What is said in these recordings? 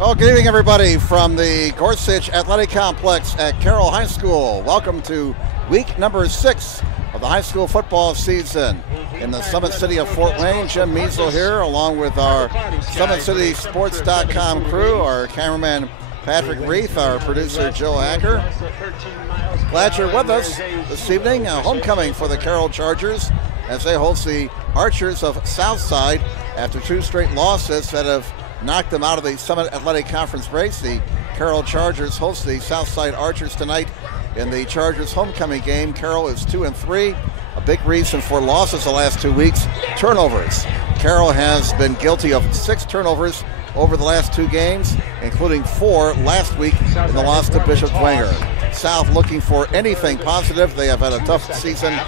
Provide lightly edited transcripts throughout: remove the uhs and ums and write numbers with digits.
Well, good evening, everybody, from the Gorsuch Athletic Complex at Carroll High School. Welcome to week number 6 of the high school football season in the Summit City of Fort Wayne. Jim Measle here, along with our SummitCitySports.com crew, our cameraman Patrick Reith, our producer Joe Hacker. Glad you're with us this evening. Homecoming for the Carroll Chargers as they host the Archers of Southside after 2 straight losses that have knocked them out of the Summit Athletic Conference race. The Carroll Chargers host the Southside Archers tonight in the Chargers homecoming game. Carroll is 2-3. A big reason for losses the last 2 weeks, turnovers. Carroll has been guilty of 6 turnovers over the last 2 games, including 4 last week in the loss to Bishop Dwenger. South looking for anything positive. They have had a tough season.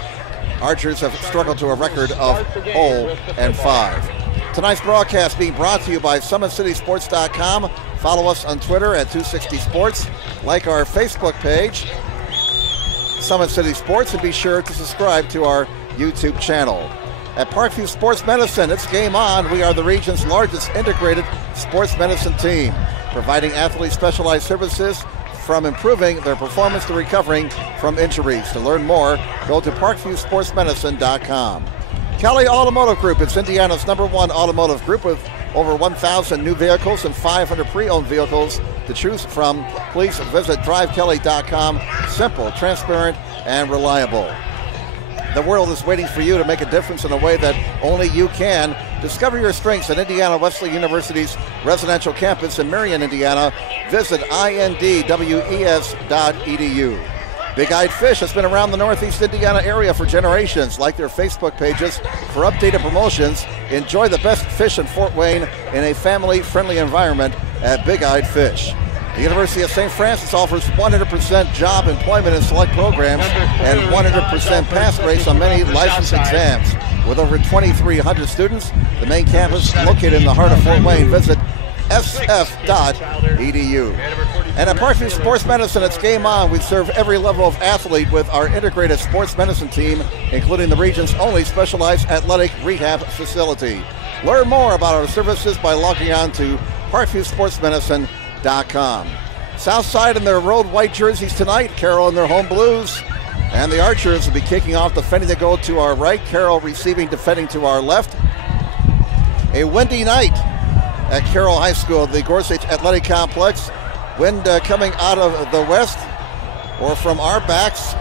Archers have struggled to a record of 0-5. Tonight's broadcast being brought to you by SummitCitySports.com. Follow us on Twitter at 260sports. Like our Facebook page, Summit City Sports, and be sure to subscribe to our YouTube channel. At Parkview Sports Medicine, it's game on. We are the region's largest integrated sports medicine team, providing athletes specialized services from improving their performance to recovering from injuries. To learn more, go to parkviewsportsmedicine.com. Kelly Automotive Group, it's Indiana's #1 automotive group with over 1,000 new vehicles and 500 pre-owned vehicles to choose from. Please visit drivekelly.com. Simple, transparent, and reliable. The world is waiting for you to make a difference in a way that only you can. Discover your strengths at Indiana Wesleyan University's residential campus in Marion, Indiana. Visit indwes.edu. Big Eyed Fish has been around the Northeast Indiana area for generations. Like their Facebook pages for updated promotions. Enjoy the best fish in Fort Wayne in a family-friendly environment at Big Eyed Fish. The University of St. Francis offers 100% job employment in select programs and 100% pass rates on many license exams. With over 2,300 students, the main campus located in the heart of Fort Wayne. Visit sf.edu. And at Parkview Sports Medicine, it's game on. We serve every level of athlete with our integrated sports medicine team, including the region's only specialized athletic rehab facility. Learn more about our services by logging on to parkviewsportsmedicine.com. Southside in their road white jerseys tonight, Carroll in their home blues. And the Archers will be kicking off, defending to go to our right, Carroll receiving, defending to our left. A windy night at Carroll High School, the Gorsuch Athletic Complex. Wind coming out of the west or from our backs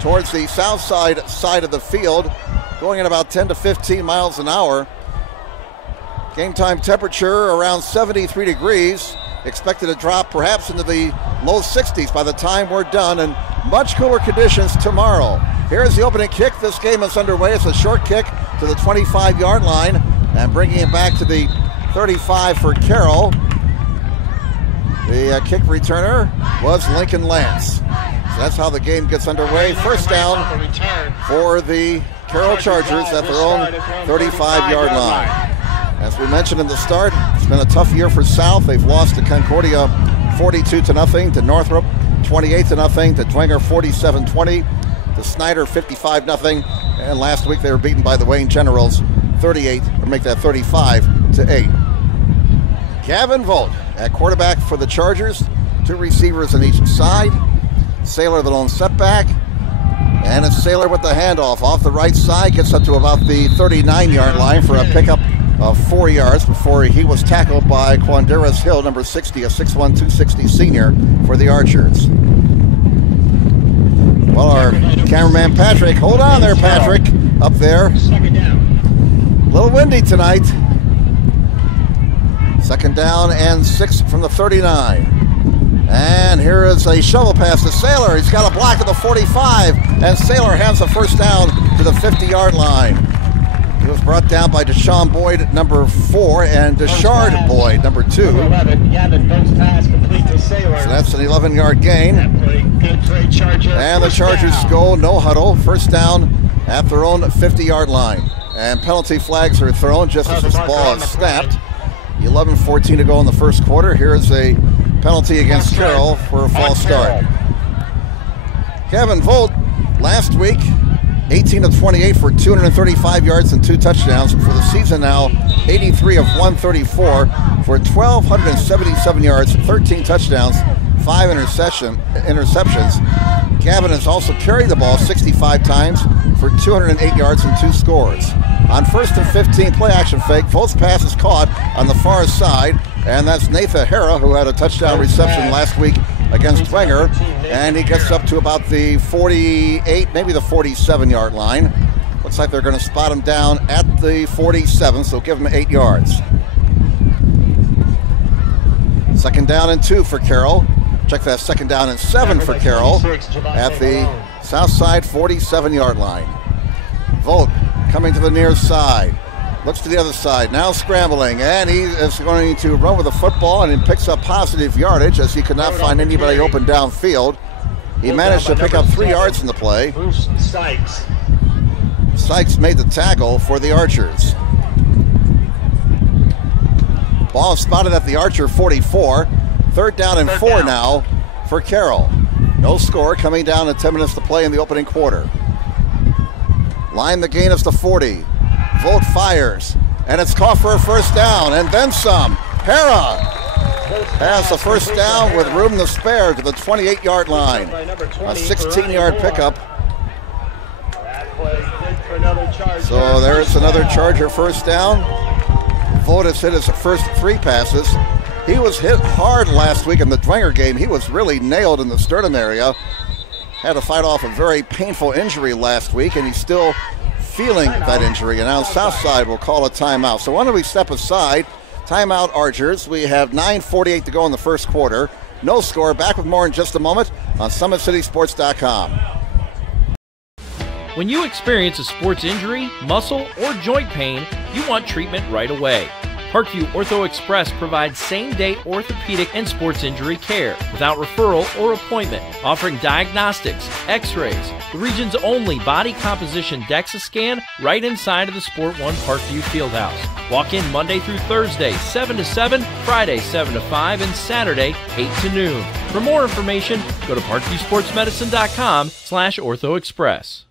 towards the south side of the field, going at about 10 to 15 miles an hour. Game time temperature around 73 degrees. Expected to drop perhaps into the low 60s by the time we're done, and much cooler conditions tomorrow. Here's the opening kick. This game is underway. It's a short kick to the 25-yard line and bringing it back to the 35 for Carroll. The kick returner was Lincoln Lance. So that's how the game gets underway. First down for the Carroll Chargers at their own 35-yard line. As we mentioned in the start, it's been a tough year for South. They've lost to Concordia 42-0, to Northrop 28-0, to Dwenger 47-20, to Snyder 55-0, and last week they were beaten by the Wayne Generals 35-8. Gavin Volt at quarterback for the Chargers. 2 receivers on each side. Saylor the lone setback. And it's Saylor with the handoff off the right side. Gets up to about the 39-yard line for a pickup of 4 yards before he was tackled by Quanderas Hill, number 60, a 6'1", 260 senior for the Archers. Well, our cameraman Patrick, hold on there, Patrick, up there. A little windy tonight. 2nd down and 6 from the 39. And here is a shovel pass to Saylor. He's got a block at the 45, and Saylor hands the first down to the 50-yard line. He was brought down by Deshaun Boyd, number 4, and Deshard Boyd, number 2. So that's an 11-yard gain. And the Chargers go no huddle. First down at their own 50-yard line. And penalty flags are thrown just as this ball is snapped. 11:14 to go in the first quarter. Here's a penalty against Carroll for a false start. Kevin Volt last week 18 of 28 for 235 yards and 2 touchdowns. For the season now, 83 of 134 for 1,277 yards, 13 touchdowns, 5 interceptions. Gavin has also carried the ball 65 times for 208 yards and 2 scores. On 1st and 15, play action fake. Both passes caught on the far side, and that's Nathan Hara, who had a touchdown reception last week against Dwenger, and he gets up to about the 48, maybe the 47-yard line. Looks like they're going to spot him down at the 47, so give him 8 yards. 2nd down and 2 for Carroll. Check that, 2nd down and 7 for Carroll at the Southside 47-yard line. Volt coming to the near side. Looks to the other side, now scrambling, and he is going to run with the football, and he picks up positive yardage as he could not find anybody open downfield. He managed to pick up 3 yards in the play. Sykes made the tackle for the Archers. Ball spotted at the Archer 44. 3rd down and 4 now for Carroll. No score, coming down to 10 minutes to play in the opening quarter. Line the gain is to 40. Volt fires, and it's caught for a 1st down, and then some. Hara has the 1st down with room to spare to the 28-yard line. A 16-yard pickup. So there's another Charger 1st down. Volt has hit his first 3 passes. He was hit hard last week in the Dwenger game. He was really nailed in the sternum area. Had to fight off a very painful injury last week, and he's still feeling that injury. And now Southside will call a timeout. So why don't we step aside? Timeout, Archers. We have 9:48 to go in the 1st quarter. No score. Back with more in just a moment on SummitCitySports.com. When you experience a sports injury, muscle, or joint pain, you want treatment right away. Parkview Ortho Express provides same-day orthopedic and sports injury care without referral or appointment, offering diagnostics, x-rays, the region's only body composition DEXA scan right inside of the Sport One Parkview Fieldhouse. Walk in Monday through Thursday, 7 to 7, Friday, 7 to 5, and Saturday, 8 to noon. For more information, go to parkviewsportsmedicine.com/orthoexpress.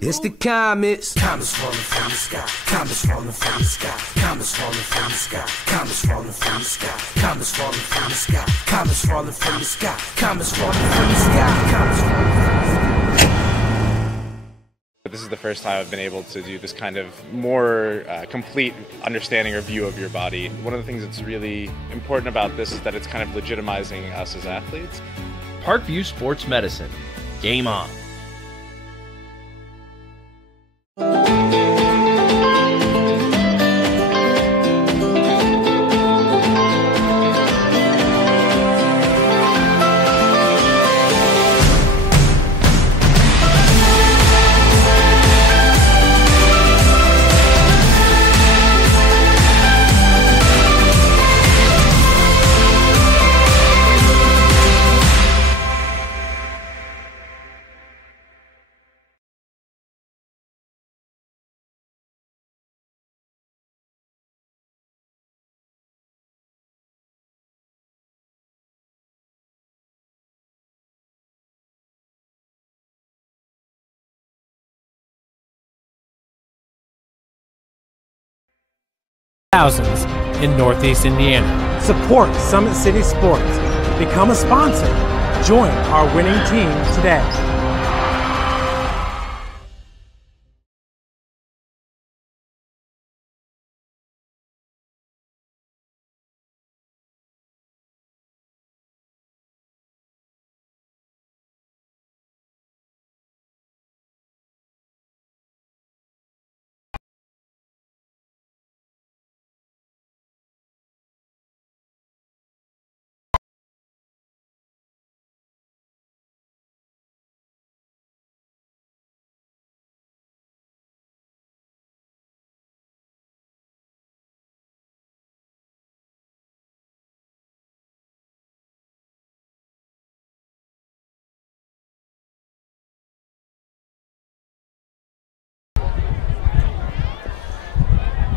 It's the comets. Comets falling from the sky. Comets falling from the sky. Comets falling from the sky. Comets falling from the sky. Comets falling from the sky. Comets falling from the sky. Comets falling from the sky. Comets falling from the sky. This is the first time I've been able to do this kind of more complete understanding or view of your body. One of the things that's really important about this is that it's kind of legitimizing us as athletes. Parkview Sports Medicine. Game on. Thousands in Northeast Indiana. Support Summit City Sports. Become a sponsor. Join our winning team today.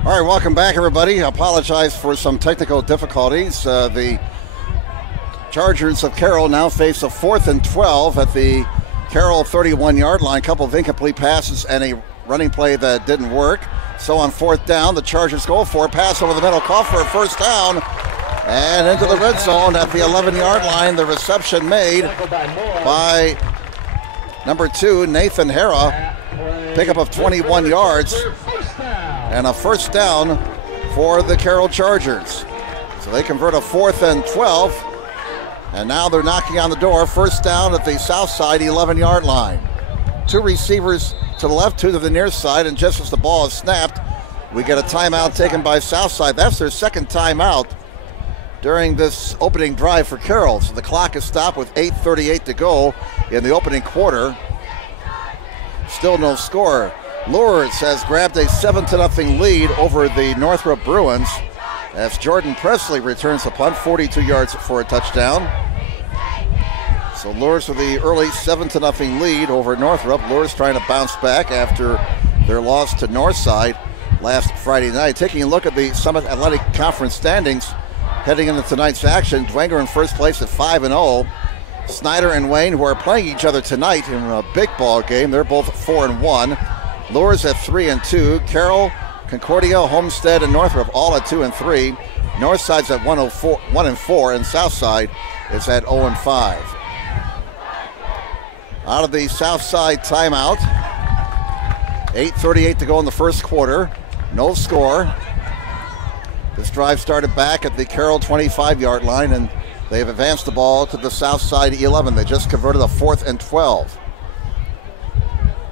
All right, welcome back, everybody. I apologize for some technical difficulties. The Chargers of Carroll now face a 4th and 12 at the Carroll 31-yard line. A couple of incomplete passes and a running play that didn't work. So on fourth down, the Chargers go for it. Pass over the middle, call for a first down. And into the red zone at the 11-yard line. The reception made by number 2, Nathan Hara. Pickup of 21 yards. And a first down for the Carroll Chargers. So they convert a 4th and 12. And now they're knocking on the door. First down at the Southside 11-yard line. 2 receivers to the left, 2 to the near side, and just as the ball is snapped, we get a timeout taken by Southside. That's their second timeout during this opening drive for Carroll. So the clock is stopped with 8:38 to go in the opening quarter. Still no score. Lourdes has grabbed a 7-0 lead over the Northrop Bruins as Jordan Presley returns the punt, 42 yards for a touchdown. So Lourdes with the early 7-0 lead over Northrop. Lourdes trying to bounce back after their loss to Northside last Friday night. Taking a look at the Summit Athletic Conference standings heading into tonight's action. Dwenger in first place at 5-0. Snyder and Wayne, who are playing each other tonight in a big ball game, they're both 4-1. Lourdes at 3-2. Carroll, Concordia, Homestead, and Northrop all at 2-3. Northside's at 1-4, and Southside is at 0-5. Out of the Southside timeout, 8:38 to go in the first quarter. No score. This drive started back at the Carroll 25-yard line, and they've advanced the ball to the Southside 11. They just converted a 4th and 12.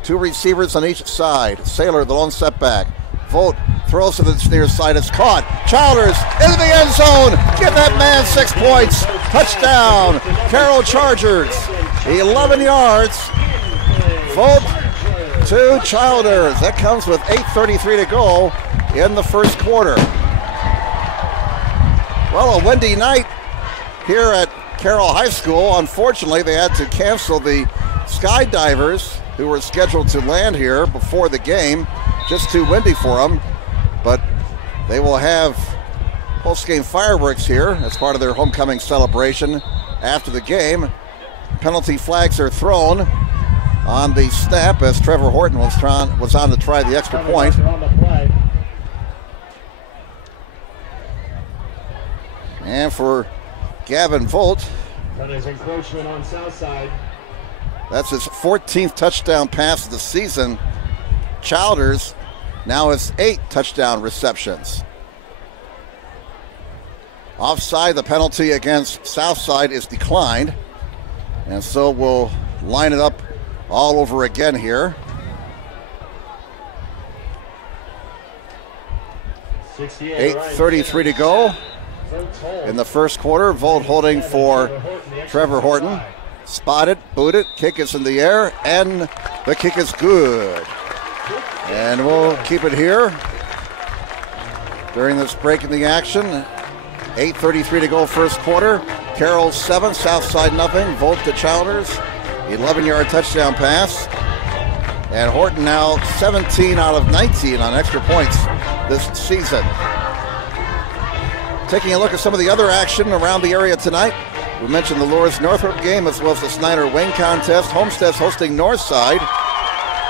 2 receivers on each side. Saylor, the lone setback. Vogt throws to the near side. It's caught. Childers into the end zone. Give that man 6 points. Touchdown. Carroll Chargers. 11 yards. Vogt to Childers. That comes with 8:33 to go in the first quarter. Well, a windy night here at Carroll High School. Unfortunately, they had to cancel the skydivers who were scheduled to land here before the game. Just too windy for them. But they will have post-game fireworks here as part of their homecoming celebration after the game. Penalty flags are thrown on the snap as Trevor Horton was on to try the extra point. And for Gavin Vogt, That is encroachment on Southside. That's his 14th touchdown pass of the season. Childers now has 8 touchdown receptions. Offside, the penalty against Southside is declined. And so we'll line it up all over again here. 8:33 to go in the first quarter. Vogt holding for Trevor Horton. Spotted, booted, kick is in the air, and the kick is good. And we'll keep it here during this break in the action. 8:33 to go first quarter. Carroll 7, Southside nothing. Vogt to Childers. 11-yard touchdown pass. And Horton now 17 out of 19 on extra points this season. Taking a look at some of the other action around the area tonight. We mentioned the Lourdes Northrop game as well as the Snyder Wayne contest. Homestead's hosting Northside.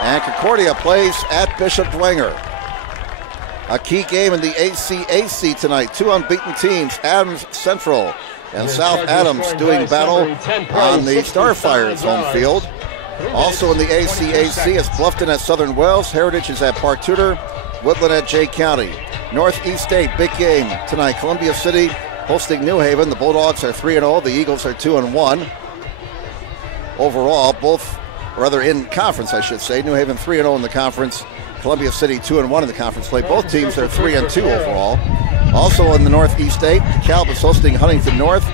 And Concordia plays at Bishop Dwenger. A key game in the ACAC tonight. 2 unbeaten teams, Adams Central and South Adams, doing battle on the Starfire's home field. Also in the ACAC is Bluffton at Southern Wells. Heritage is at Park Tudor. Woodland at Jay County. Northeast State, big game tonight. Columbia City hosting New Haven. The Bulldogs are 3-0. The Eagles are 2-1. Overall, both, or rather in conference, I should say. New Haven 3-0 in the conference. Columbia City 2-1 in the conference play. Both teams are 3-2 overall. Also in the Northeast State, DeKalb is hosting Huntington North.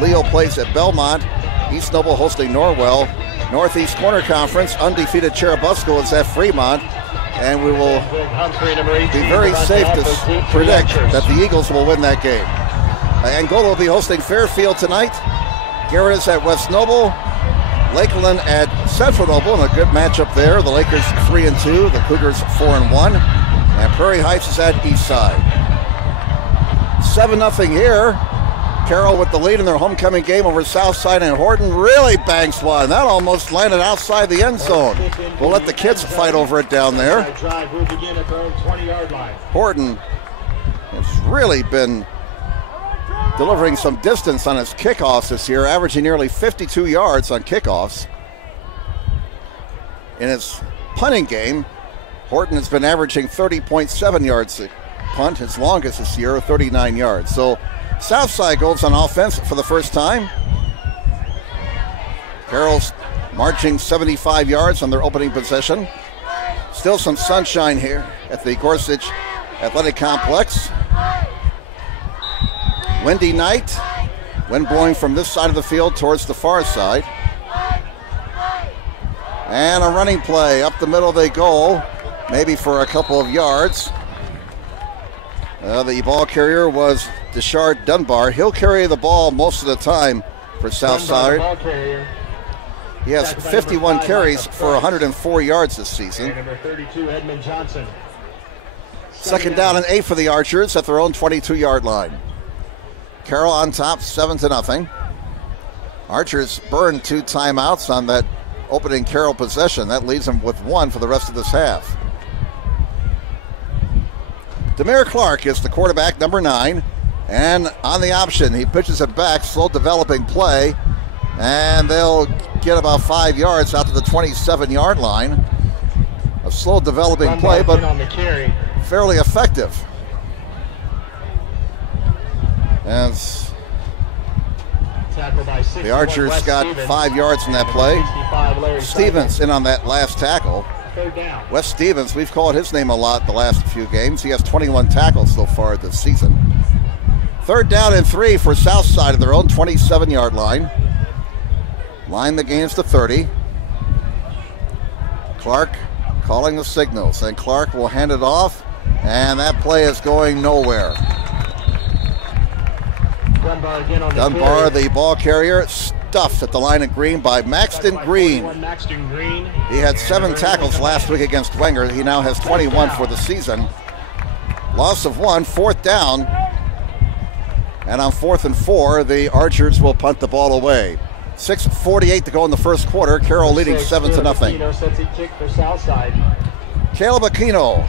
Leo plays at Belmont. East Noble hosting Norwell. Northeast Corner Conference, undefeated Cherubusco is at Fremont. And we will be very safe to predict that the Eagles will win that game. Angola will be hosting Fairfield tonight. Garrett is at West Noble. Lakeland at Central Noble, and a good matchup there. The Lakers 3-2, the Cougars 4-1. And Prairie Heights is at Eastside. 7-0 here. Carroll with the lead in their homecoming game over Southside, and Horton really banks one. That almost landed outside the end zone. We'll let the kids fight over it down there. Horton has really been delivering some distance on his kickoffs this year, averaging nearly 52 yards on kickoffs. In his punting game, Horton has been averaging 30.7 yards a punt, his longest this year, 39 yards. So Southside goes on offense for the first time. Carroll's marching 75 yards on their opening possession. Still some sunshine here at the Gorsuch Athletic Complex. Windy night, wind blowing from this side of the field towards the far side. And a running play, up the middle they go, maybe for a couple of yards. The ball carrier was Deshard Dunbar. He'll carry the ball most of the time for Southside. He has 51 carries for 104 yards this season. Number 32, Edmund Johnson. Second down and 8 for the Archers at their own 22-yard line. Carroll on top, 7-0. Archers burned 2 timeouts on that opening Carroll possession. That leaves them with 1 for the rest of this half. Demir Clark is the quarterback, number 9. And on the option, he pitches it back, slow developing play. And they'll get about 5 yards out to the 27-yard line. A slow developing play, but fairly effective. As the Archers got 5 yards in that play. Stevens in on that last tackle. Wes Stevens, we've called his name a lot the last few games. He has 21 tackles so far this season. Third down and 3 for Southside at their own 27-yard line. Line the gains to 30. Clark calling the signals, and Clark will hand it off, and that play is going nowhere. Dunbar, the ball carrier, stuffed at the line of green by Maxton Green. He had 7 tackles last week against Wenger. He now has 21 for the season. Loss of 1, 4th down. And on 4th and 4, the Archers will punt the ball away. 6:48 to go in the first quarter. Carroll leading 7-0. Caleb Aquino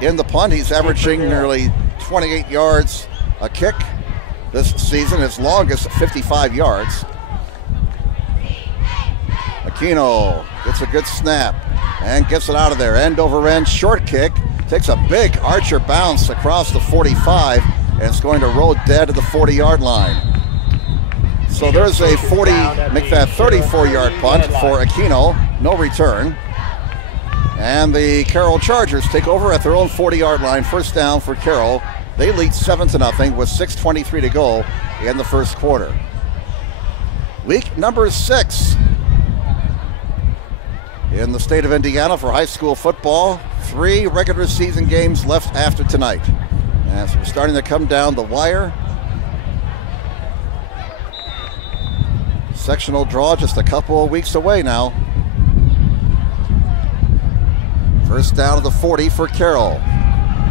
in the punt. He's averaging nearly 28 yards a kick this season, his longest 55 yards. Aquino gets a good snap and gets it out of there. End over end, short kick. Takes a big Archer bounce across the 45, and it's going to roll dead at the 40-yard line. So there's a 34-yard punt for Aquino. No return. And the Carroll Chargers take over at their own 40-yard line. First down for Carroll. They lead 7-0 with 6:23 to go in the first quarter. Week number 6 in the state of Indiana for high school football. 3 regular season games left after tonight. As we're starting to come down the wire. Sectional draw just a couple of weeks away now. First down to the 40 for Carroll.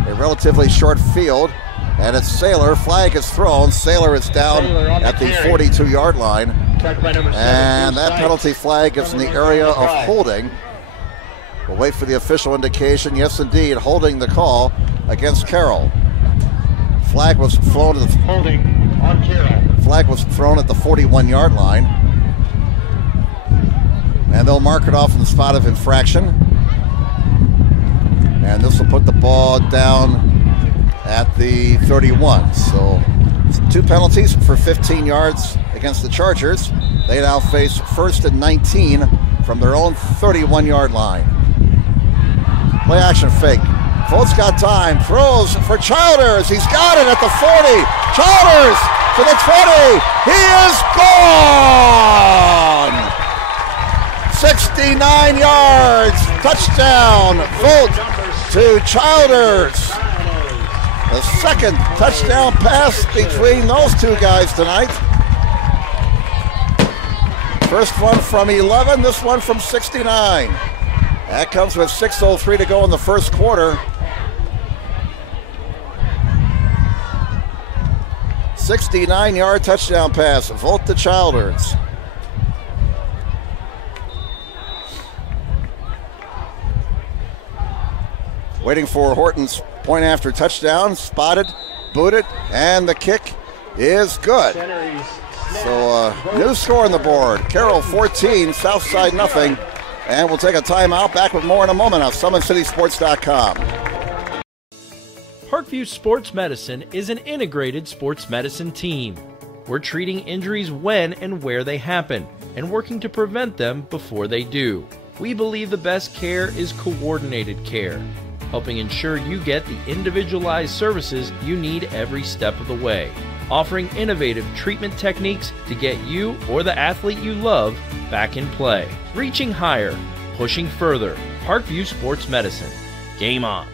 A relatively short field, and it's Saylor. Flag is thrown. Saylor is down at the 42-yard line. And that penalty flag is in the area of holding. We'll wait for the official indication. Yes, indeed, holding the call against Carroll. Flag was thrown at the holding on Carroll. Flag was thrown at the 41-yard line. And they'll mark it off in the spot of infraction. And this will put the ball down at the 31. So 2 penalties for 15 yards against the Chargers. They now face 1st and 19 from their own 31-yard line. Play action fake. Foltz got time, throws for Childers. He's got it at the 40. Childers to the 20. He is gone. 69 yards. Touchdown. Volt to Childers. The second touchdown pass between those 2 guys tonight. First one from 11, this one from 69. That comes with 6:03 to go in the first quarter. 69-yard touchdown pass, Volt to Childers. Waiting for Horton's point after touchdown, spotted, booted, and the kick is good. So new score on the board. Carroll 14, Southside nothing. And we'll take a timeout. Back with more in a moment on SummitCitySports.com. Parkview Sports Medicine is an integrated sports medicine team. We're treating injuries when and where they happen and working to prevent them before they do. We believe the best care is coordinated care, helping ensure you get the individualized services you need every step of the way, offering innovative treatment techniques to get you or the athlete you love back in play. Reaching higher, pushing further. Parkview Sports Medicine. Game on.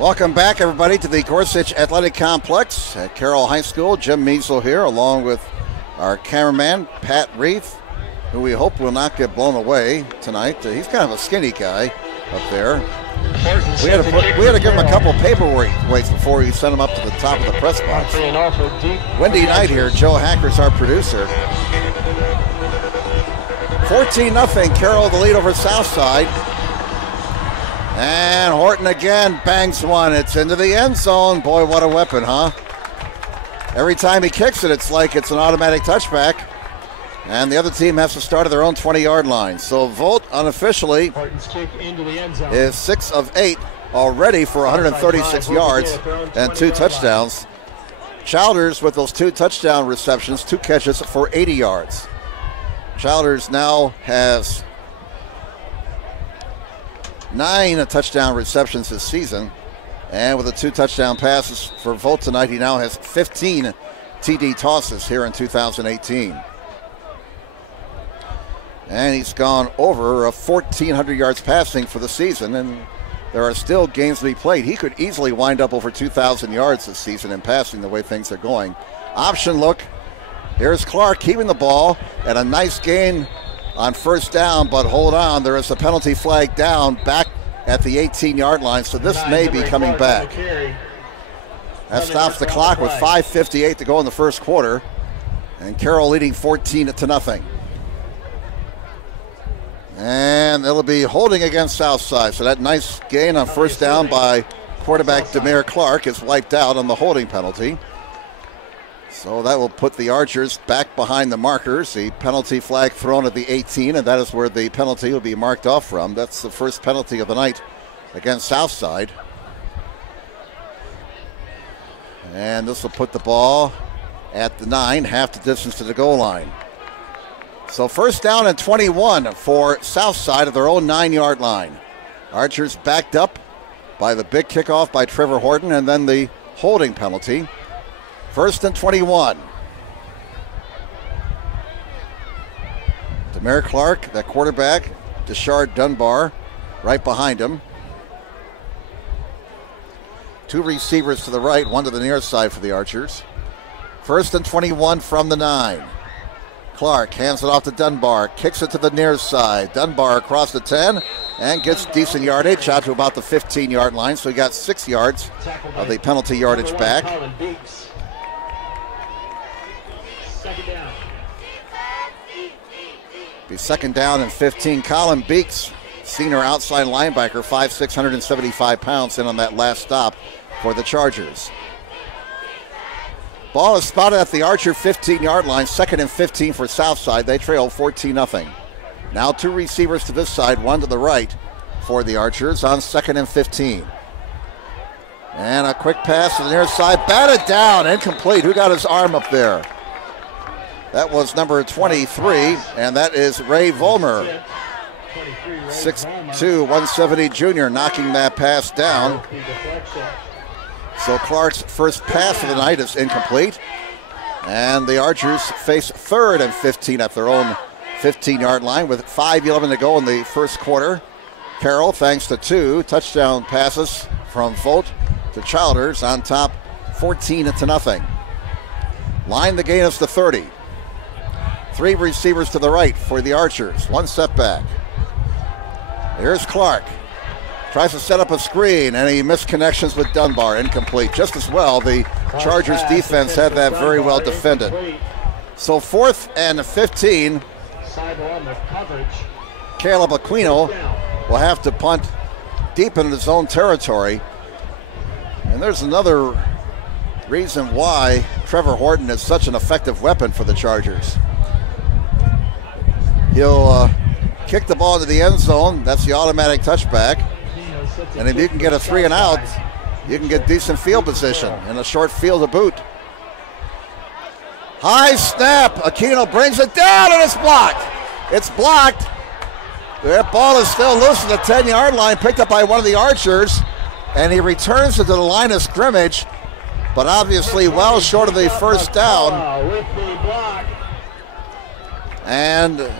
Welcome back, everybody, to the Gorsuch Athletic Complex at Carroll High School. Jim Measle here, along with our cameraman, Pat Reith, who we hope will not get blown away tonight. He's kind of a skinny guy up there. We had to give him a couple paperweights before we sent him up to the top of the press box. Windy night here. Joe Hacker's our producer. 14-0, Carroll the lead over Southside. And Horton again bangs one. It's into the end zone. Boy, what a weapon, huh? Every time he kicks it, it's like it's an automatic touchback. And the other team has to start at their own 20-yard line. So Volt unofficially is 6 of 8 already for 136 yards and 2 touchdowns. Childers with those 2 touchdown receptions, 2 catches for 80 yards. Childers now has 9 touchdown receptions this season. And with the 2 touchdown passes for Volt tonight, he now has 15 TD tosses here in 2018. And he's gone over 1,400 yards passing for the season, and there are still games to be played. He could easily wind up over 2,000 yards this season in passing the way things are going. Option look. Here's Clark keeping the ball, and a nice gain on first down, but hold on, there is a penalty flag down back at the 18-yard line, so this may be coming back. That stops the clock with 5:58 to go in the first quarter, and Carroll leading 14-0. And it'll be holding against Southside. So that nice gain on first down by quarterback Demare Clark is wiped out on the holding penalty. So that will put the Archers back behind the markers. The penalty flag thrown at the 18, and that is where the penalty will be marked off from. That's the first penalty of the night against Southside. And this will put the ball at the 9, half the distance to the goal line. So first down and 21 for Southside of their own 9-yard line. Archers backed up by the big kickoff by Trevor Horton and then the holding penalty. First and 21. Demare Clark, that quarterback, Deshard Dunbar right behind him. 2 receivers to the right, 1 to the near side for the Archers. First and 21 from the 9. Clark hands it off to Dunbar, kicks it to the near side. Dunbar across the 10 and gets decent yardage out to about the 15-yard line, so he got 6 yards of the penalty yardage back. Be second down and 15. Colin Beeks, senior outside linebacker, 5'6", 175 pounds, in on that last stop for the Chargers. Ball is spotted at the Archer 15-yard line, second and 15 for Southside. They trail 14-0. Now 2 receivers to this side, 1 to the right for the Archers on second and 15. And a quick pass to the near side, batted down, incomplete. Who got his arm up there? That was number 23, and that is Ray Vollmer. 6'2", 170 junior, knocking that pass down. So Clark's first pass of the night is incomplete. And the Archers face third and 15 at their own 15-yard line with 5:11 to go in the first quarter. Carroll, thanks to 2 touchdown passes from Volt to Childers, on top 14-0. Line the gain is to 30. 3 receivers to the right for the Archers. 1 step back. Here's Clark. Tries to set up a screen, and he missed connections with Dunbar. Incomplete. Just as well, the Chargers defense had that very well defended. So 4th and 15. Caleb Aquino will have to punt deep into his own territory. And there's another reason why Trevor Horton is such an effective weapon for the Chargers. He'll kick the ball into the end zone. That's the automatic touchback. And if you can get a 3 and out, you can get decent field position and a short field to boot. High snap. Aquino brings it down, and it's blocked. It's blocked. That ball is still loose at the 10-yard line, picked up by one of the Archers, and he returns it to the line of scrimmage, but obviously well short of the first down. And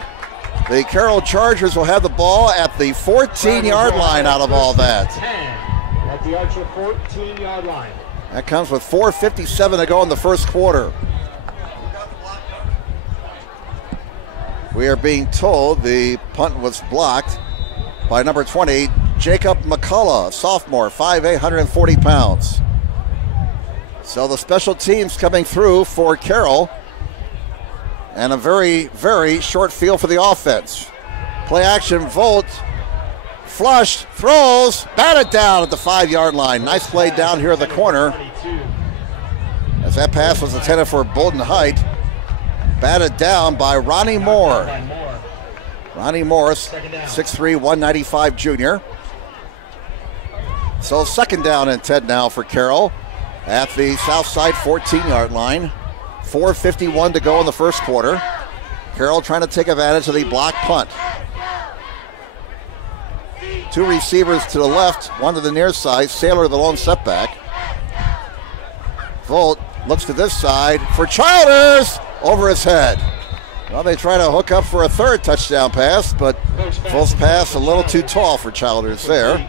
the Carroll Chargers will have the ball at the 14-yard line out of all that. At the Archer 14-yard line. That comes with 4:57 to go in the first quarter. We are being told the punt was blocked by number 20, Jacob McCullough, sophomore, 5'8", 140 pounds. So the special teams coming through for Carroll, and a very, very short field for the offense. Play action, Volt, flushed, throws, batted down at the 5-yard line. Nice play down here at the corner, as that pass was intended for Bolden Height. Batted down by Ronnie Moore. Ronnie Morris, 6'3", 195 junior. So 2nd down and 10 now for Carroll at the Southside 14-yard line. 4:51 to go in the first quarter. Carroll trying to take advantage of the block punt. 2 receivers to the left, 1 to the near side. Saylor the lone setback. Volt looks to this side for Childers, over his head. Well, they try to hook up for a 3rd touchdown pass, but Volt's pass a little too tall for Childers there.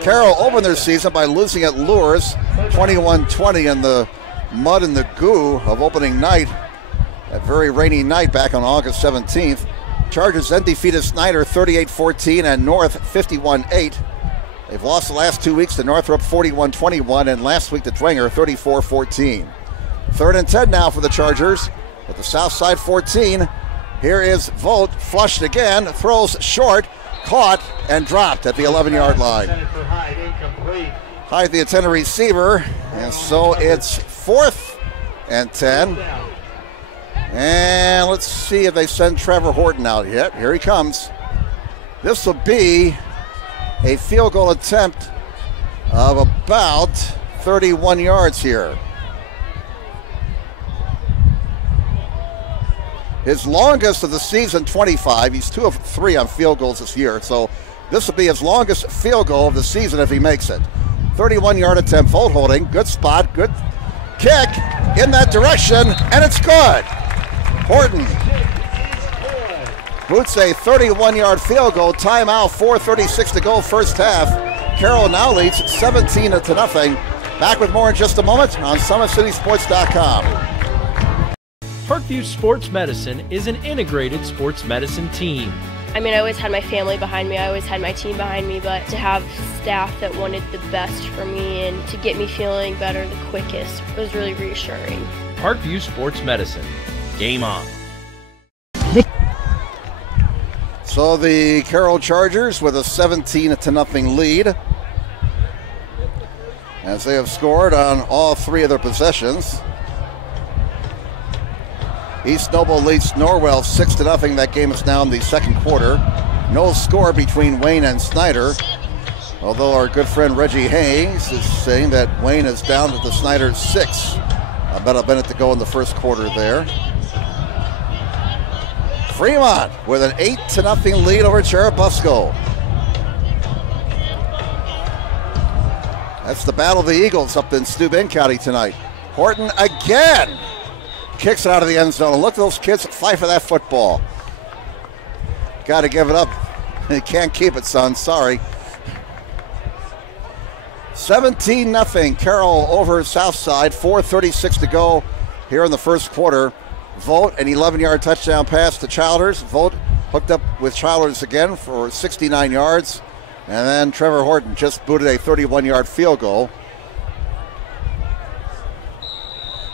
Carroll opened their season by losing at Lures 21-20 in the mud and the goo of opening night, that very rainy night back on August 17th. Chargers then defeated Snyder 38-14 and North 51-8. They've lost the last 2 weeks to Northrop 41-21 and last week to Dwenger 34-14. 3rd and 10 now for the Chargers at the Southside 14. Here is Volt, flushed again, throws short, caught and dropped at the 11-yard line. Hyde, the intended receiver, and so it's 4th and 10. And let's see if they send Trevor Horton out yet. Here he comes. This will be a field goal attempt of about 31 yards here. His longest of the season, 25. He's 2 of 3 on field goals this year, so this will be his longest field goal of the season if he makes it. 31-yard attempt, Volt holding, good spot, good kick in that direction, and it's good. Horton boots a 31-yard field goal, timeout, 4:36 to go first half. Carroll now leads 17-0. Back with more in just a moment on SummitCitySports.com. Parkview Sports Medicine is an integrated sports medicine team. I mean, I always had my family behind me, I always had my team behind me, but to have staff that wanted the best for me and to get me feeling better the quickest was really reassuring. Parkview Sports Medicine. Game on. So the Carroll Chargers with a 17-0 lead, as they have scored on all 3 of their possessions. East Noble leads Norwell 6-0. That game is now in the second quarter. No score between Wayne and Snyder, although our good friend Reggie Hayes is saying that Wayne is down to the Snyder 6. About a minute to go in the first quarter there. Fremont with an 8-0 lead over Cherubusco. That's the Battle of the Eagles up in Steuben County tonight. Horton again kicks it out of the end zone. Look at those kids fight for that football. Got to give it up. You can't keep it, son. Sorry. 17-0. Carroll over Southside. 4:36 to go here in the first quarter. Volt, an 11-yard touchdown pass to Childers. Volt hooked up with Childers again for 69 yards. And then Trevor Horton just booted a 31-yard field goal.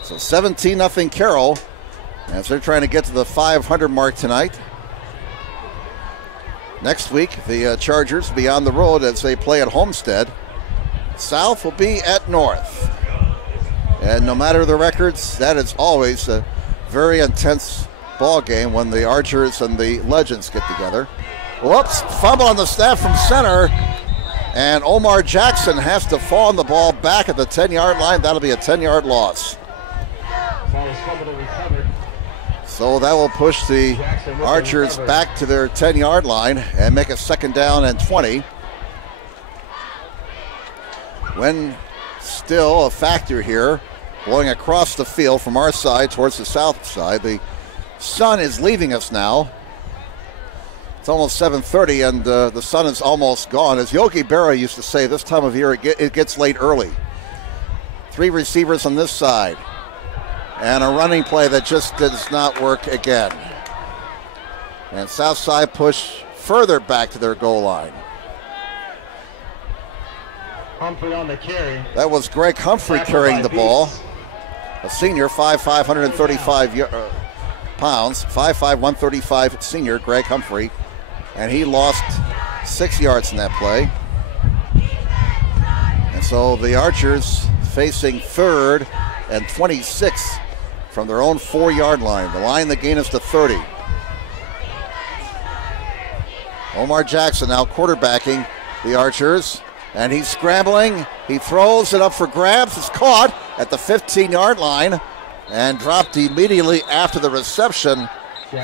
So 17-0 Carroll as they're trying to get to the 500 mark tonight. Next week, the Chargers will be on the road as they play at Homestead. South will be at North. And no matter the records, that is always a very intense ball game when the Archers and the Legends get together. Whoops, fumble on the snap from center. And Omar Jackson has to fall on the ball back at the 10-yard line. That'll be a 10-yard loss. So that will push the Archers back to their 10-yard line and make it 2nd down and 20. Wind still a factor here, blowing across the field from our side towards the south side. The sun is leaving us now. It's almost 7:30 and the sun is almost gone. As Yogi Berra used to say, this time of year it gets late early. 3 receivers on this side. And a running play that just does not work again. And Southside push further back to their goal line. Humphrey on the carry. That was Greg Humphrey carrying the ball. A senior, 5'5", 135 pounds. 5'5", 135 senior, Greg Humphrey. And he lost 6 yards in that play. And so the Archers facing 3rd and 26 from their own 4-yard line. The line the gain is to 30. Omar Jackson now quarterbacking the Archers. And he's scrambling. He throws it up for grabs. It's caught at the 15-yard line and dropped immediately after the reception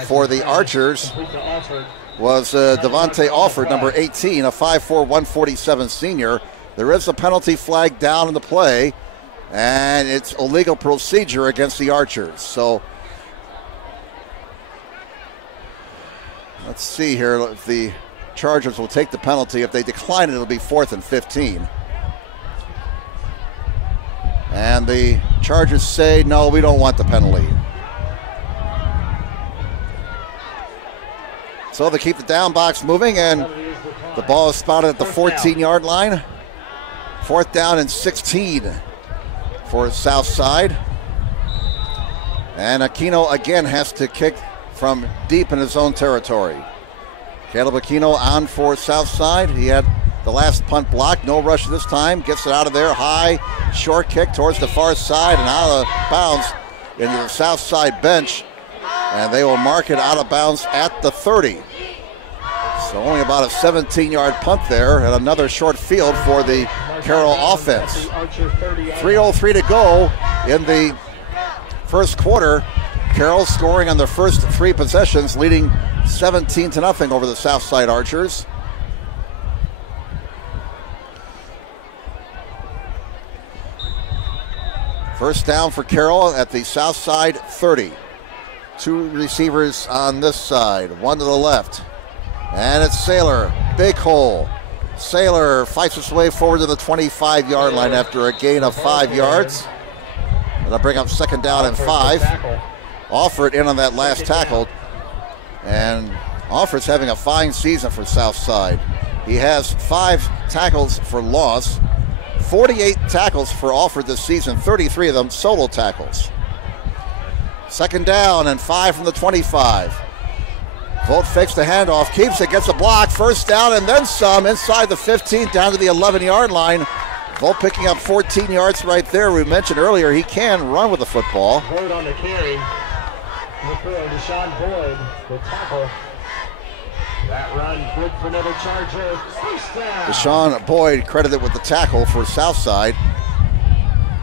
for the Archers was Devontae Alford, number 18, a 5'4", 147 senior. There is a penalty flag down in the play, and it's illegal procedure against the Archers. So let's see here if the Chargers will take the penalty. If they decline it, it'll be 4th and 15. And the Chargers say, no, we don't want the penalty. So they keep the down box moving, and the ball is spotted at the 14-yard line. 4th down and 16 for Southside. And Aquino again has to kick from deep in his own territory. Caleb Aquino on for Southside. He had the last punt blocked. No rush this time. Gets it out of there. High, short kick towards the far side and out of bounds into the Southside bench. And they will mark it out of bounds at the 30. So only about a 17-yard punt there and another short field for the Carroll offense. 3:03 to go in the first quarter. Carroll scoring on their first 3 possessions, leading 17-0 over the Southside Archers. First down for Carroll at the Southside 30. 2 receivers on this side, 1 to the left. And it's Saylor, big hole. Saylor fights his way forward to the 25-yard line after a gain of 5 yards. That'll bring up 2nd down and 5. Alford in on that last tackle. And Alford's having a fine season for Southside. He has 5 tackles for loss. 48 tackles for Alford this season, 33 of them solo tackles. 2nd down and 5 from the 25. Volt fakes the handoff, keeps it, gets a block, 1st down and then some inside the 15 down to the 11-yard line. Volt picking up 14 yards right there. We mentioned earlier he can run with the football. Boyd on the carry. Deshaun Boyd, the tackle. That run good for another Charger. 1st down. Deshaun Boyd credited with the tackle for Southside.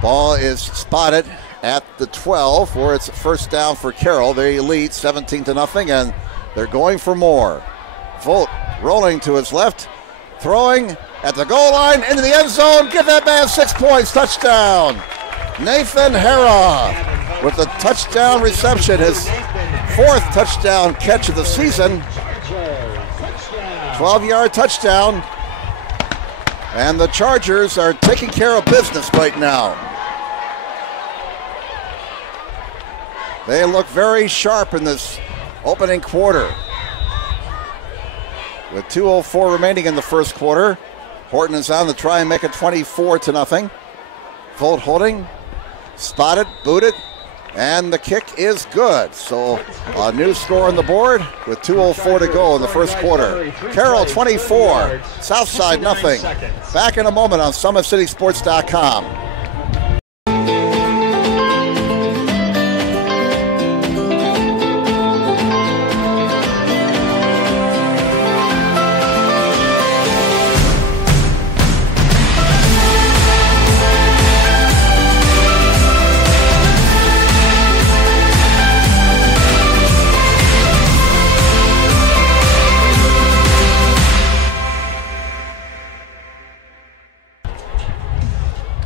Ball is spotted at the 12 where it's 1st down for Carroll. They lead 17-0 and they're going for more. Volt rolling to his left, throwing at the goal line into the end zone. Give that man 6 points. Touchdown. Nathan Hera with the touchdown reception, his 4th touchdown catch of the season. 12-yard touchdown. And the Chargers are taking care of business right now. They look very sharp in this opening quarter. with 2:04 remaining in the first quarter. Horton is on to try and make it 24-0. Volt holding, spotted, booted, and the kick is good. So a new score on the board with 2:04 to go in the first quarter. Carroll 24, Southside nothing. Back in a moment on SummitCitySports.com.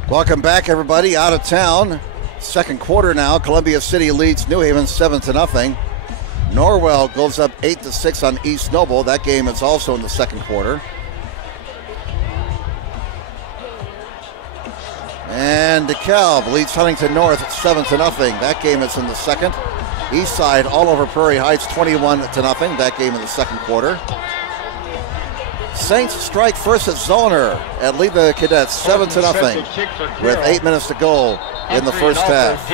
Welcome back, everybody. Out of town. Second quarter now. Columbia City leads New Haven 7-0. Norwell goes up 8-6 on East Noble. That game is also in the second quarter. And DeKalb leads Huntington North 7-0. That game is in the second. Eastside all over Prairie Heights 21-0. That game in the second quarter. Saints strike first at Zollner and lead the Cadets 7-0 with 8 minutes to go in the first half.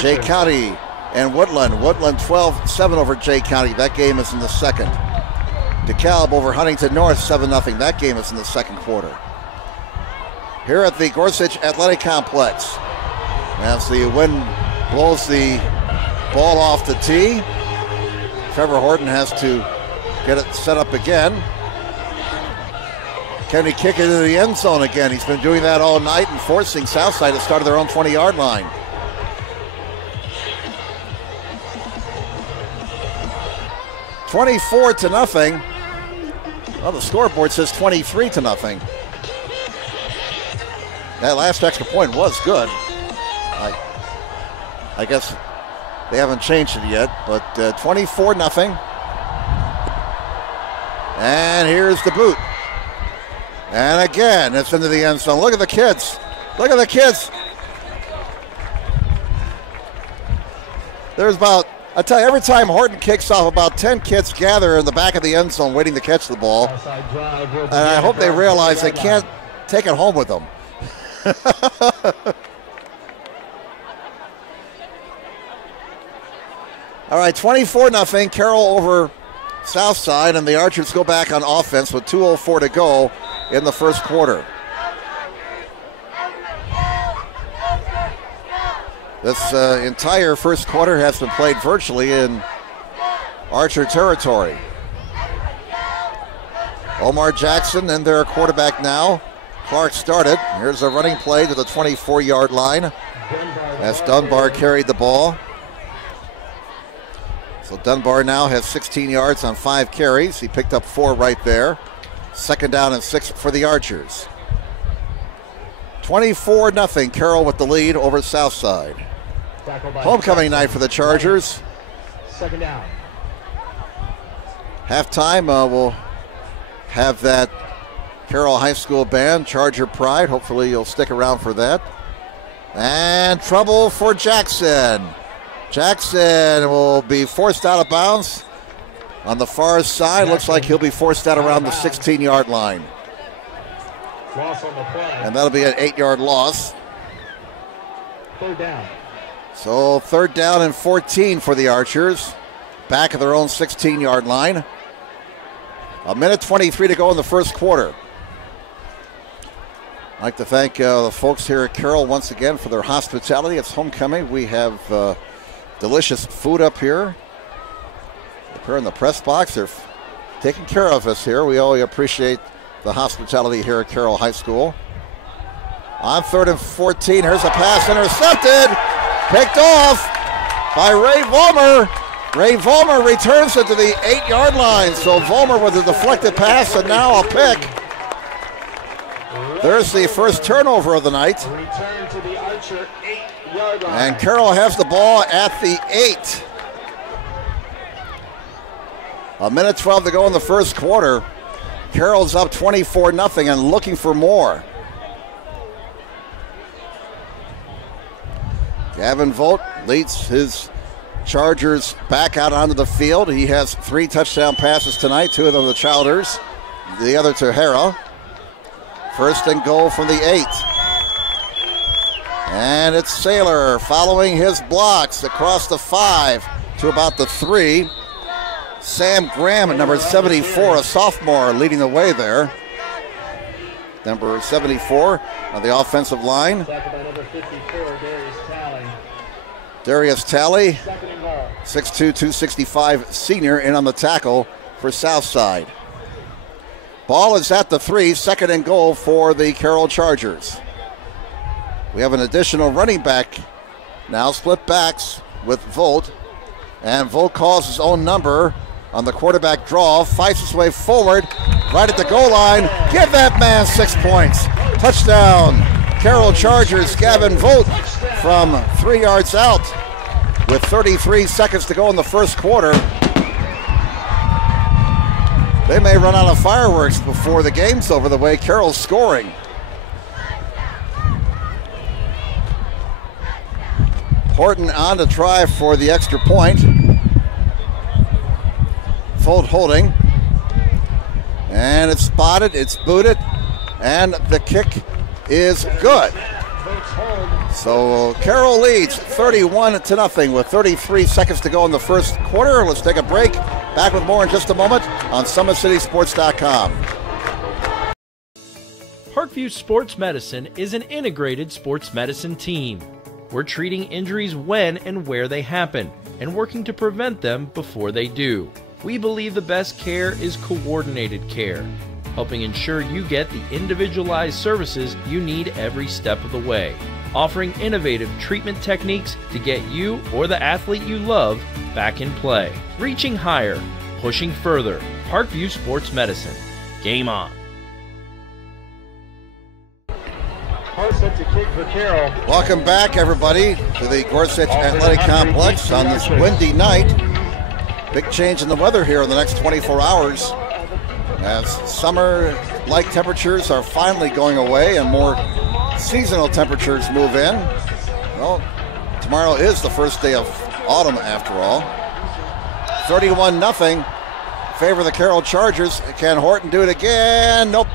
Jay County and Woodland. Woodland 12-7 over Jay County. That game is in the second. DeKalb over Huntington North 7-0. That game is in the second quarter. Here at the Gorsuch Athletic Complex, as the wind blows the ball off the tee, Trevor Horton has to get it set up again. Can he kick it into the end zone again? He's been doing that all night and forcing Southside to start at their own 20-yard line. $24-0. Well, the scoreboard says 23-0. That last extra point was good. I guess they haven't changed it yet, but 24-0. And here's the boot. And again, it's into the end zone. Look at the kids. Look at the kids. There's about, I tell you, every time Horton kicks off, about 10 kids gather in the back of the end zone waiting to catch the ball. And I hope they realize they can't take it home with them. All right, 24-0. Carroll over Southside, and the Archers go back on offense with 2:04 to go in the first quarter. This entire first quarter has been played virtually in Archer territory. Omar Jackson and their quarterback now. Clark started. Here's a running play to the 24-yard line as Dunbar carried the ball. So Dunbar now has 16 yards on 5 carries. He picked up 4 right there. Second down and 6 for the Archers. 24-0. Carroll with the lead over Southside. Homecoming night for the Chargers. Second down. Halftime, we'll have that Carroll High School band, Charger Pride. Hopefully you'll stick around for that. And trouble for Jackson. Jackson will be forced out of bounds on the far side. Looks like he'll be forced out around the 16-yard line. Loss on the play. And that'll be an 8-yard loss. Third down. So third down and 14 for the Archers. Back of their own 16-yard line. A minute 23 to go in the first quarter. I'd like to thank the folks here at Carroll once again for their hospitality. It's homecoming. We have delicious food up here. Up here in the press box, they're taking care of us here. We all appreciate the hospitality here at Carroll High School. On third and 14, here's a pass intercepted. Picked off by Ray Vollmer. Ray Vollmer returns it to the 8-yard line. So Vollmer with a deflected pass and now a pick. There's the first turnover of the night. Return to the Archer 8-yard line. And Carroll has the ball at the 8. A minute 12 to go in the first quarter. Carroll's up 24-0 and looking for more. Gavin Volt leads his Chargers back out onto the field. He has 3 touchdown passes tonight, 2 of them to Childers, the other to Hera. First and goal from the 8. And it's Saylor following his blocks across the 5 to about the 3. Sam Graham at number 74, a sophomore, leading the way there. Number 74 on the offensive line. Darius Talley, 6'2", 265 senior, in on the tackle for Southside. Ball is at the 3, second and goal for the Carroll Chargers. We have an additional running back now, split backs with Volt. And Volt calls his own number on the quarterback draw, fights his way forward, right at the goal line. Give that man 6 points. Touchdown, Carroll Chargers. Gavin Volt from 3 yards out with 33 seconds to go in the first quarter. They may run out of fireworks before the game's over, the way Carroll's scoring. Horton on to try for the extra point. Volt holding. And it's spotted, it's booted, and the kick is good. So Carroll leads 31-0 with 33 seconds to go in the first quarter. Let's take a break. Back with more in just a moment on SummitCitySports.com. Parkview Sports Medicine is an integrated sports medicine team. We're treating injuries when and where they happen and working to prevent them before they do. We believe the best care is coordinated care, helping ensure you get the individualized services you need every step of the way, offering innovative treatment techniques to get you or the athlete you love back in play. Reaching higher, pushing further. Parkview Sports Medicine. Game on. Gorsuch a kick for Carroll. Welcome back, everybody, to the Gorsuch Athletic Complex on this windy night. Big change in the weather here in the next 24 hours as summer-like temperatures are finally going away and more seasonal temperatures move in. Well, tomorrow is the first day of autumn after all. 31-0 favor the Carroll Chargers. Can Horton do it again? Nope.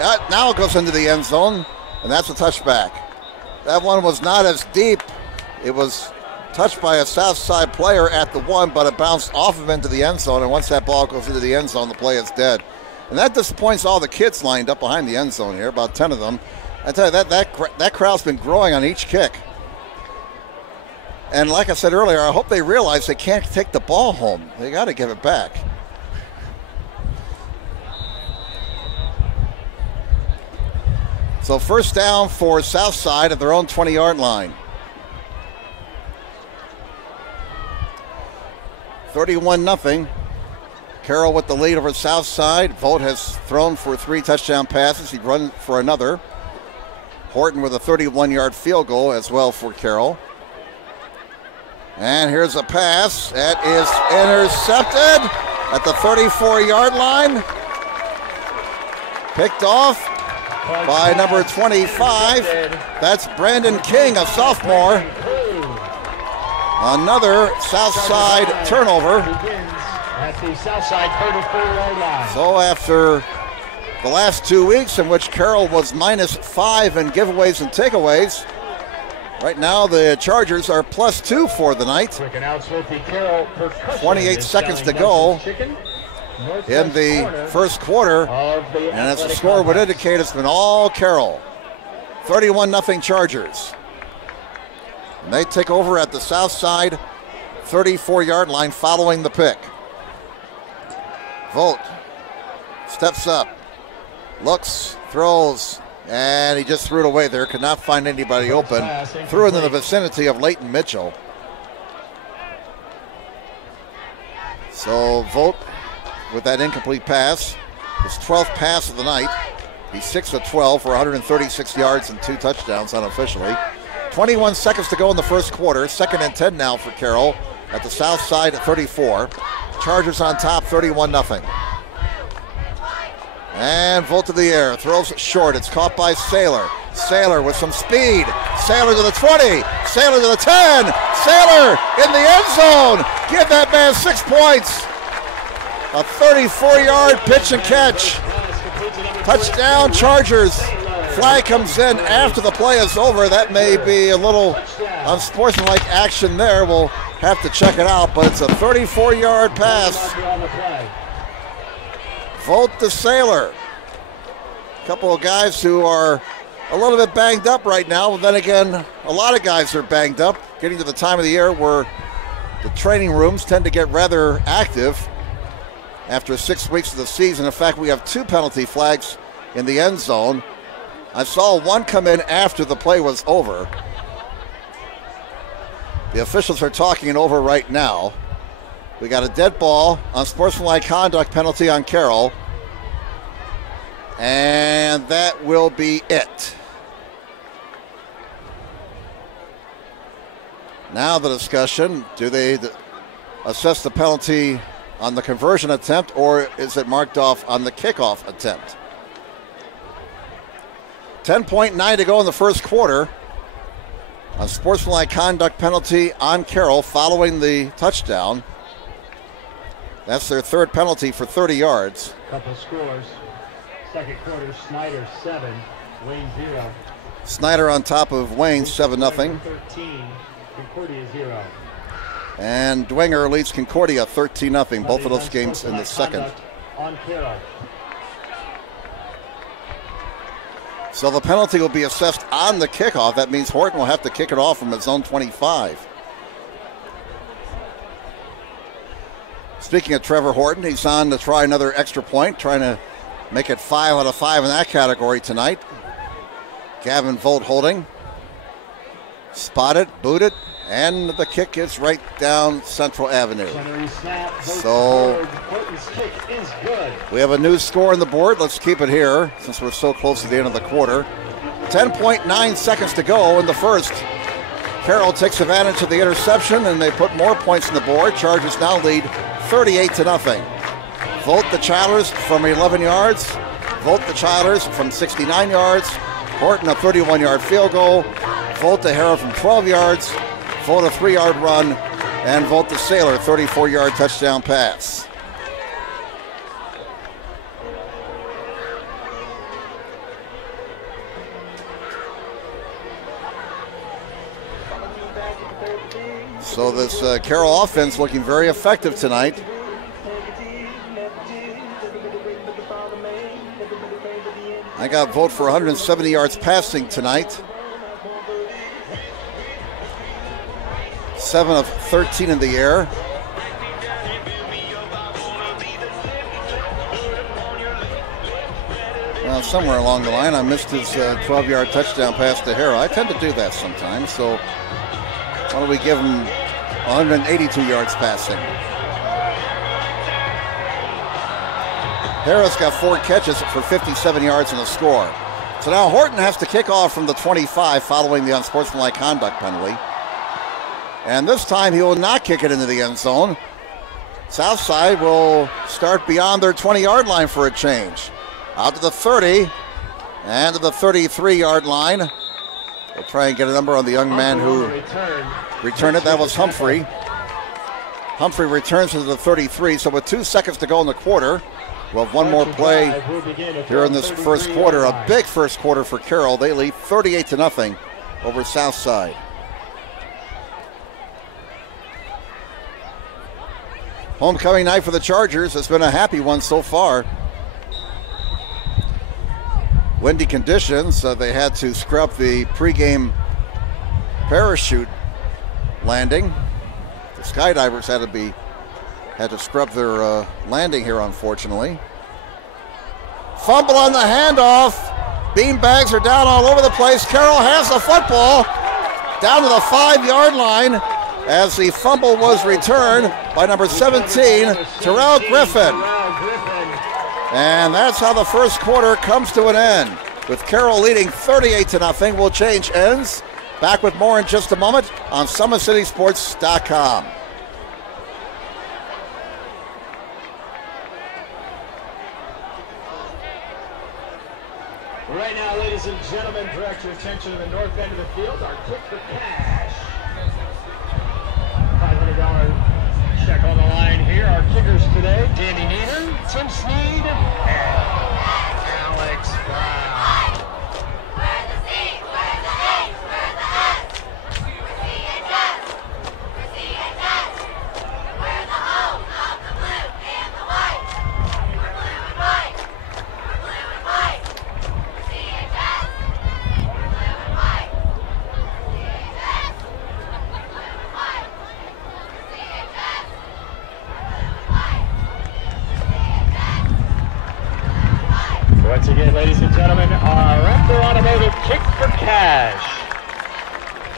Now it goes into the end zone, and that's a touchback. That one was not as deep. It was touched by a Southside player at the 1, but it bounced off of into the end zone, and once that ball goes into the end zone, the play is dead. And that disappoints all the kids lined up behind the end zone here, about 10 of them. I tell you, that crowd's been growing on each kick. And like I said earlier, I hope they realize they can't take the ball home. They got to give it back. So first down for Southside at their own 20-yard line. 31-0. Carroll with the lead over Southside. Volt has thrown for 3 touchdown passes. He'd run for another. Horton with a 31-yard field goal as well for Carroll. And here's a pass. That is intercepted at the 34-yard line. Picked off by number 25. That's Brandon King, a sophomore. Another Southside turnover. At the Southside 34-yard line. So after the last 2 weeks in which Carroll was -5 in giveaways and takeaways, right now the Chargers are +2 for the night. 28 seconds to go in the first quarter, and as the score would indicate, it's been all Carroll. 31-0 Chargers. And they take over at the Southside 34-yard line following the pick. Volt steps up, looks, throws, and he just threw it away there. Could not find anybody open. Threw it in the vicinity of Leighton Mitchell. So Volt with that incomplete pass, his 12th pass of the night. He's 6 of 12 for 136 yards and 2 touchdowns unofficially. 21 seconds to go in the first quarter. 2nd and 10 now for Carroll at the Southside at 34. Chargers on top, 31-0. And Volt to the air, throws it short. It's caught by Saylor. Sailor with some speed. Sailor to the 20. Sailor to the 10. Sailor in the end zone. Give that man 6 points. A 34-yard pitch and catch. Touchdown, Chargers. Flag comes in after the play is over. That may be a little unsportsmanlike action there. We'll have to check it out, but it's a 34-yard pass. Vote the Sailor. A couple of guys who are a little bit banged up right now. Then again, a lot of guys are banged up. Getting to the time of the year where the training rooms tend to get rather active after 6 weeks of the season. In fact, we have 2 penalty flags in the end zone. I saw one come in after the play was over. The officials are talking it over right now. We got a dead ball, unsportsmanlike conduct penalty on Carroll. And that will be it. Now the discussion, do they assess the penalty on the conversion attempt, or is it marked off on the kickoff attempt? 10.9 to go in the first quarter. A sportsmanlike conduct penalty on Carroll following the touchdown. That's their 3rd penalty for 30 yards. Couple scores. Second quarter, Snyder 7, Wayne 0. Snyder on top of Wayne, 7-0. 13, Concordia 0. And Dwenger leads Concordia 13-0. Both of those games in the second. On Carroll. So the penalty will be assessed on the kickoff. That means Horton will have to kick it off from his own 25. Speaking of Trevor Horton, he's on to try another extra point, trying to make it 5 out of 5 in that category tonight. Gavin Volt holding. Spotted, booted, and the kick is right down Central Avenue. So we have a new score on the board. Let's keep it here since we're so close to the end of the quarter. 10.9 seconds to go in the first. Carroll takes advantage of the interception, and they put more points on the board. Chargers now lead 38-0. Volt the Childers from 11 yards. Volt the Childers from 69 yards. Horton a 31-yard field goal. Volt the Harrow from 12 yards. Volt a 3-yard run. And Volt the Sailor 34-yard touchdown pass. So this Carroll offense looking very effective tonight. I got Volt for 170 yards passing tonight. 7 of 13 in the air. Well, somewhere along the line, I missed his 12-yard touchdown pass to Harrow. I tend to do that sometimes, so why don't we give him 182 yards passing. Harrow's got 4 catches for 57 yards and a score. So now Horton has to kick off from the 25 following the unsportsmanlike conduct penalty. And this time he will not kick it into the end zone. Southside will start beyond their 20-yard line for a change. Out to the 30 and to the 33-yard line. They'll try and get a number on the young man who returned it. That was Humphrey. Humphrey returns to the 33. So with 2 seconds to go in the quarter, we'll have one more play here in this first quarter. A big first quarter for Carroll. They lead 38-0 over Southside. Homecoming night for the Chargers has been a happy one so far. Windy conditions, they had to scrub the pregame parachute landing. The skydivers had to scrub their landing here, unfortunately. Fumble on the handoff. Beanbags are down all over the place. Carroll has the football down to the 5-yard line as the fumble was returned by number 17, Terrell Griffin. And that's how the first quarter comes to an end, with Carroll leading 38-0. We'll change ends. Back with more in just a moment on SummitCitySports.com. Right now, ladies Ladies and gentlemen, direct your attention to the north end of the field. Our kick for cash. $500 check on the line here. Our kickers today, Danny Nieder, Tim Sneed, and Alex Brown. Once again, ladies and gentlemen, our Raptor Automotive kick for cash.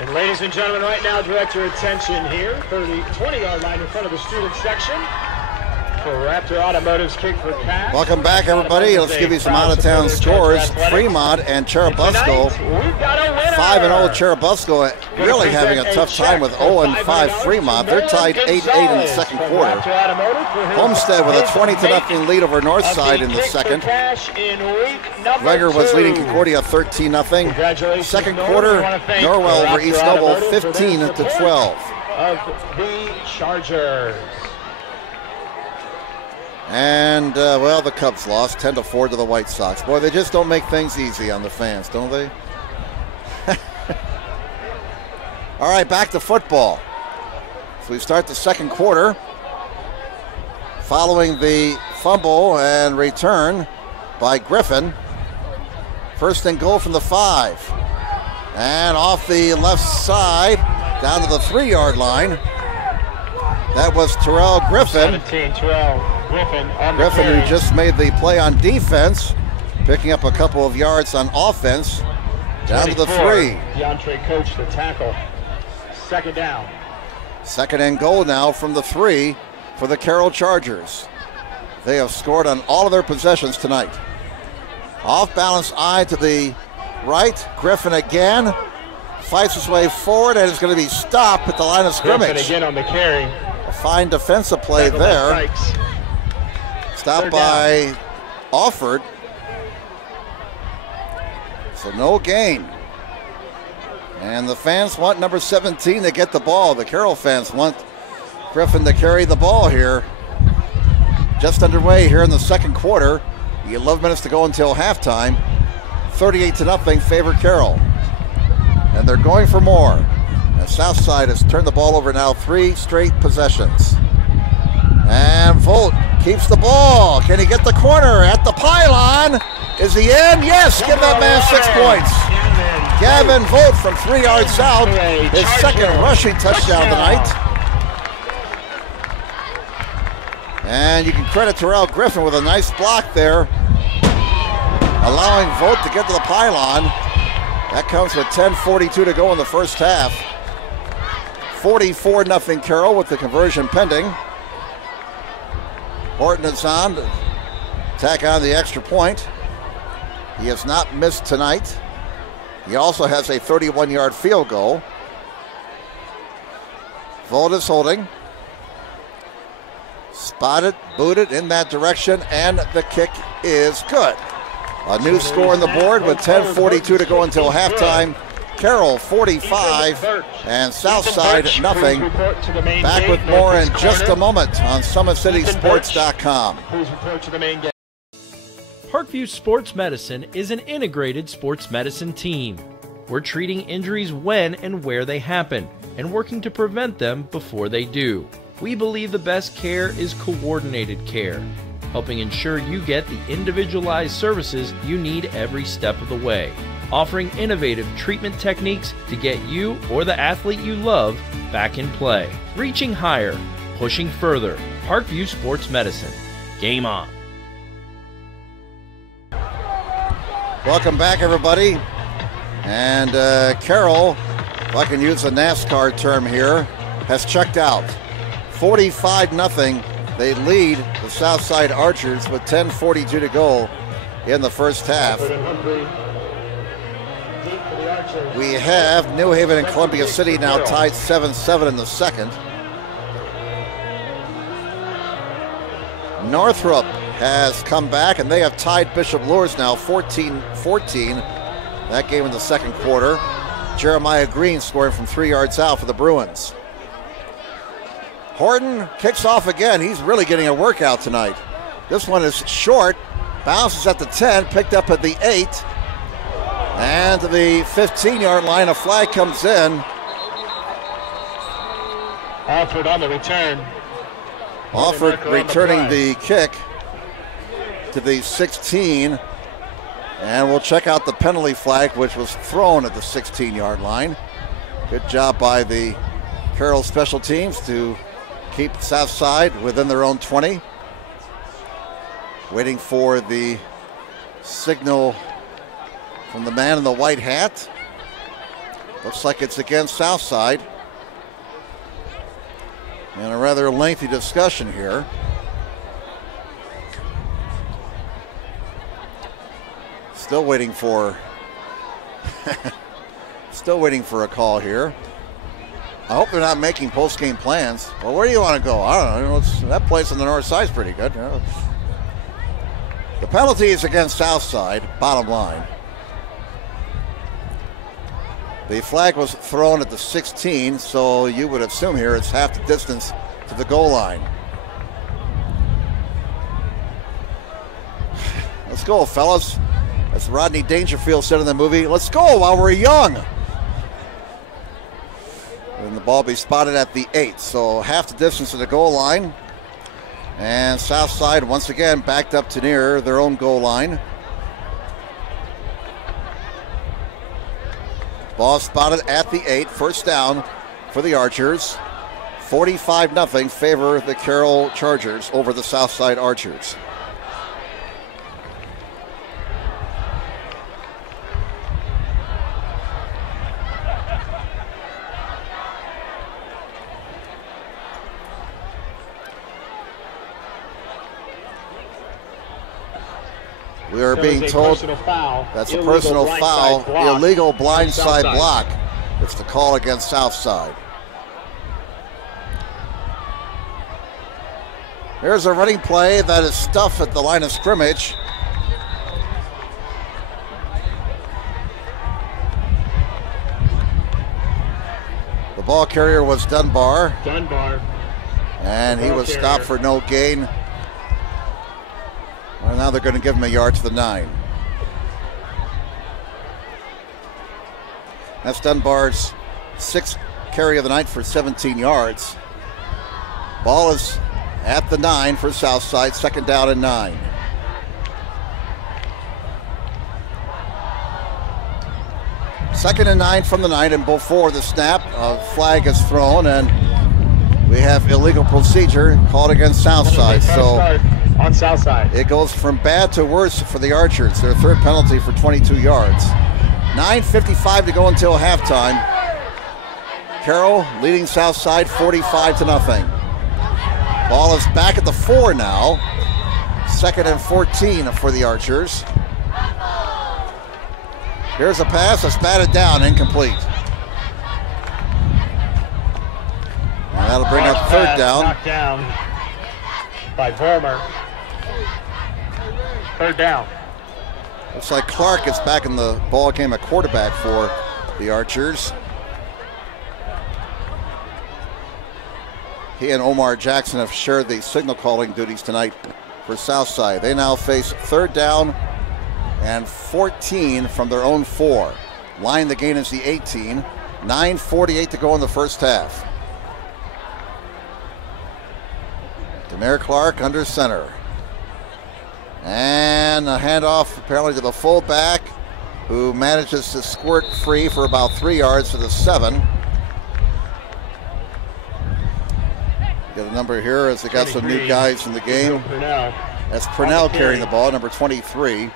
And ladies and gentlemen, right now, direct your attention here, 20-yard line in front of the student section for Raptor Automotive's kick for cash. Welcome back, everybody. Let's give you some out-of-town scores. Fremont and Cherubusco. 5-0 Cherubusco really having a tough time with 0-5 Fremont. They're tied 8-8 in the second quarter. Homestead with a 20-0 lead over Northside in the second. Wenger was leading Concordia 13-0. Second quarter, Norwell over East Noble 15-12. Of the Chargers. And, well, the Cubs lost 10-4 to the White Sox. Boy, they just don't make things easy on the fans, don't they? All right, back to football. So we start the second quarter. Following the fumble and return by Griffin. First and goal from the 5. And off the left side, down to the 3-yard line. That was Terrell Griffin. 17-12. Griffin, who just made the play on defense, picking up a couple of yards on offense, down to the 3. DeAndre Coach the tackle. Second down. Second and goal now from the 3 for the Carroll Chargers. They have scored on all of their possessions tonight. Off balance eye to the right. Griffin again fights his way forward and is going to be stopped at the line of scrimmage. Griffin again on the carry. A fine defensive play there. Stopped by Alford. So no gain. And the fans want number 17 to get the ball. The Carroll fans want Griffin to carry the ball here. Just underway here in the second quarter. 11 minutes to go until halftime. 38-0 favor Carroll. And they're going for more. And Southside has turned the ball over now 3 straight possessions. And Volt keeps the ball. Can he get the corner at the pylon? Is he in? Yes, give that man 6 points. Gavin Volt from 3 yards out. His second rushing touchdown tonight. And you can credit Terrell Griffin with a nice block there, allowing Volt to get to the pylon. That comes with 10:42 to go in the first half. 44-0 Carroll with the conversion pending. Horton is on to tack on the extra point. He has not missed tonight. He also has a 31-yard field goal. Volt is holding. Spotted, booted in that direction, and the kick is good. A new score on the board with 10:42 to go until halftime. Carroll 45 and Southside nothing. Back with more in just a moment on SummitCitySports.com. Please report to the main gate. Parkview Sports Medicine is an integrated sports medicine team. We're treating injuries when and where they happen and working to prevent them before they do. We believe the best care is coordinated care, helping ensure you get the individualized services you need every step of the way, offering innovative treatment techniques to get you or the athlete you love back in play. Reaching higher, pushing further. Parkview Sports Medicine. Game on. Welcome back, everybody. And Carroll, if I can use a NASCAR term here, has checked out. 45-0. They lead the Southside Archers with 10:42 to go in the first half. We have New Haven and Columbia City now tied 7-7 in the second. Northrop has come back, and they have tied Bishop Luers now 14-14 that game in the second quarter. Jeremiah Green scoring from 3 yards out for the Bruins. Horton kicks off again. He's really getting a workout tonight. This one is short, bounces at the 10, picked up at the 8. And to the 15-yard line, a flag comes in. Alford on the return. Alford returning the kick to the 16. And we'll check out the penalty flag, which was thrown at the 16-yard line. Good job by the Carroll special teams to keep Southside within their own 20. Waiting for the signal from the man in the white hat. Looks like it's against Southside. And a rather lengthy discussion here. Still waiting for a call here. I hope they're not making post-game plans. Well, where do you want to go? I don't know. That place on the north side is pretty good. The penalty is against Southside, bottom line. The flag was thrown at the 16, so you would assume here it's half the distance to the goal line. Let's go, fellas. As Rodney Dangerfield said in the movie, let's go while we're young. And the ball be spotted at the 8, so half the distance to the goal line. And Southside once again backed up to near their own goal line. Ball spotted at the 8, first down for the Archers. 45-0 favor the Carroll Chargers over the Southside Archers. We are being told that's a personal foul, illegal blindside block. It's the call against Southside. There's a running play that is stuffed at the line of scrimmage. The ball carrier was Dunbar. And he was stopped for no gain. Well, now they're going to give him a yard to the 9. That's Dunbar's 6th carry of the night for 17 yards. Ball is at the 9 for Southside, second down and 9. Second and 9 from the 9, and before the snap, a flag is thrown, and we have illegal procedure called against Southside. So on Southside, it goes from bad to worse for the Archers. Their third penalty for 22 yards. 9:55 to go until halftime. Carroll leading Southside 45-0. Ball is back at the 4 now. Second and 14 for the Archers. Here's a pass that's batted down, incomplete. And that'll bring up third down. Knocked down by Vormer. Third down. Looks like Clark is back in the ball game at quarterback for the Archers. He and Omar Jackson have shared the signal calling duties tonight for Southside. They now face third down and 14 from their own 4. Line the gain is the 18. 9:48 to go in the first half. Demare Clark under center. And a handoff apparently to the fullback, who manages to squirt free for about 3 yards to the 7. Get a number here as they got some new guys in the game. That's Purnell carrying the ball, number 23.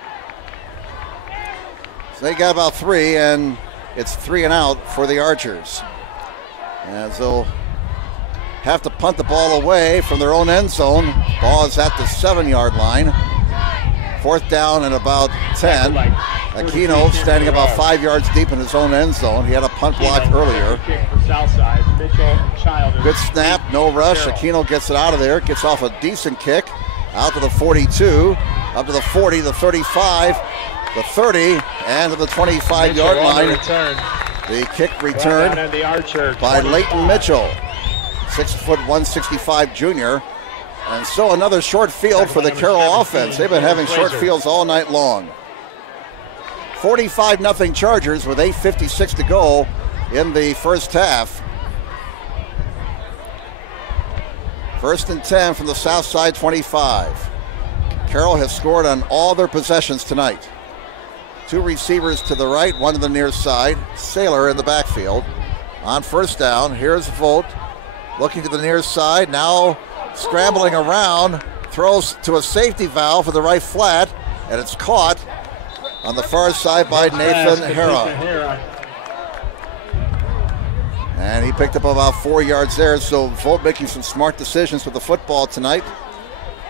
So they got about 3, and it's 3 and out for the Archers. As they'll have to punt the ball away from their own end zone. Ball is at the 7-yard line. Fourth down and about 10. Aquino standing about 5 yards deep in his own end zone. He had a punt block earlier. Good snap, no rush. Aquino gets it out of there, gets off a decent kick. Out to the 42, up to the 40, the 35. the 30, and to the 25-yard line. The kick returned by Leighton Mitchell, 6', 165 junior. And so another short field for the Carroll offense. They've been having short fields all night long. 45-0 Chargers with 8:56 to go in the first half. 1st and 10 from the Southside 25. Carroll has scored on all their possessions tonight. 2 receivers to the right, 1 to the near side. Saylor in the backfield. On first down, here's Volt looking to the near side. Now scrambling around, throws to a safety valve for the right flat, and it's caught on the far side by Nathan Hera. And he picked up about 4 yards there, so Volt making some smart decisions with the football tonight.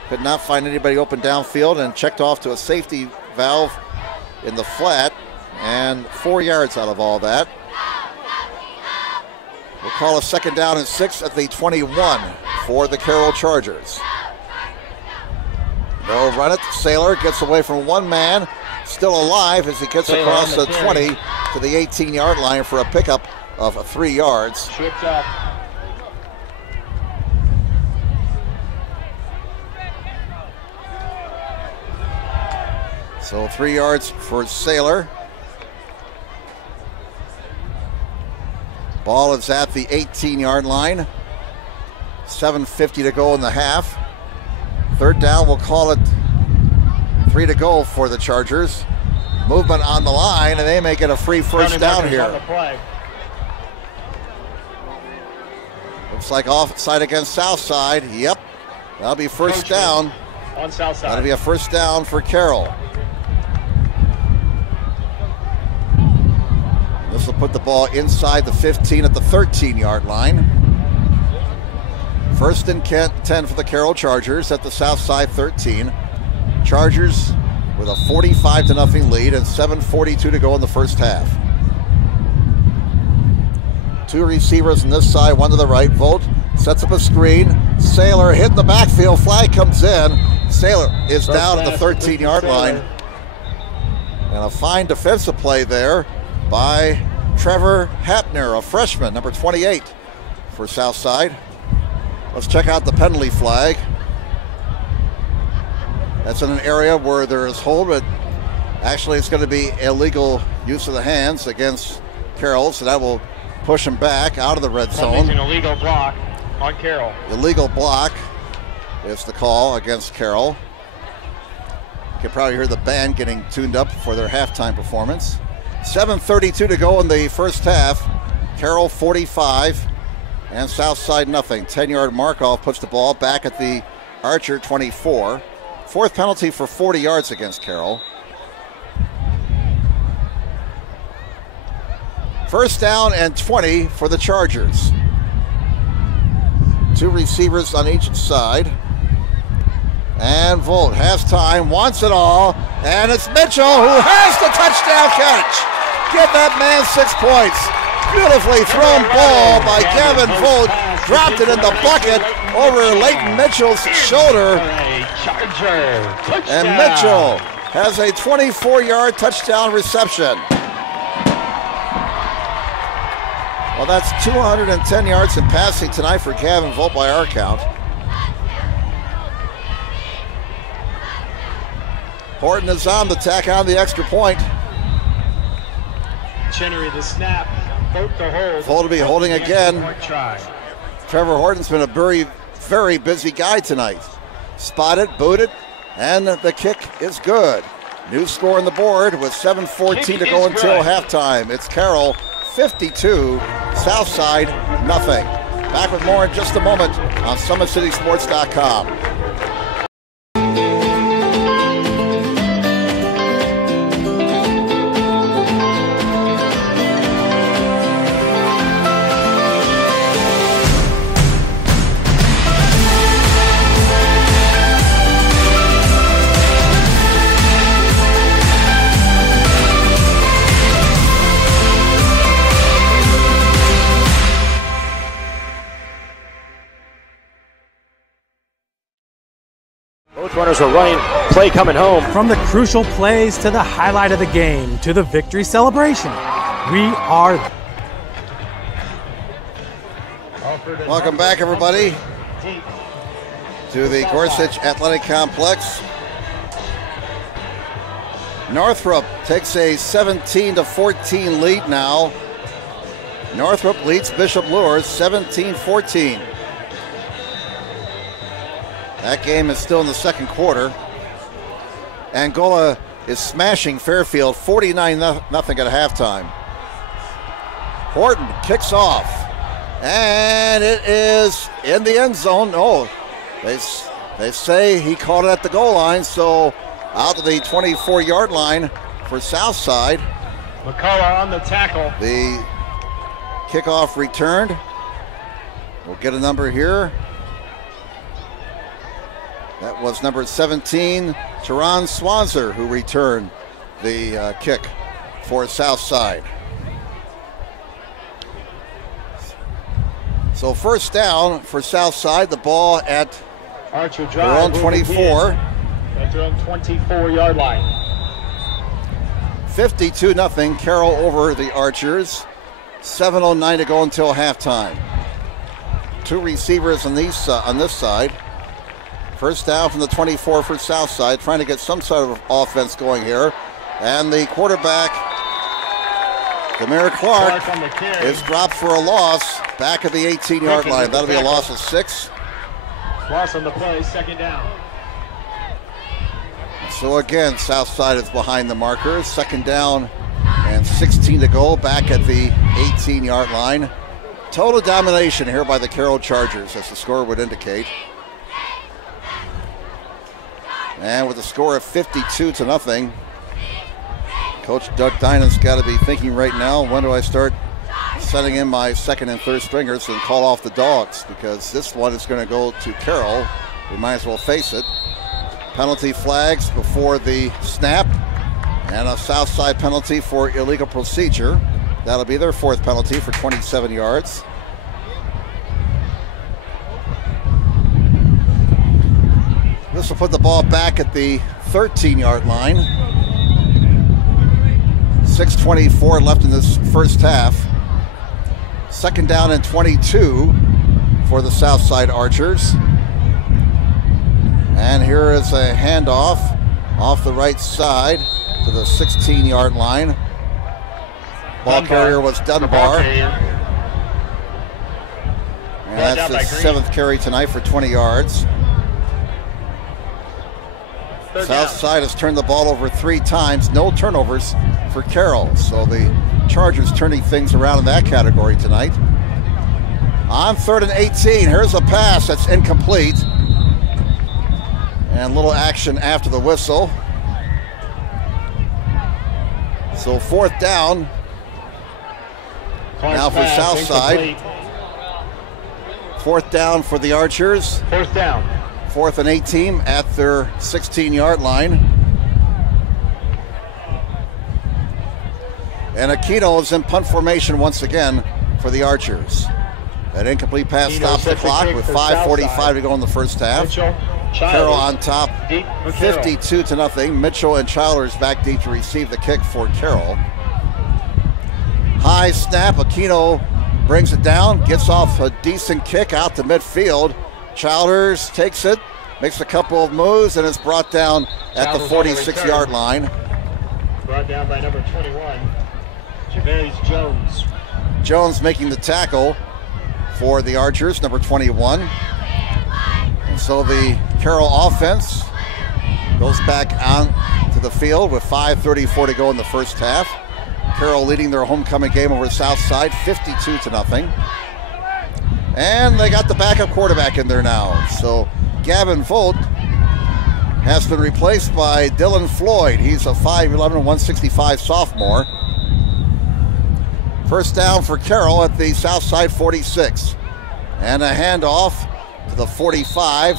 Could not find anybody open downfield and checked off to a safety valve in the flat, and 4 yards out of all that. We'll call a 2nd down and 6 at the 21 for the Carroll Chargers. They'll run it. Saylor gets away from 1 man, still alive as he gets across the 20 to the 18-yard line for a pickup of 3 yards. Tripped up. So 3 yards for Saylor. Ball is at the 18-yard line. 7:50 to go in the half. 3rd down, we'll call it 3 to go for the Chargers. Movement on the line, and they make it a free first down here. Looks like offside against Southside. Yep, that'll be first down. On Southside. That'll be a first down for Carroll. This will put the ball inside the 15 at the 13-yard line. 1st and 10 for the Carroll Chargers at the Southside 13. Chargers with a 45-0 lead and 7:42 to go in the first half. 2 receivers on this side, 1 to the right. Volt sets up a screen. Saylor hit in the backfield. Flag comes in. Saylor is down at the 13-yard line. And a fine defensive play there by Trevor Hapner, a freshman, number 28 for Southside. Let's check out the penalty flag. That's in an area where there is hold, but actually it's going to be illegal use of the hands against Carroll, so that will push him back out of the red zone. An illegal block on Carroll. Illegal block is the call against Carroll. You can probably hear the band getting tuned up for their halftime performance. 7:32 to go in the first half. Carroll 45 and Southside nothing. 10-yard Markov puts the ball back at the Archer 24. 4th penalty for 40 yards against Carroll. First down and 20 for the Chargers. 2 receivers on each side. And Volt has time, wants it all, and it's Mitchell who has the touchdown catch. Give that man 6 points. Beautifully thrown ball by Gavin Volt. Dropped it in the bucket over Leighton Mitchell's shoulder. And Mitchell has a 24-yard touchdown reception. Well, that's 210 yards in passing tonight for Gavin Volt by our count. Horton is on the tack on the extra point. Chenery the snap, Volt the hold. Volt will be holding again. Trevor Horton's been a very, very busy guy tonight. Spotted, booted, and the kick is good. New score on the board with 7:14 to go until halftime. It's Carroll 52, Southside nothing. Back with more in just a moment on SummitCitySports.com. Both runners are running play coming home. From the crucial plays to the highlight of the game to the victory celebration, we are. Welcome back, everybody, to the Gorsuch Athletic Complex. Northrop takes a 17-14 lead now. Northrop leads Bishop Luers 17-14. That game is still in the second quarter. Angola is smashing Fairfield 49-0 at halftime. Horton kicks off, and it is in the end zone. Oh, they say he caught it at the goal line, so out to the 24-yard line for Southside. McCullough on the tackle. The kickoff returned. We'll get a number here. That was number 17, Teron Swanzer, who returned the kick for Southside. So first down for Southside, the ball at their own 24. At their own 24-yard line. 52-0, Carroll over the Archers. 7:09 to go until halftime. Two receivers on this side. First down from the 24 for Southside, trying to get some sort of offense going here. And the quarterback, Demir Clark, is dropped for a loss back at the 18-yard line. That'll be a loss of 6. Loss on the play, second down. So again, Southside is behind the markers. Second down and 16 to go, back at the 18-yard line. Total domination here by the Carroll Chargers, as the score would indicate. And with a score of 52-0, Coach Doug Dynan's got to be thinking right now, when do I start setting in my second and third stringers and call off the dogs? Because this one is going to go to Carroll. We might as well face it. Penalty flags before the snap, and a Southside penalty for illegal procedure. That'll be their fourth penalty for 27 yards. This will put the ball back at the 13-yard line. 6:24 left in this first half. Second down and 22 for the Southside Archers. And here is a handoff off the right side to the 16-yard line. Ball carrier was Dunbar. And that's his 7th carry tonight for 20 yards. Southside has turned the ball over 3 times, no turnovers for Carroll. So the Chargers turning things around in that category tonight. On 3rd and 18, here's a pass that's incomplete. And a little action after the whistle. So 4th down. Now for Southside. 4th down for the Archers. 4th down. 4th and 18 at their 16-yard line. And Aquino is in punt formation once again for the Archers. That incomplete pass stops the clock with 5:45 to go in the first half. Carroll on top, 52-0. Mitchell and Childers back deep to receive the kick for Carroll. High snap, Aquino brings it down, gets off a decent kick out to midfield. Childers takes it, makes a couple of moves, and it's brought down at the 46-yard line. Brought down by number 21, Javarius Jones. Jones making the tackle for the Archers, number 21. And so the Carroll offense goes back on to the field with 5:34 to go in the first half. Carroll leading their homecoming game over Southside 52-0. And they got the backup quarterback in there now. So Gavin Volt has been replaced by Dylan Floyd. He's a 5'11", 165 sophomore. First down for Carroll at the Southside 46. And a handoff to the 45.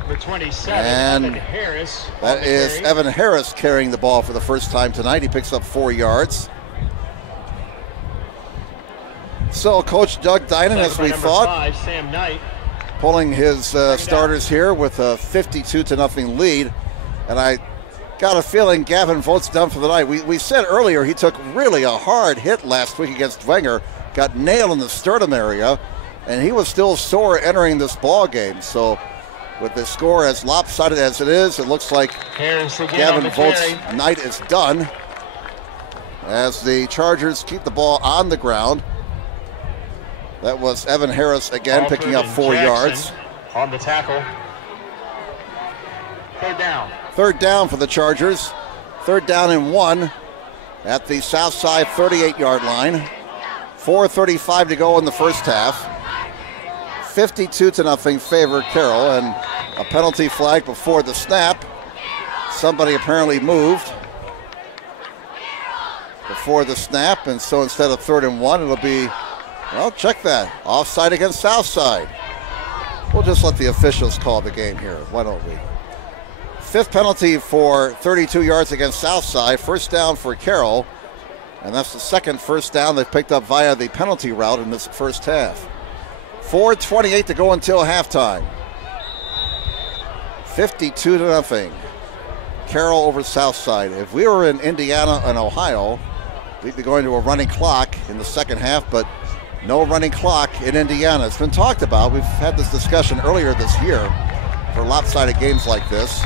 Number 27, and Evan Harris. That is Evan Harris carrying the ball for the first time tonight. He picks up 4 yards. So Coach Doug Dynan, as we thought, 5, Sam Knight. pulling his starters here with a 52-0 lead. And I got a feeling Gavin Vogt's done for the night. We said earlier he took really a hard hit last week against Wenger, got nailed in the sternum area, and he was still sore entering this ball game. So with the score as lopsided as it is, it looks like Gavin Vogt's night is done as the Chargers keep the ball on the ground. That was Evan Harris again picking up 4 yards. On the tackle. Third down. Third down for the Chargers. 3rd down and 1 at the Southside 38-yard line. 4:35 to go in the first half. 52-0 favor Carroll, and a penalty flag before the snap. Somebody apparently moved before the snap, and so instead of 3rd and 1, it'll be, well, check that, offside against Southside. We'll just let the officials call the game here, why don't we? 5th penalty for 32 yards against Southside. 1st down for Carroll, and that's the 2nd first down they've picked up via the penalty route in this first half. 4:28 to go until halftime. 52-0. Carroll over Southside. If we were in Indiana and Ohio, we'd be going to a running clock in the second half, but no running clock in Indiana. It's been talked about. We've had this discussion earlier this year for lopsided games like this.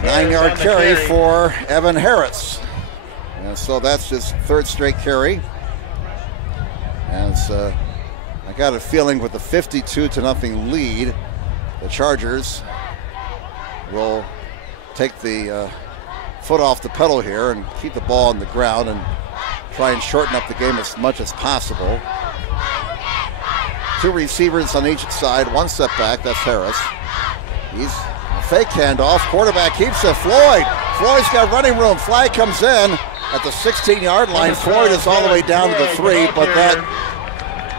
9-yard carry for Evan Harris. And so that's his 3rd straight carry. And I got a feeling with the 52-0 lead, the Chargers will take the foot off the pedal here and keep the ball on the ground and try and shorten up the game as much as possible. 2 receivers on each side, 1 step back, that's Harris. He's a fake handoff, quarterback keeps it, Floyd. Floyd's got running room, flag comes in at the 16-yard line. Floyd is all the way down to the 3, but that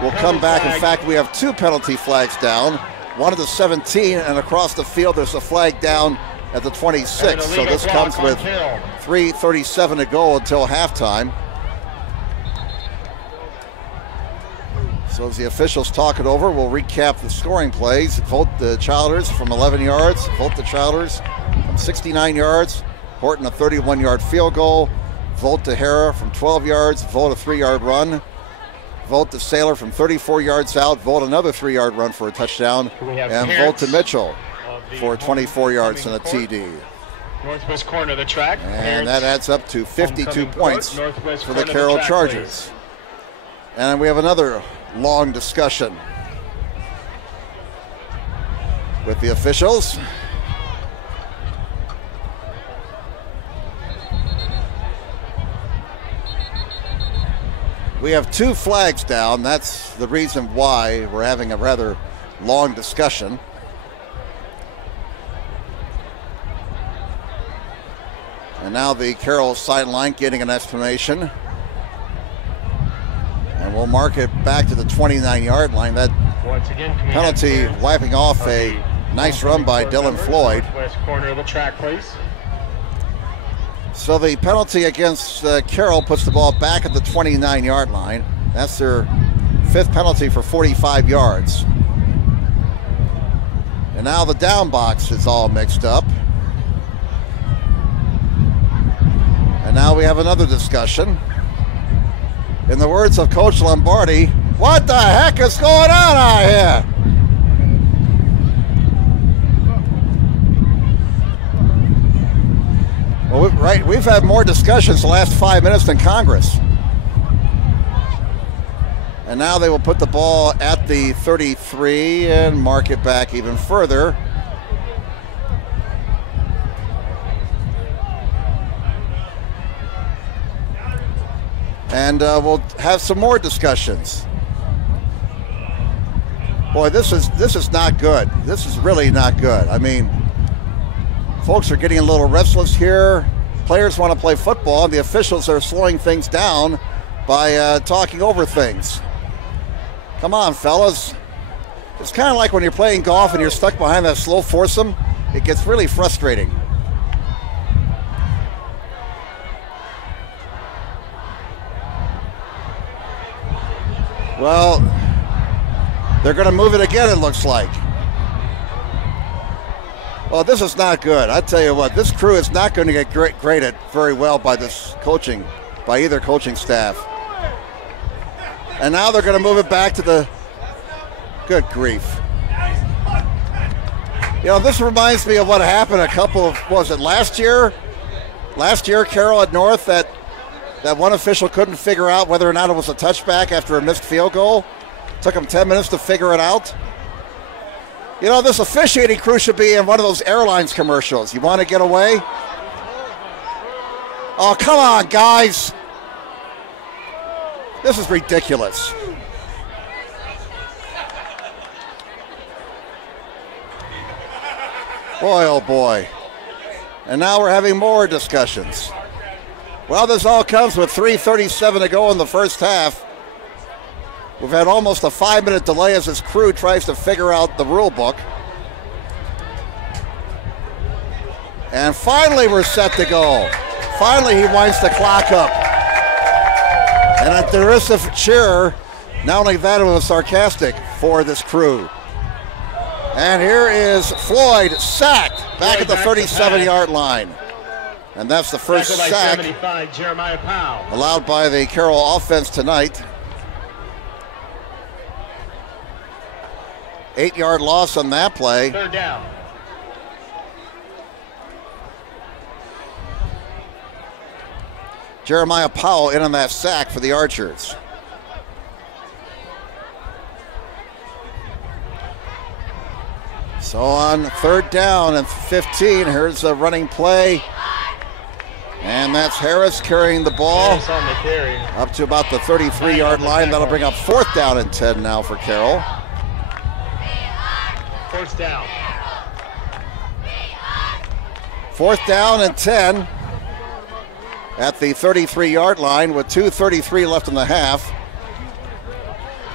will come back. In fact, we have 2 penalty flags down, one at the 17, and across the field there's a flag down at the 26. So this comes with 3:37 to go until halftime. So as the officials talk it over, we'll recap the scoring plays. Vogt the Childers from 11 yards. Vogt the Childers from 69 yards. Horton a 31-yard field goal. Vogt to Hara from 12 yards. Vogt a 3-yard run. Vogt to Saylor from 34 yards out. Vogt another 3-yard run for a touchdown. And Vogt to Mitchell for 24 yards and a TD. Northwest corner of the track. And that adds up to 52 points for the Carroll Chargers. And we have another long discussion with the officials. We have 2 flags down. That's the reason why we're having a rather long discussion. And now the Carroll sideline getting an explanation. And we'll mark it back to the 29-yard line. That penalty wiping off a nice run by Dylan Floyd. West corner of the track, please. So the penalty against Carroll puts the ball back at the 29-yard line. That's their 5th penalty for 45 yards. And now the down box is all mixed up. And now we have another discussion. In the words of Coach Lombardi, what the heck is going on out here? Well, we've had more discussions the last 5 minutes than Congress. And now they will put the ball at the 33 and mark it back even further. And we'll have some more discussions. Boy, this is not good. This is really not good. I mean, folks are getting a little restless here. Players want to play football, and the officials are slowing things down by talking over things. Come on, fellas. It's kind of like when you're playing golf and you're stuck behind that slow foursome. It gets really frustrating. Well, they're going to move it again, it looks like. Well, this is not good. I tell you what, this crew is not going to get graded very well by this coaching, by either coaching staff. And now they're going to move it back to the, good grief. You know, this reminds me of what happened was it last year? Last year, Carroll at North, that one official couldn't figure out whether or not it was a touchback after a missed field goal. Took him 10 minutes to figure it out. You know, this officiating crew should be in one of those airlines commercials. You want to get away? Oh, come on, guys. This is ridiculous. Boy, oh boy. And now we're having more discussions. Well, this all comes with 3:37 to go in the first half. We've had almost a 5-minute delay as this crew tries to figure out the rule book. And finally we're set to go. Finally he winds the clock up. And a derisive cheer, not only that, it was sarcastic for this crew. And here is Floyd sacked back at the 37-yard line. And that's the first sack allowed by the Carroll offense tonight. 8-yard loss on that play. Third down. Jeremiah Powell in on that sack for the Archers. So on third down and 15, here's a running play. And that's Harris carrying the ball up to about the 33-yard line. That'll bring up fourth down and 10 now for Carroll. First down. Fourth down and 10 at the 33-yard line with 2:33 left in the half.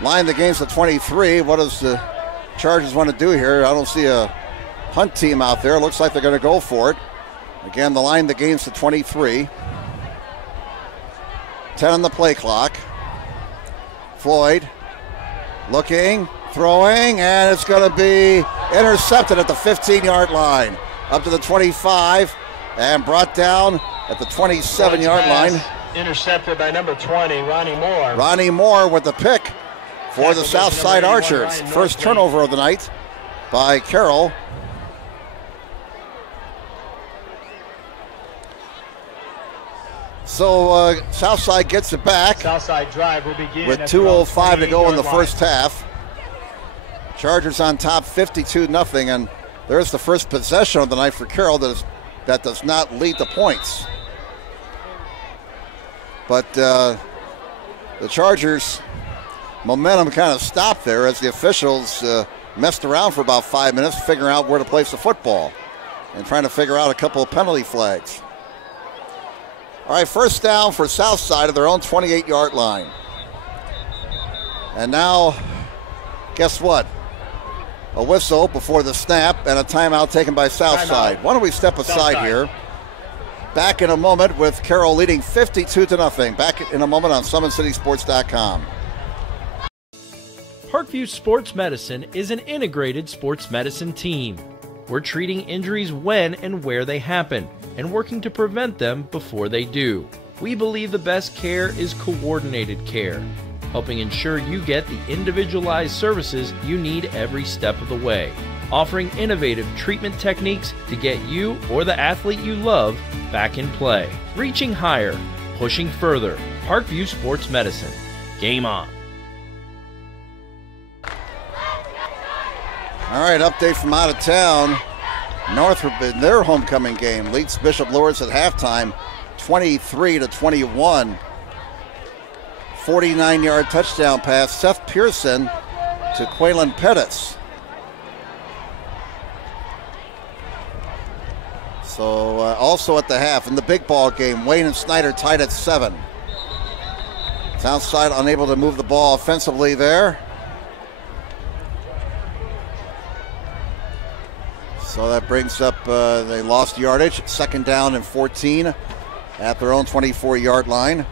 Line the game's at 23. What does the Chargers want to do here? I don't see a hunt team out there. Looks like they're going to go for it. Again, the line the game's to 23. 10 on the play clock. Floyd looking, throwing, and it's going to be intercepted at the 15-yard line. Up to the 25 and brought down at the 27-yard line. Intercepted by number 20, Ronnie Moore. Ronnie Moore with the pick for the Southside Archers. First turnover of the night by Carroll. So Southside gets it back. Southside drive will begin with 2:05 to go in the first half. Chargers on top 52-0, and there's the first possession of the night for Carroll that does not lead to points. But the Chargers' momentum kind of stopped there as the officials messed around for about 5 minutes figuring out where to place the football and trying to figure out a couple of penalty flags. All right, first down for Southside at their own 28-yard line. And now, guess what? A whistle before the snap and a timeout taken by Southside. Why don't we step aside here? Back in a moment with Carroll leading 52-0. Back in a moment on SummitCitySports.com. Parkview Sports Medicine is an integrated sports medicine team. We're treating injuries when and where they happen and working to prevent them before they do. We believe the best care is coordinated care, helping ensure you get the individualized services you need every step of the way, offering innovative treatment techniques to get you or the athlete you love back in play. Reaching higher, pushing further. Parkview Sports Medicine. Game on. All right, update from out of town. Northrop in their homecoming game leads Bishop Lourdes at halftime 23-21. 49-yard touchdown pass, Seth Pearson to Quaylen Pettis. So also at the half in the big ball game, Wayne and Snyder tied at 7. Southside unable to move the ball offensively there. So that brings up, they lost yardage, second down and 14 at their own 24-yard line.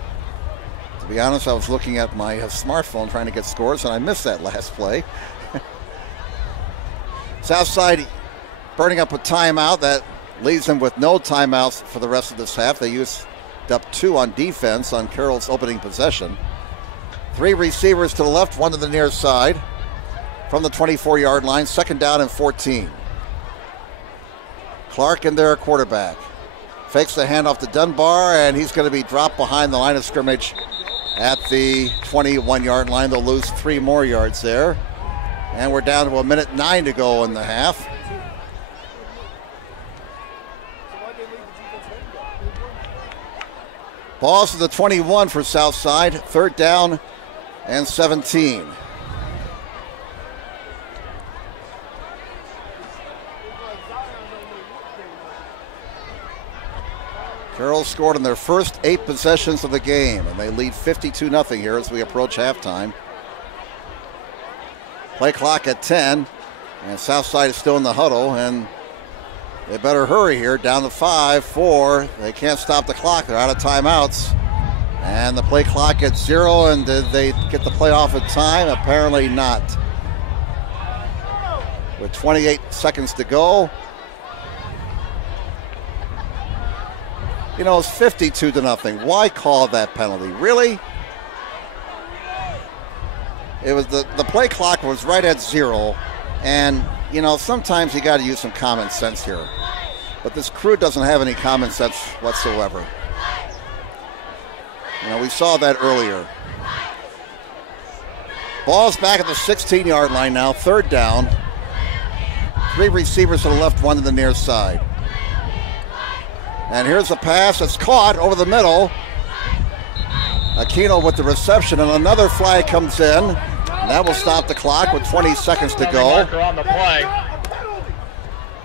To be honest, I was looking at my smartphone trying to get scores, and I missed that last play. Southside burning up a timeout. That leaves them with no timeouts for the rest of this half. They used up 2 on defense on Carroll's opening possession. 3 receivers to the left, 1 to the near side from the 24-yard line. 2nd down and 14. Clark in there, quarterback. Fakes the handoff to Dunbar, and he's going to be dropped behind the line of scrimmage at the 21-yard line. They'll lose 3 more yards there. And we're down to 1:09 to go in the half. Ball's to the 21 for Southside. 3rd down and 17. Carroll scored in their first 8 possessions of the game, and they lead 52-0 here as we approach halftime. Play clock at 10, and Southside is still in the huddle, and they better hurry here. Down to 5, 4. They can't stop the clock. They're out of timeouts. And the play clock at 0, and did they get the play off in time? Apparently not. With 28 seconds to go. You know, it's 52-0. Why call that penalty? Really? It was the play clock was right at 0, and you know, sometimes you got to use some common sense here. But this crew doesn't have any common sense whatsoever. You know, we saw that earlier. Ball's back at the 16-yard line now, 3rd down. 3 receivers to the left, 1 to the near side. And here's a pass that's caught over the middle. Aquino with the reception, and another flag comes in. And that will stop the clock with 20 seconds to go. On the play.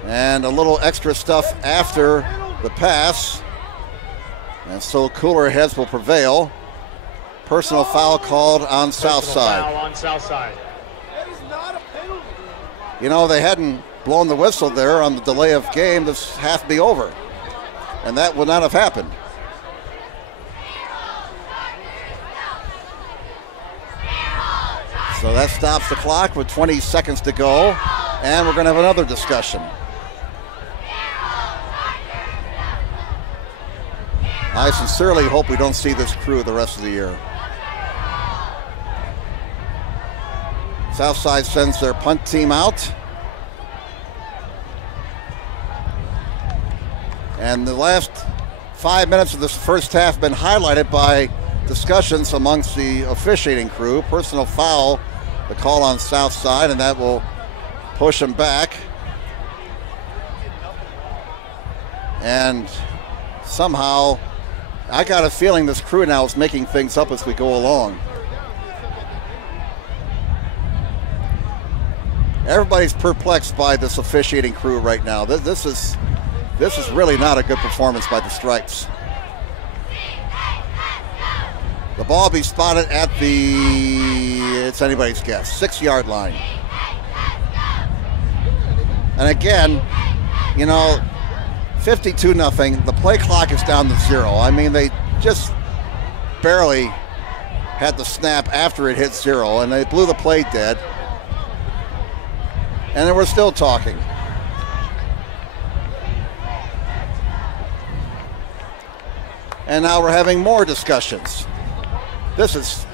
And a little extra stuff after the pass. And so cooler heads will prevail. Personal foul called on Southside. Foul on Southside. You know, they hadn't blown the whistle there on the delay of game. This half be over. And that would not have happened. So that stops the clock with 20 seconds to go. And we're going to have another discussion. I sincerely hope we don't see this crew the rest of the year. Southside sends their punt team out. And the last 5 minutes of this first half have been highlighted by discussions amongst the officiating crew. Personal foul, the call on Southside, and that will push them back. And somehow, I got a feeling this crew now is making things up as we go along. Everybody's perplexed by this officiating crew right now. This is really not a good performance by the Stripes. The ball will be spotted at it's anybody's guess, 6-yard line. And again, you know, 52-0. The play clock is down to 0. I mean, they just barely had the snap after it hit 0, and they blew the play dead. And then we're still talking. And now we're having more discussions. This is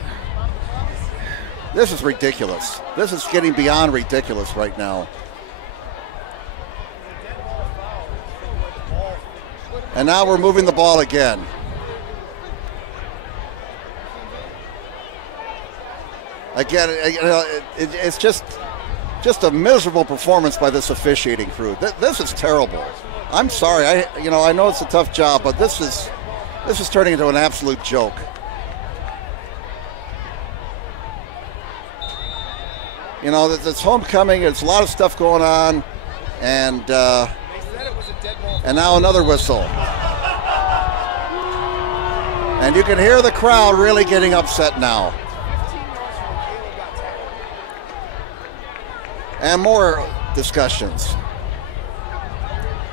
ridiculous. This is getting beyond ridiculous right now. And now we're moving the ball again. Again, it's just a miserable performance by this officiating crew. This is terrible. I'm sorry. I know it's a tough job, but this is turning into an absolute joke. You know, it's homecoming. There's a lot of stuff going on, and now another whistle. And you can hear the crowd really getting upset now. And more discussions.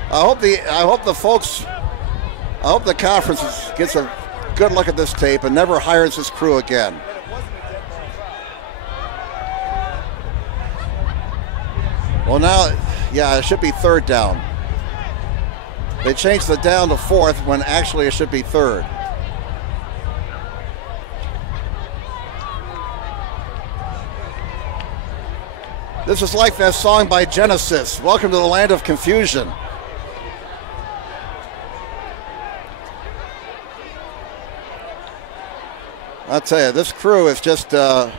I hope the conference gets a good look at this tape and never hires this crew again. Well, now Yeah, it should be third down. They changed the down to fourth when actually it should be third. This is like that song by Genesis, Welcome to the Land of Confusion. I'll tell you, this crew is just, I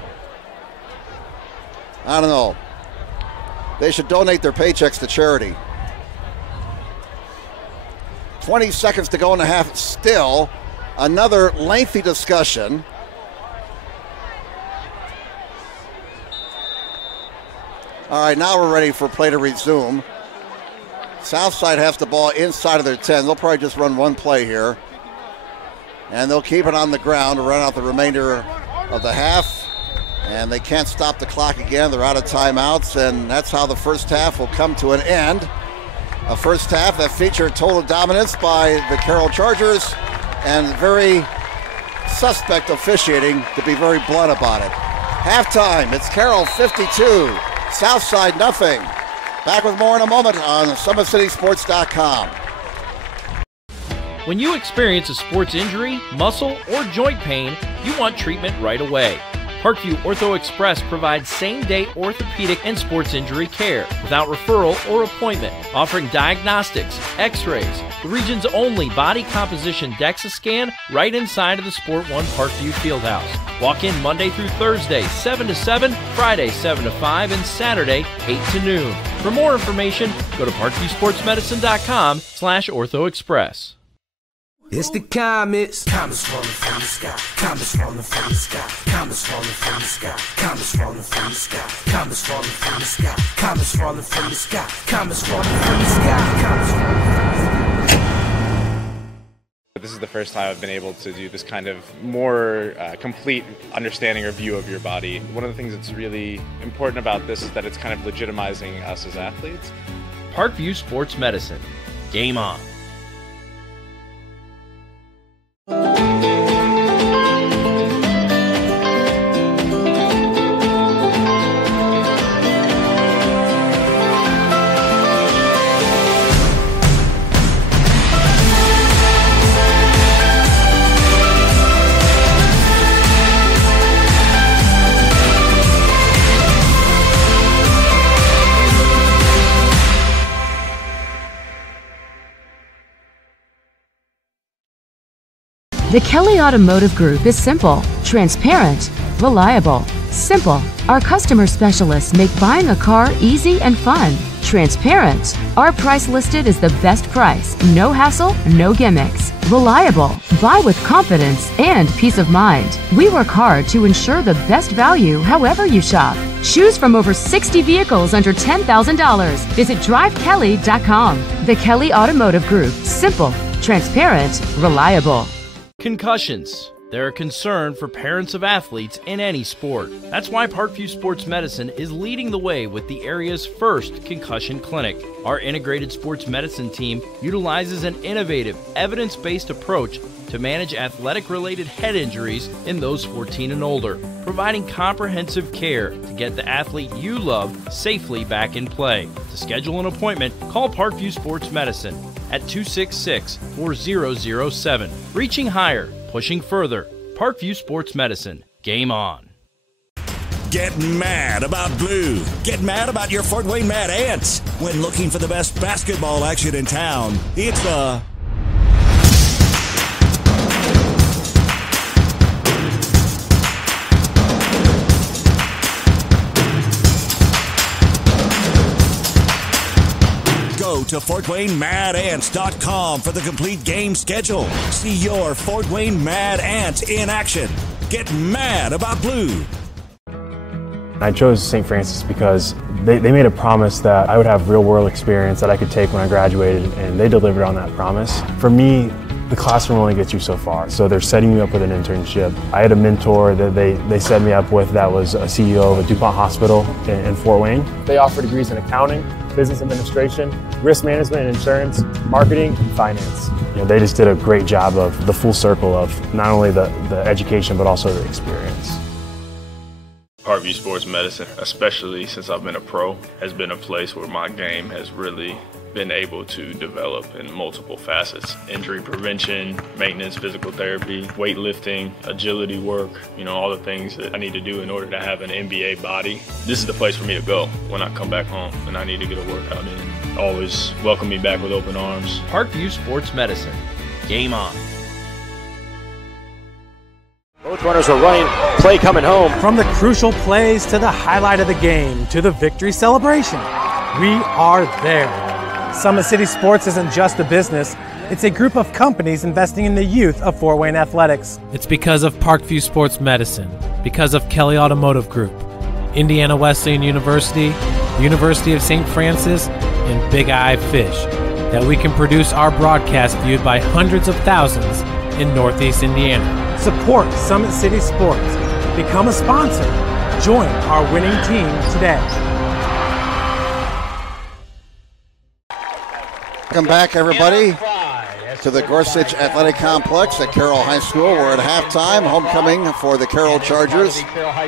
don't know. They should donate their paychecks to charity. 20 seconds to go in the half. Still, another lengthy discussion. All right, now we're ready for play to resume. Southside has the ball inside of their 10. They'll probably just run one play here. And they'll keep it on the ground to run out the remainder of the half. And they can't stop the clock again. They're out of timeouts, and that's how the first half will come to an end. A first half that featured total dominance by the Carroll Chargers and very suspect officiating, to be very blunt about it. Halftime, it's Carroll 52, Southside nothing. Back with more in a moment on SummitCitySports.com. When you experience a sports injury, muscle, or joint pain, you want treatment right away. Parkview Ortho Express provides same-day orthopedic and sports injury care without referral or appointment, offering diagnostics, x-rays, the region's only body composition DEXA scan right inside of the Sport One Parkview Fieldhouse. Walk in Monday through Thursday, 7 to 7, Friday, 7 to 5, and Saturday, 8 to noon. For more information, go to parkviewsportsmedicine.com/orthoexpress. It's the comets. Comets falling from the sky. Comets falling from the sky. Comets falling from the sky. Comets falling from the sky. Comets falling from the sky. Comets falling from the sky. Comets falling from the sky. Comets falling from the sky. This is the first time I've been able to do this kind of more complete understanding or view of your body. One of the things that's really important about this is that it's kind of legitimizing us as athletes. Parkview Sports Medicine. Game on. The Kelly Automotive Group is simple, transparent, reliable. Simple. Our customer specialists make buying a car easy and fun. Transparent. Our price listed is the best price. No hassle, no gimmicks. Reliable. Buy with confidence and peace of mind. We work hard to ensure the best value however you shop. Choose from over 60 vehicles under $10,000. Visit drivekelly.com. The Kelly Automotive Group. Simple, transparent, reliable. Concussions. They're a concern for parents of athletes in any sport. That's why Parkview Sports Medicine is leading the way with the area's first concussion clinic. Our integrated sports medicine team utilizes an innovative, evidence-based approach to manage athletic-related head injuries in those 14 and older, providing comprehensive care to get the athlete you love safely back in play. To schedule an appointment, call Parkview Sports Medicine at 266-4007. Reaching higher, pushing further. Parkview Sports Medicine. Game on. Get mad about blue. Get mad about your Fort Wayne Mad Ants. When looking for the best basketball action in town, it's the Go to FortWayneMadAnts.com for the complete game schedule. See your Fort Wayne Mad Ants in action. Get mad about blue. I chose St. Francis because they made a promise that I would have real-world experience that I could take when I graduated, and they delivered on that promise. For me, the classroom only gets you so far, so they're setting you up with an internship. I had a mentor that they set me up with that was a CEO of a DuPont hospital in Fort Wayne. They offer degrees in accounting, business administration, risk management and insurance, marketing, and finance. You know, they just did a great job of the full circle of not only the education but also the experience. Parkview Sports Medicine, especially since I've been a pro, has been a place where my game has really been able to develop in multiple facets. Injury prevention, maintenance, physical therapy, weightlifting, agility work, all the things that I need to do in order to have an NBA body. This is the place for me to go when I come back home and I need to get a workout in. Always welcome me back with open arms. Parkview Sports Medicine. Game on. Both runners are running, play coming home. From the crucial plays to the highlight of the game to the victory celebration, we are there. Summit City Sports isn't just a business, it's a group of companies investing in the youth of Fort Wayne athletics. It's because of Parkview Sports Medicine, because of Kelly Automotive Group, Indiana Wesleyan University, the University of St. Francis, and Big Eye Fish, that we can produce our broadcast viewed by hundreds of thousands in Northeast Indiana. Support Summit City Sports. Become a sponsor. Join our winning team today. Welcome back, everybody, to the Gorsuch Athletic Complex at Carroll High School. We're at halftime, homecoming for the Carroll Chargers,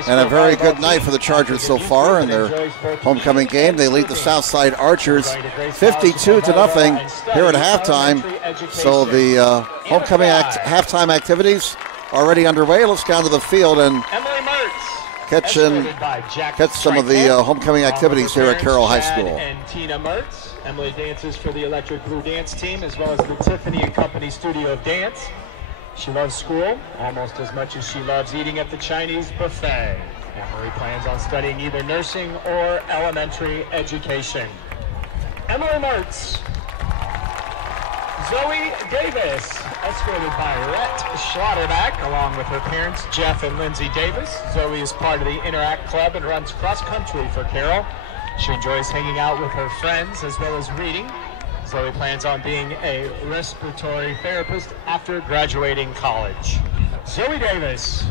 and a very good night for the Chargers so far in their homecoming game. They lead the Southside Archers 52-0 here at halftime. So the homecoming halftime activities already underway. Let's go down to the field and catch some of the homecoming activities here at Carroll High School. Emily dances for the Electric Blue Dance Team as well as the Tiffany & Company Studio of Dance. She loves school almost as much as she loves eating at the Chinese buffet. Emily plans on studying either nursing or elementary education. Emily Mertz. Zoe Davis, escorted by Rhett Schlotterback, along with her parents, Jeff and Lindsay Davis. Zoe is part of the Interact Club and runs cross country for Carroll. She enjoys hanging out with her friends as well as reading. Zoe plans on being a respiratory therapist after graduating college. Zoe Davis.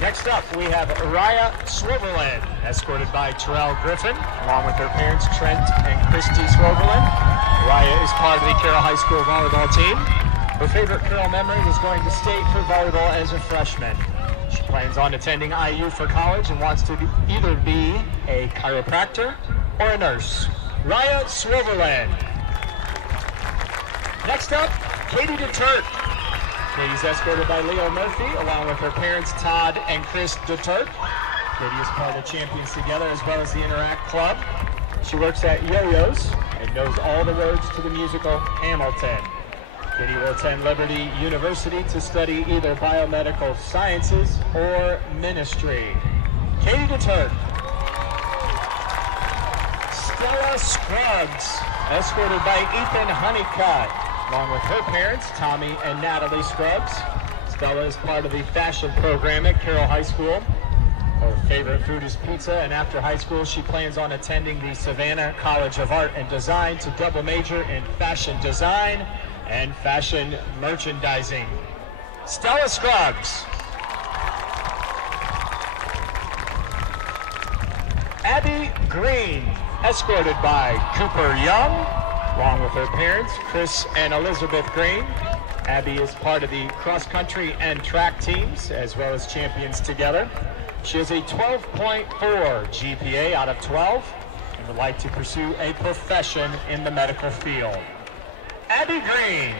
Next up, we have Raya Swiverland, escorted by Terrell Griffin, along with her parents, Trent and Christy Swiverland. Raya is part of the Carroll High School volleyball team. Her favorite Carroll memory was going to state for volleyball as a freshman. She plans on attending IU for college and wants to either be a chiropractor or a nurse. Raya Swiverland. Next up, Katie DeTurk. Katie's escorted by Leo Murphy, along with her parents, Todd and Chris DeTurk. Katie is part of the Champions Together as well as the Interact Club. She works at Yo-Yo's and knows all the words to the musical Hamilton. Katie will attend Liberty University to study either biomedical sciences or ministry. Katie DeTurk. Stella Scruggs, escorted by Ethan Honeycutt, along with her parents, Tommy and Natalie Scruggs. Stella is part of the fashion program at Carroll High School. Her favorite food is pizza, and after high school, she plans on attending the Savannah College of Art and Design to double major in fashion design and fashion merchandising. Stella Scruggs. Abby Green, escorted by Cooper Young, along with her parents, Chris and Elizabeth Green. Abby is part of the cross-country and track teams, as well as Champions Together. She has a 12.4 GPA out of 12 and would like to pursue a profession in the medical field. Abby Green.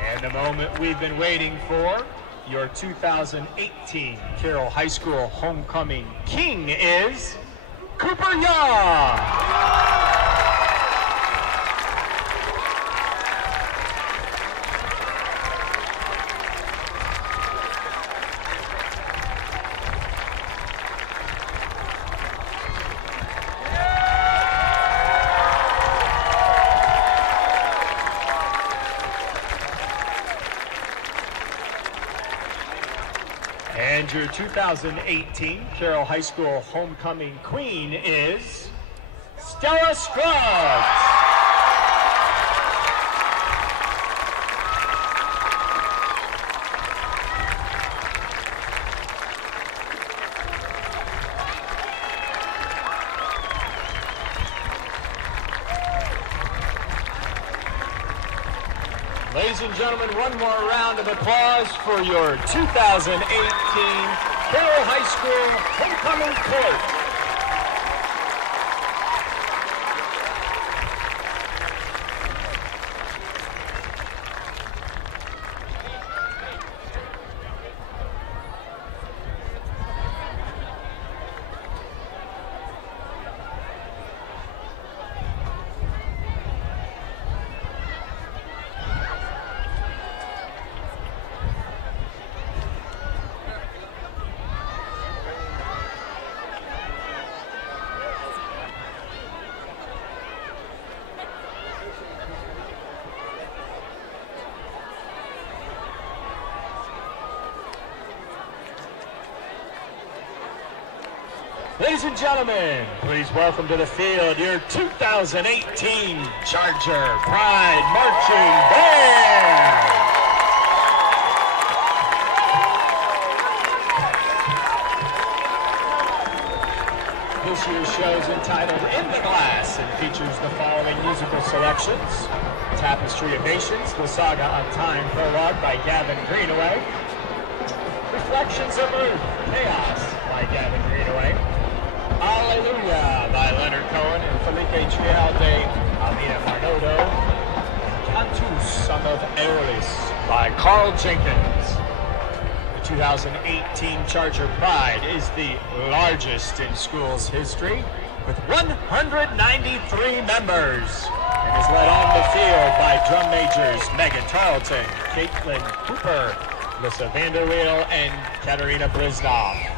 And the moment we've been waiting for, your 2018 Carroll High School homecoming king is Cooper Young. And your 2018 Carroll High School homecoming queen is Stella Scruggs. Ladies and gentlemen, one more round of applause for your 2018 Carroll High School Homecoming Court. Ladies and gentlemen, please welcome to the field your 2018 Charger Pride Marching Band. This year's show is entitled In the Glass and features the following musical selections: Tapestry of Nations, The Saga of Time prologue by Gavin Greenaway, Reflections of Earth, Chaos by Gavin Greenaway, Alleluia by Leonard Cohen and Felipe Trialde, Alina Marnodo, Cantus, Son of Aeolus by Carl Jenkins. The 2018 Charger Pride is the largest in school's history, with 193 members, and is led on the field by drum majors Megan Tarleton, Caitlin Cooper, Lissa Vanderweel, and Katerina Bliznov.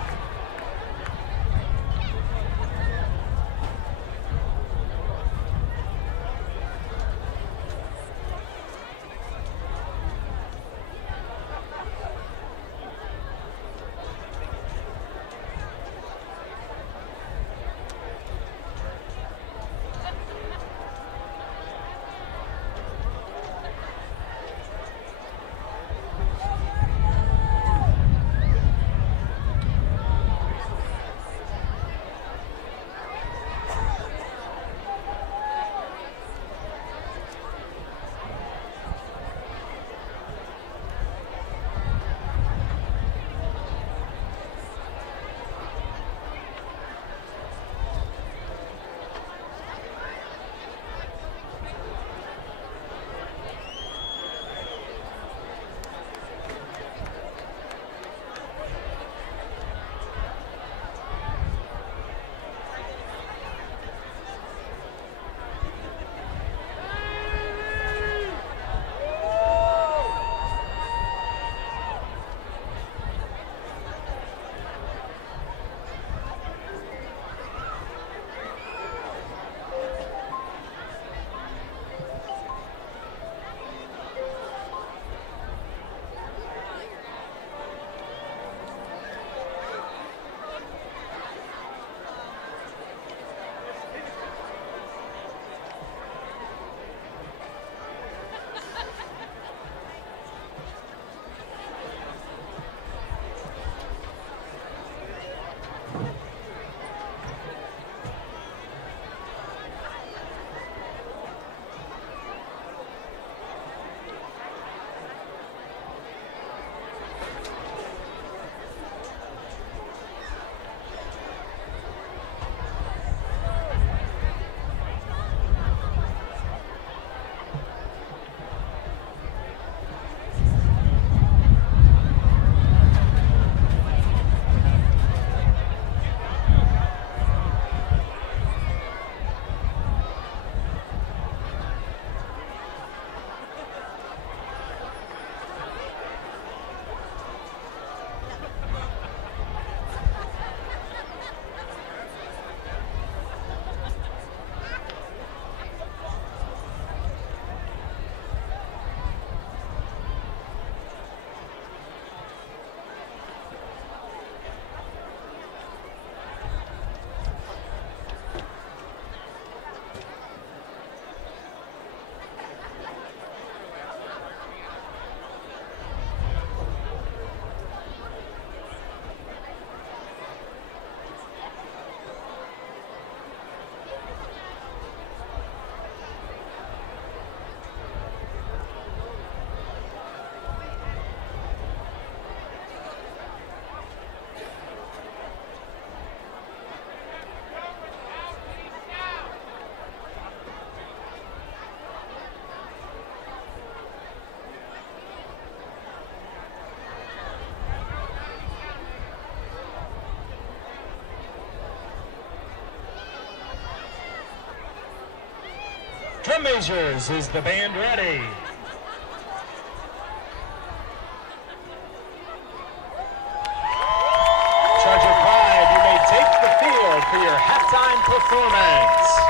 drum majors, is the band ready? Charger Pride, you may take the field for your halftime performance.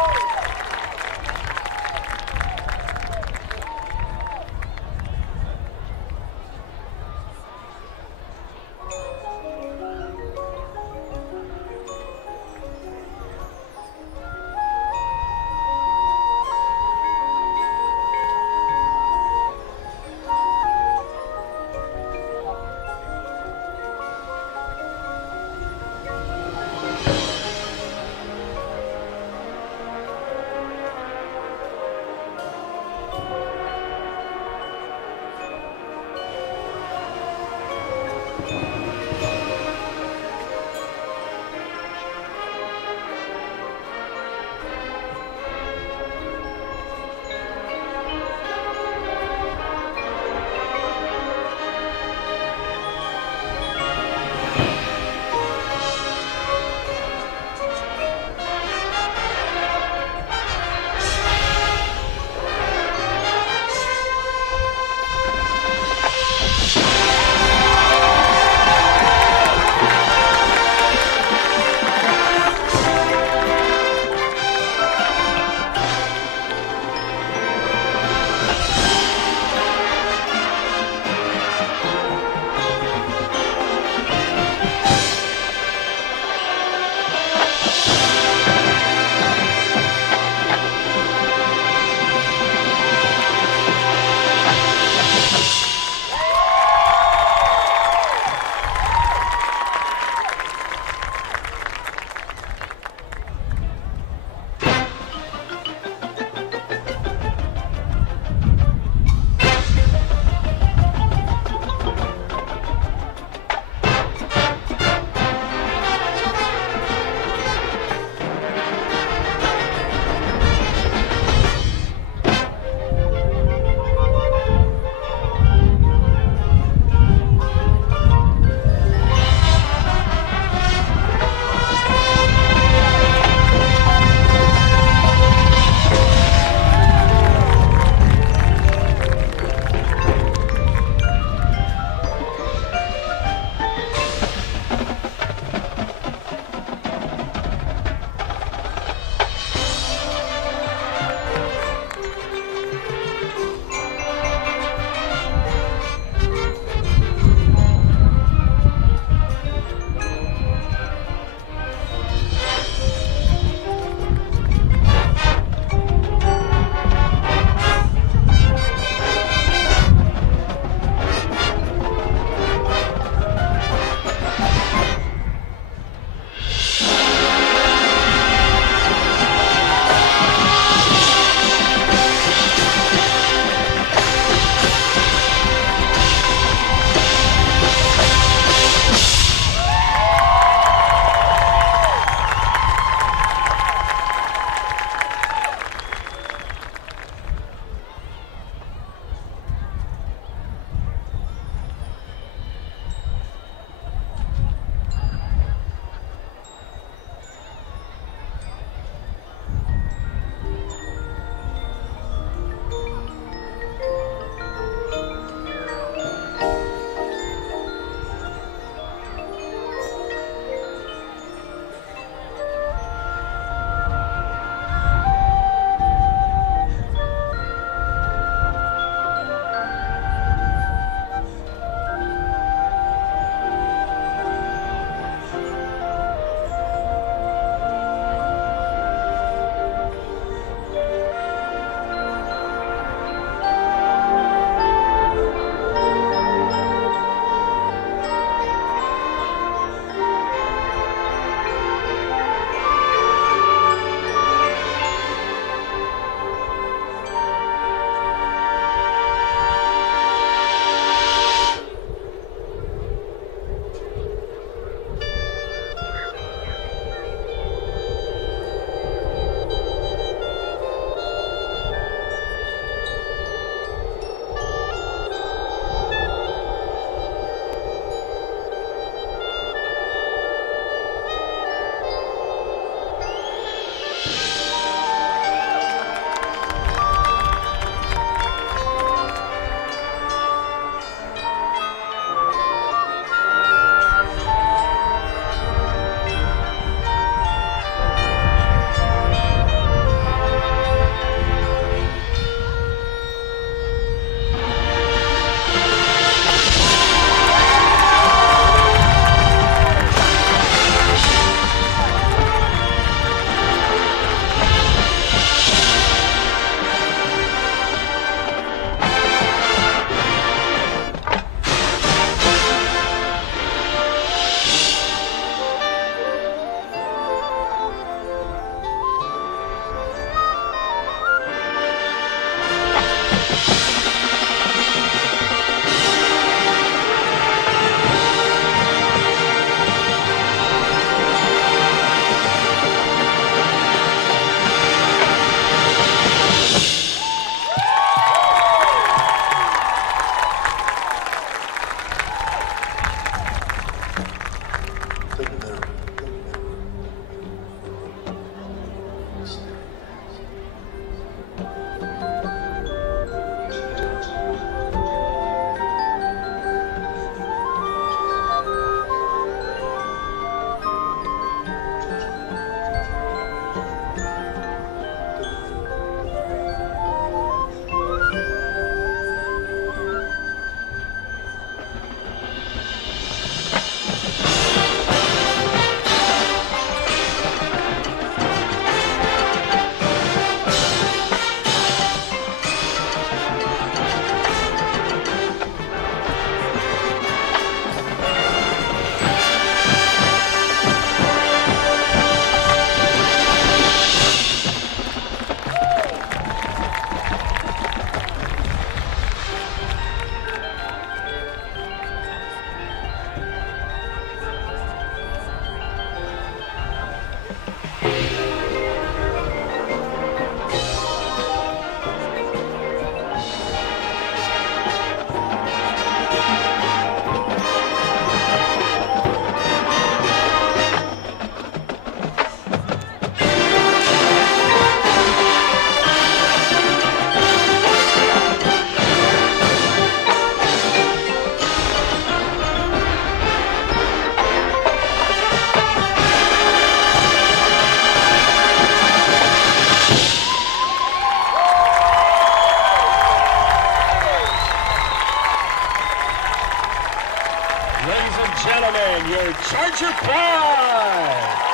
gentlemen, your Charger Pride.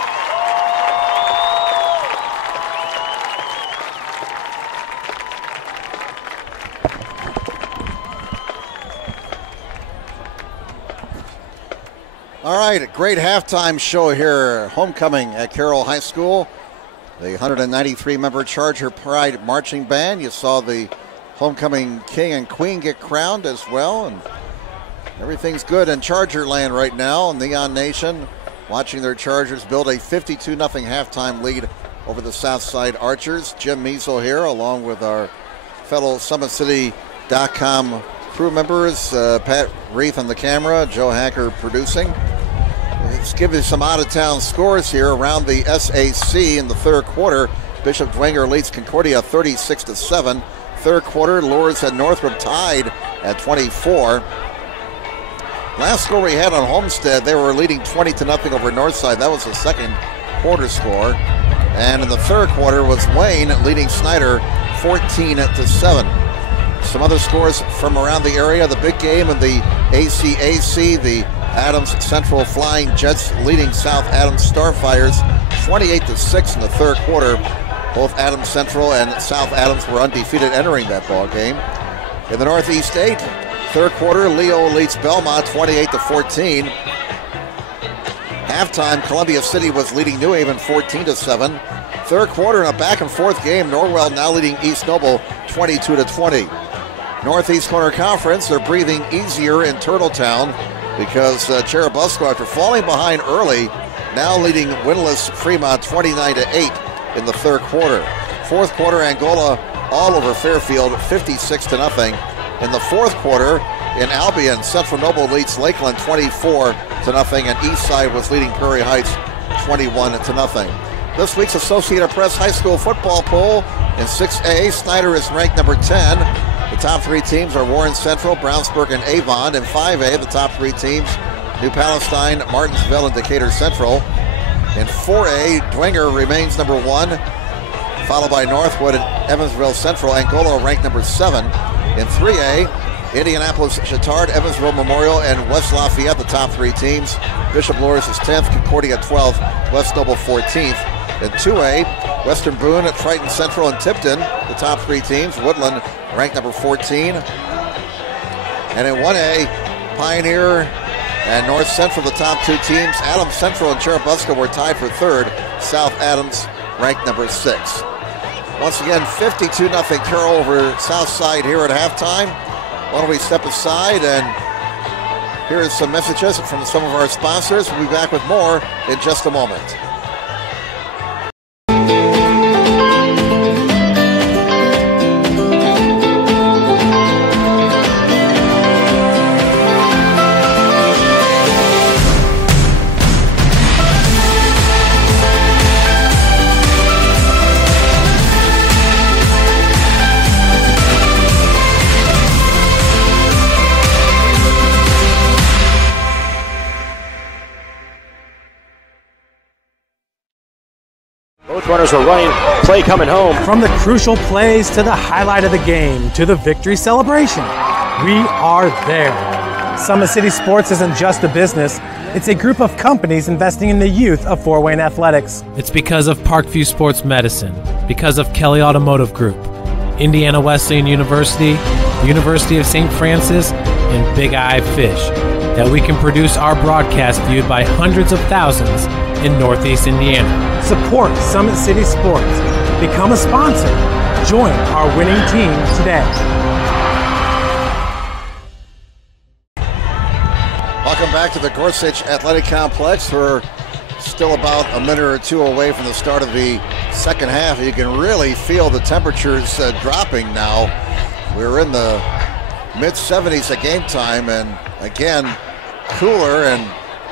All right, a great halftime show here. Homecoming at Carroll High School. The 193-member Charger Pride Marching Band. You saw the homecoming king and queen get crowned as well. And everything's good in Charger land right now. Neon Nation watching their Chargers build a 52-0 halftime lead over the Southside Archers. Jim Measle here along with our fellow SummitCity.com crew members. Pat Reith on the camera, Joe Hacker producing. Let's give you some out-of-town scores here around the SAC in the third quarter. Bishop Dwenger leads Concordia 36-7. Third quarter, Lourdes and Northrop tied at 24. Last score we had on Homestead, they were leading 20-0 over Northside. That was the second quarter score. And in the third quarter was Wayne leading Snyder 14-7. Some other scores from around the area. The big game in the ACAC, the Adams Central Flying Jets leading South Adams Starfires 28-6 in the third quarter. Both Adams Central and South Adams were undefeated entering that ball game. In the Northeast 8, third quarter, Leo leads Belmont 28-14. Halftime, Columbia City was leading New Haven 14-7. Third quarter in a back and forth game, Norwell now leading East Noble 22-20. Northeast Corner Conference, they're breathing easier in Turtletown because Cherubusco, after falling behind early, now leading winless Fremont 29-8 in the third quarter. Fourth quarter, Angola all over Fairfield 56-0. In the fourth quarter, in Albion, Central Noble leads Lakeland 24-0, and Eastside was leading Prairie Heights 21-0. This week's Associated Press High School football poll in 6A, Snyder is ranked number 10. The top three teams are Warren Central, Brownsburg, and Avon. In 5A, the top three teams, New Palestine, Martinsville, and Decatur Central. In 4A, Dwenger remains number 1, followed by Northwood and Evansville Central. Angola ranked number 7. In 3A, Indianapolis, Chittard, Evansville Memorial, and West Lafayette, the top three teams. Bishop Lourdes is 10th, Concordia 12th, West Noble 14th. In 2A, Western Boone, Triton Central, and Tipton, the top three teams. Woodland ranked number 14. And in 1A, Pioneer and North Central, the top two teams. Adams Central and Cherubusco were tied for third. South Adams ranked number 6. Once again, 52-0 Carroll over Southside here at halftime. Why don't we step aside and here's some messages from some of our sponsors. We'll be back with more in just a moment. Both runners are running, play coming home. From the crucial plays to the highlight of the game to the victory celebration, we are there. Summit City Sports isn't just a business, it's a group of companies investing in the youth of Fort Wayne athletics. It's because of Parkview Sports Medicine, because of Kelly Automotive Group, Indiana Wesleyan University, the University of St. Francis, and Big Eye Fish, that we can produce our broadcast viewed by hundreds of thousands in Northeast Indiana. Support Summit City Sports. Become a sponsor. Join our winning team today. Welcome back to the Gorsuch Athletic Complex. We're still about a minute or two away from the start of the second half. You can really feel the temperatures dropping now. We're in the mid-70s at game time, and again, cooler and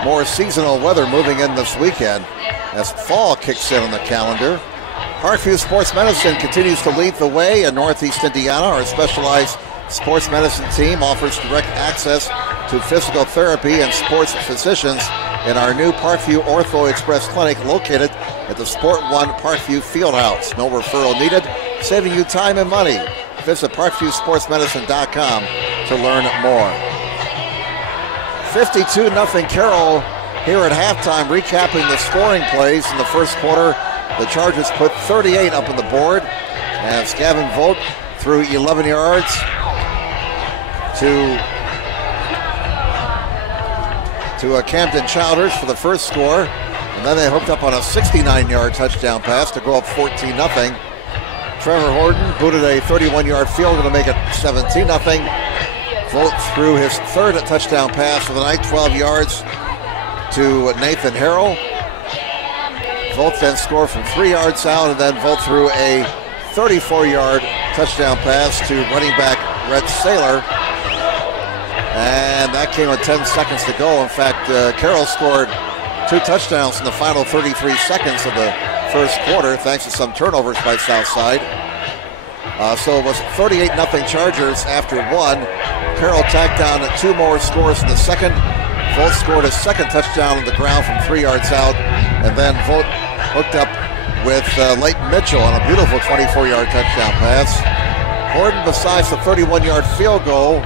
more seasonal weather moving in this weekend as fall kicks in on the calendar. Parkview Sports Medicine continues to lead the way in Northeast Indiana. Our specialized sports medicine team offers direct access to physical therapy and sports physicians in our new Parkview Ortho Express Clinic located at the Sport One Parkview Fieldhouse. No referral needed, saving you time and money. Visit ParkviewSportsMedicine.com to learn more. 52-0 Carroll here at halftime. Recapping the scoring plays in the first quarter, the Chargers put 38 up on the board as Gavin Volt threw 11 yards to Camden Childers for the first score. And then they hooked up on a 69-yard touchdown pass to go up 14-0. Trevor Horton booted a 31-yard field goal to make it 17-0. Volt threw his third touchdown pass of the night, 12 yards to Nathan Harrell. Volt then scored from 3 yards out, and then Volt threw a 34-yard touchdown pass to running back Red Saylor. And that came with 10 seconds to go. In fact, Carroll scored 2 touchdowns in the final 33 seconds of the first quarter, thanks to some turnovers by Southside. So it was 38-0 Chargers after 1. Carroll tacked on 2 more scores in the second. Volt scored his second touchdown on the ground from 3 yards out, and then Volt hooked up with Leighton Mitchell on a beautiful 24-yard touchdown pass. Horton, besides the 31-yard field goal,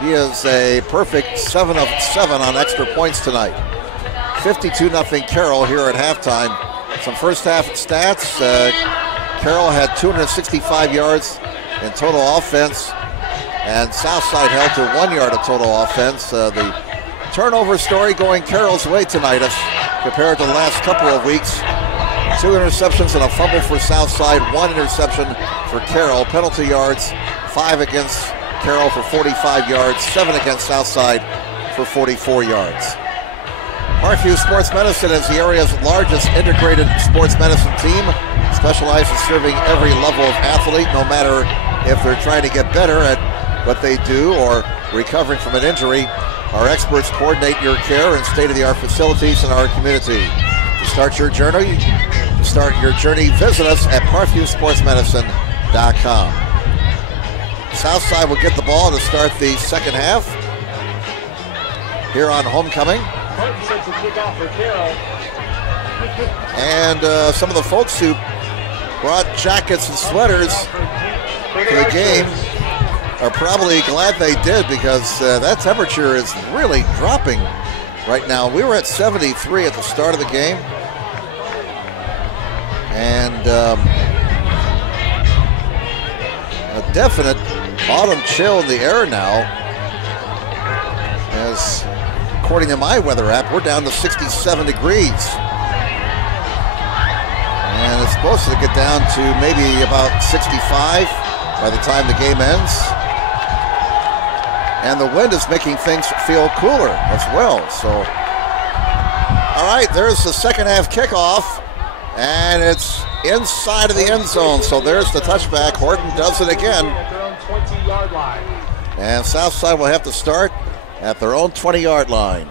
he is a perfect 7 of 7 on extra points tonight. 52-0 Carroll here at halftime. Some first half stats. Carroll had 265 yards in total offense, and Southside held to 1 yard of total offense. The turnover story going Carroll's way tonight as compared to the last couple of weeks. 2 interceptions and a fumble for Southside, 1 interception for Carroll. Penalty yards, 5 against Carroll for 45 yards, 7 against Southside for 44 yards. Parkview Sports Medicine is the area's largest integrated sports medicine team, specialized in serving every level of athlete, no matter if they're trying to get better at what they do or recovering from an injury. Our experts coordinate your care in state-of-the-art facilities in our community. To start your journey, visit us at ParkviewSportsMedicine.com. Southside will get the ball to start the second half here on homecoming. And some of the folks who brought jackets and sweaters to the game are probably glad they did, because that temperature is really dropping right now. We were at 73 at the start of the game, and a definite autumn chill in the air now, as according to my weather app, we're down to 67 degrees. And it's supposed to get down to maybe about 65 by the time the game ends. And the wind is making things feel cooler as well. So, all right, there's the second half kickoff, and it's inside of the end zone. So there's the touchback. Horton does it again. And Southside will have to start at their own 20-yard line.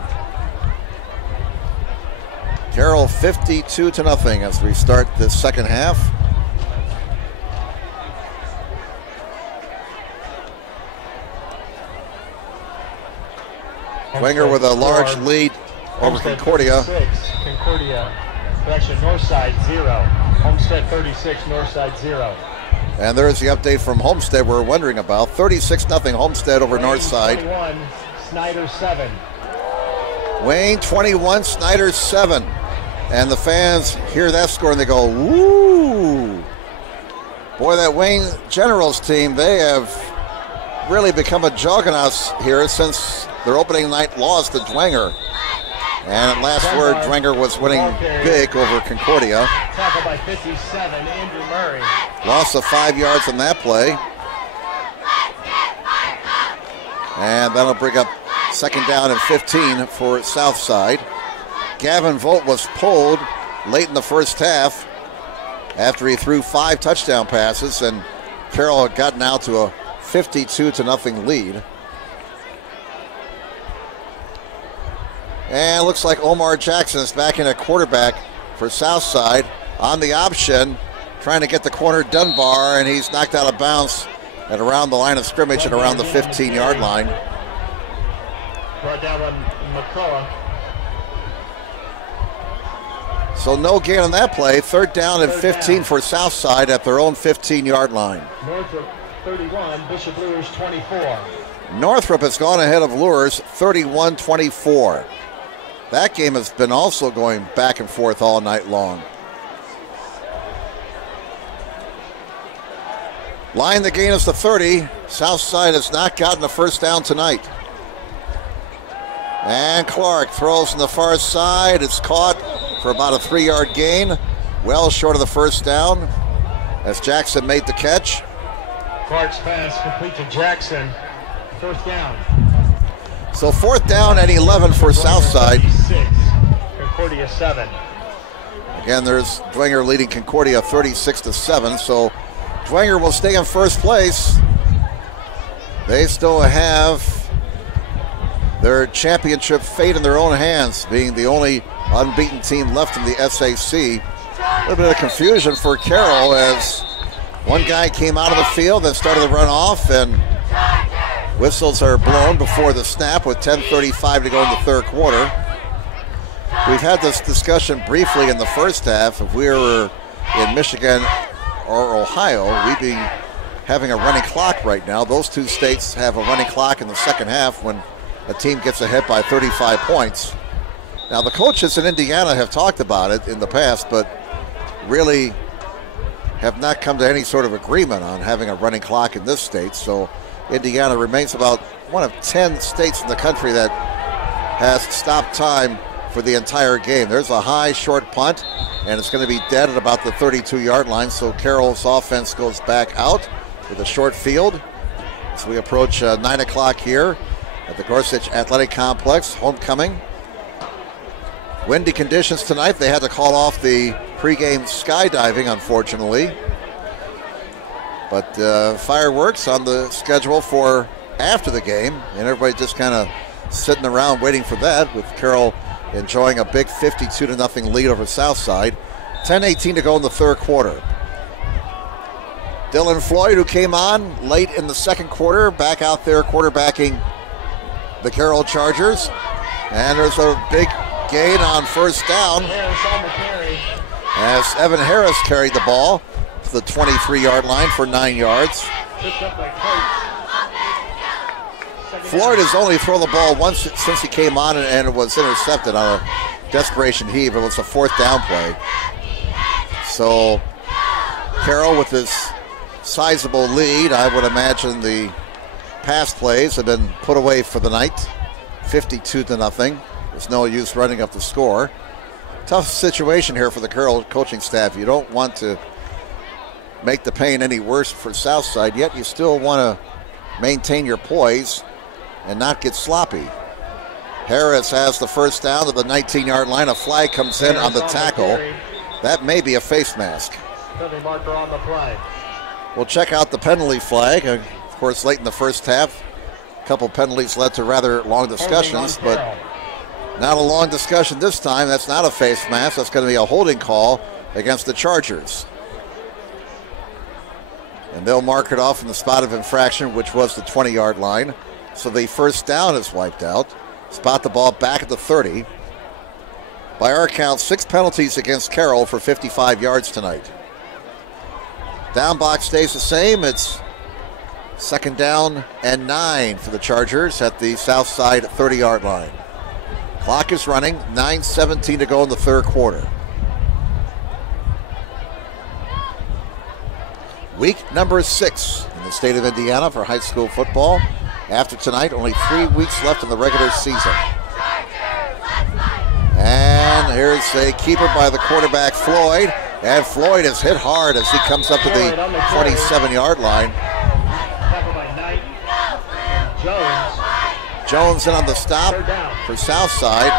Carroll 52-0 as we start the second half. Wenger with a large lead over Concordia. Correction, Northside 0. Homestead 36, Northside 0. And there's the update from Homestead we're wondering about. 36-0 Homestead over Northside. 21, Snyder 7. Wayne 21, Snyder 7. And the fans hear that score and they go, woo! Boy, that Wayne Generals team, they have really become a juggernaut here since their opening night loss to Dwenger. And at last word, Dwenger was winning big over Concordia. Tackled by 57, Andrew Murray. Loss of 5 yards on that play. And that'll bring up second down and 15 for Southside. Gavin Volt was pulled late in the first half after he threw 5 touchdown passes, and Carroll had gotten out to a 52-0 lead. And it looks like Omar Jackson is back in at quarterback for Southside on the option, trying to get the corner Dunbar, and he's knocked out of bounds at around the line of scrimmage and around the 15-yard line. Brought down on McCullough. So no gain on that play. Third down and 15 for Southside at their own 15-yard line. Northrop 31, Bishop Lewis 24. Northrop has gone ahead of Lures 31-24. That game has been also going back and forth all night long. Line the gain is to 30. Southside has not gotten a first down tonight. And Clark throws from the far side. It's caught for about a 3-yard gain. Well short of the first down as Jackson made the catch. Clark's pass complete to Jackson. First down. So 4th down and 11 for Southside. 6, Concordia 7. Again, there's Dwenger leading Concordia 36-7. So Dwenger will stay in first place. They still have their championship fate in their own hands, being the only unbeaten team left in the SAC. A little bit of confusion for Carroll as one guy came out of the field and started to run off, and whistles are blown before the snap with 10:35 to go in the third quarter. We've had this discussion briefly in the first half. If we were in Michigan or Ohio, we'd be having a running clock right now. Those two states have a running clock in the second half when a team gets ahead by 35 points. Now, the coaches in Indiana have talked about it in the past, but really have not come to any sort of agreement on having a running clock in this state. So Indiana remains about one of 10 states in the country that has stopped time for the entire game. There's a high short punt, and it's going to be dead at about the 32-yard line. So Carroll's offense goes back out with a short field as we approach 9 o'clock here at the Gorsuch Athletic Complex, homecoming. Windy conditions tonight. They had to call off the pregame skydiving, unfortunately. But fireworks on the schedule for after the game, and everybody just kind of sitting around waiting for that, with Carroll enjoying a big 52-0 lead over Southside. 10:18 to go in the third quarter. Dylan Floyd, who came on late in the second quarter, back out there quarterbacking the Carroll Chargers. And there's a big gain on first down as Evan Harris carried the ball to the 23-yard line for 9 yards. Floyd has only thrown the ball once since he came on, and it was intercepted on a desperation heave. It was a 4th down play. So Carroll with his sizable lead, I would imagine the pass plays have been put away for the night. 52-0. There's no use running up the score. Tough situation here for the Carroll coaching staff. You don't want to make the pain any worse for Southside, yet you still want to maintain your poise and not get sloppy. Harris has the first down to the 19-yard line. A flag comes in on the tackle. That may be a face mask. Marker on the play. We'll check out the penalty flag. Of course, late in the first half, a couple penalties led to rather long discussions, but not a long discussion this time. That's not a face mask. That's going to be a holding call against the Chargers. And they'll mark it off in the spot of infraction, which was the 20-yard line. So the first down is wiped out. Spot the ball back at the 30. By our count, 6 penalties against Carroll for 55 yards tonight. Down box stays the same. It's 2nd down and 9 for the Chargers at the Southside 30-yard line. Clock is running, 9:17 to go in the third quarter. Week number 6 in the state of Indiana for high school football. After tonight, only 3 weeks left in the regular season. And here's a keeper by the quarterback, Floyd. And Floyd is hit hard as he comes up to the 27-yard line. Jones in on the stop for Southside.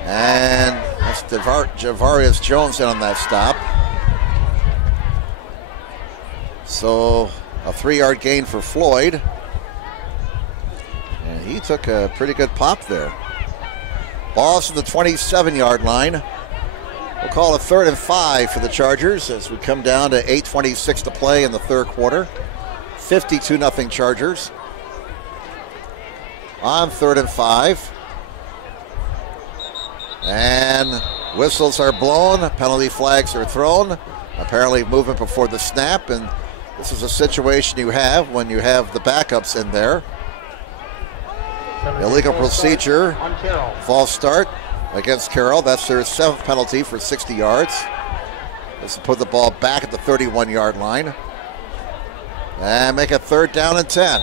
And that's Javarius Jones in on that stop. So a 3-yard gain for Floyd. And he took a pretty good pop there. Ball's to the 27-yard line. We'll call it 3rd and 5 for the Chargers as we come down to 8:26 to play in the third quarter. 52-0 Chargers. On 3rd and 5. And whistles are blown. Penalty flags are thrown. Apparently movement before the snap. And This is a situation you have when you have the backups in there. Illegal procedure, false start against Carroll. That's their 7th penalty for 60 yards. This will put the ball back at the 31-yard line. And make it 3rd down and 10.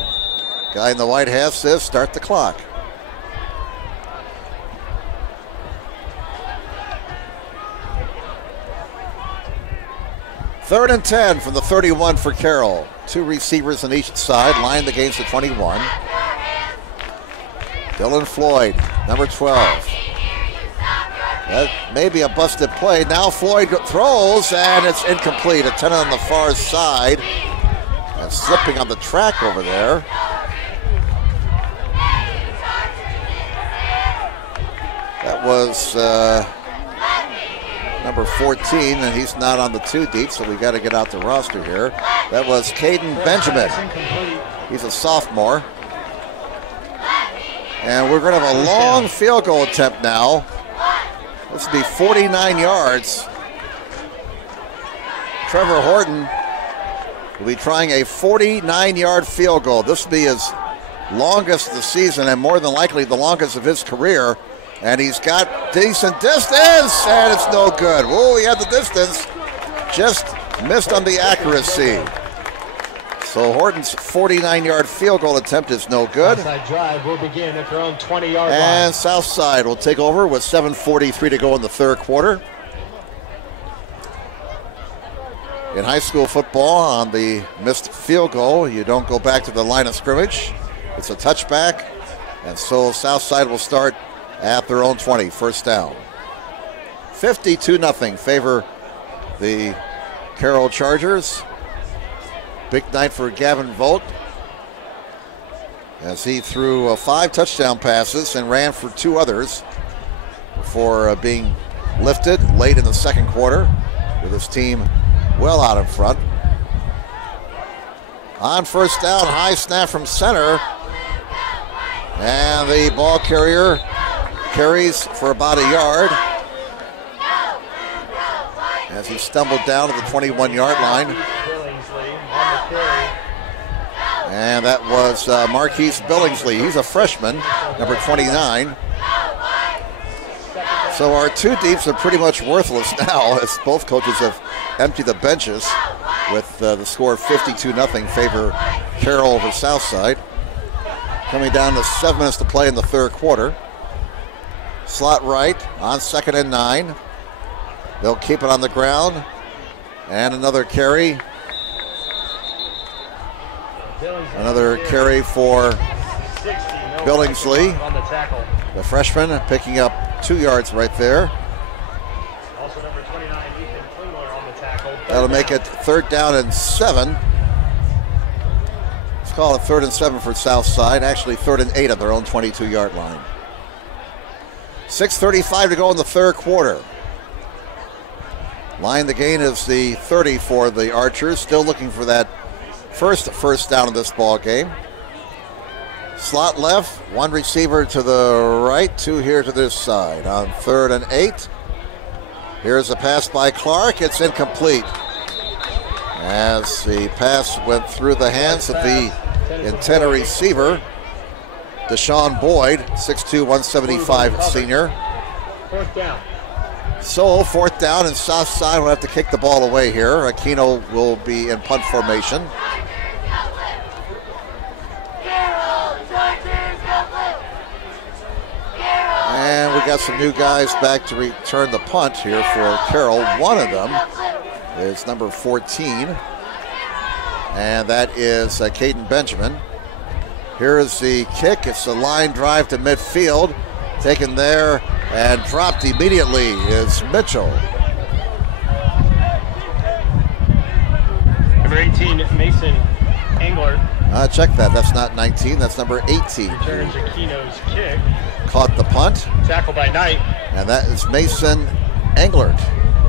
Guy in the white hat says start the clock. Third and 10 from the 31 for Carroll. 2 receivers on each side, lined against the 21. Dylan Floyd, number 12. That may be a busted play. Now Floyd throws, and it's incomplete. A 10 on the far side. And slipping on the track over there. That was number 14, and he's not on the 2 deep, so we got to get out the roster here. That was Caden Benjamin. He's a sophomore. And we're going to have a long field goal attempt now. This will be 49 yards. Trevor Horton will be trying a 49-yard field goal. This will be his longest of the season and more than likely the longest of his career. And he's got decent distance, and it's no good. Whoa, he had the distance, just missed on the accuracy. So Horton's 49-yard field goal attempt is no good. Southside drive will begin at their own 20-yard line. And Southside will take over with 7:43 to go in the 3rd quarter. In high school football, on the missed field goal, you don't go back to the line of scrimmage. It's a touchback, and so Southside will start at their own 20, 1st down. 52-0 favor the Carroll Chargers. Big night for Gavin Vogt as he threw 5 touchdown passes and ran for 2 others before being lifted late in the 2nd quarter with his team well out in front. On 1st down, high snap from center, and the ball carrier carries for about a yard as he stumbled down to the 21-yard line. And that was Marquise Billingsley. He's a freshman, number 29. So our 2 deeps are pretty much worthless now as both coaches have emptied the benches with the score of 52-0 favor Carroll over Southside. Coming down to 7 minutes to play in the 3rd quarter. Slot right on 2nd and 9. They'll keep it on the ground. And another carry. Another carry for Billingsley. The freshman picking up 2 yards right there. Also number 29, Ethan Klingler on the tackle. That'll make it 3rd down and 7. Let's call it 3rd and 7 for Southside. Actually 3rd and 8 at their own 22-yard line. 6:35 to go in the 3rd quarter. Line the gain is the 30 for the Archers. Still looking for that first down in this ball game. Slot left, 1 receiver to the right, 2 here to this side. On 3rd and 8. Here's a pass by Clark. It's incomplete. As the pass went through the hands of the intended receiver, Deshaun Boyd, 6'2", 175 senior. 4th down. So 4th down, and Southside will have to kick the ball away here. Aquino will be in punt formation. And we got some new guys back to return the punt here for Carroll. One of them is number 14, and that is Caden Benjamin. Here is the kick. It's a line drive to midfield. Taken there and dropped immediately is Mitchell. Number 18, Mason Englert. Check that. That's not 19. That's number 18. Returns Aquino's kick. Caught the punt. Tackle by Knight. And that is Mason Englert.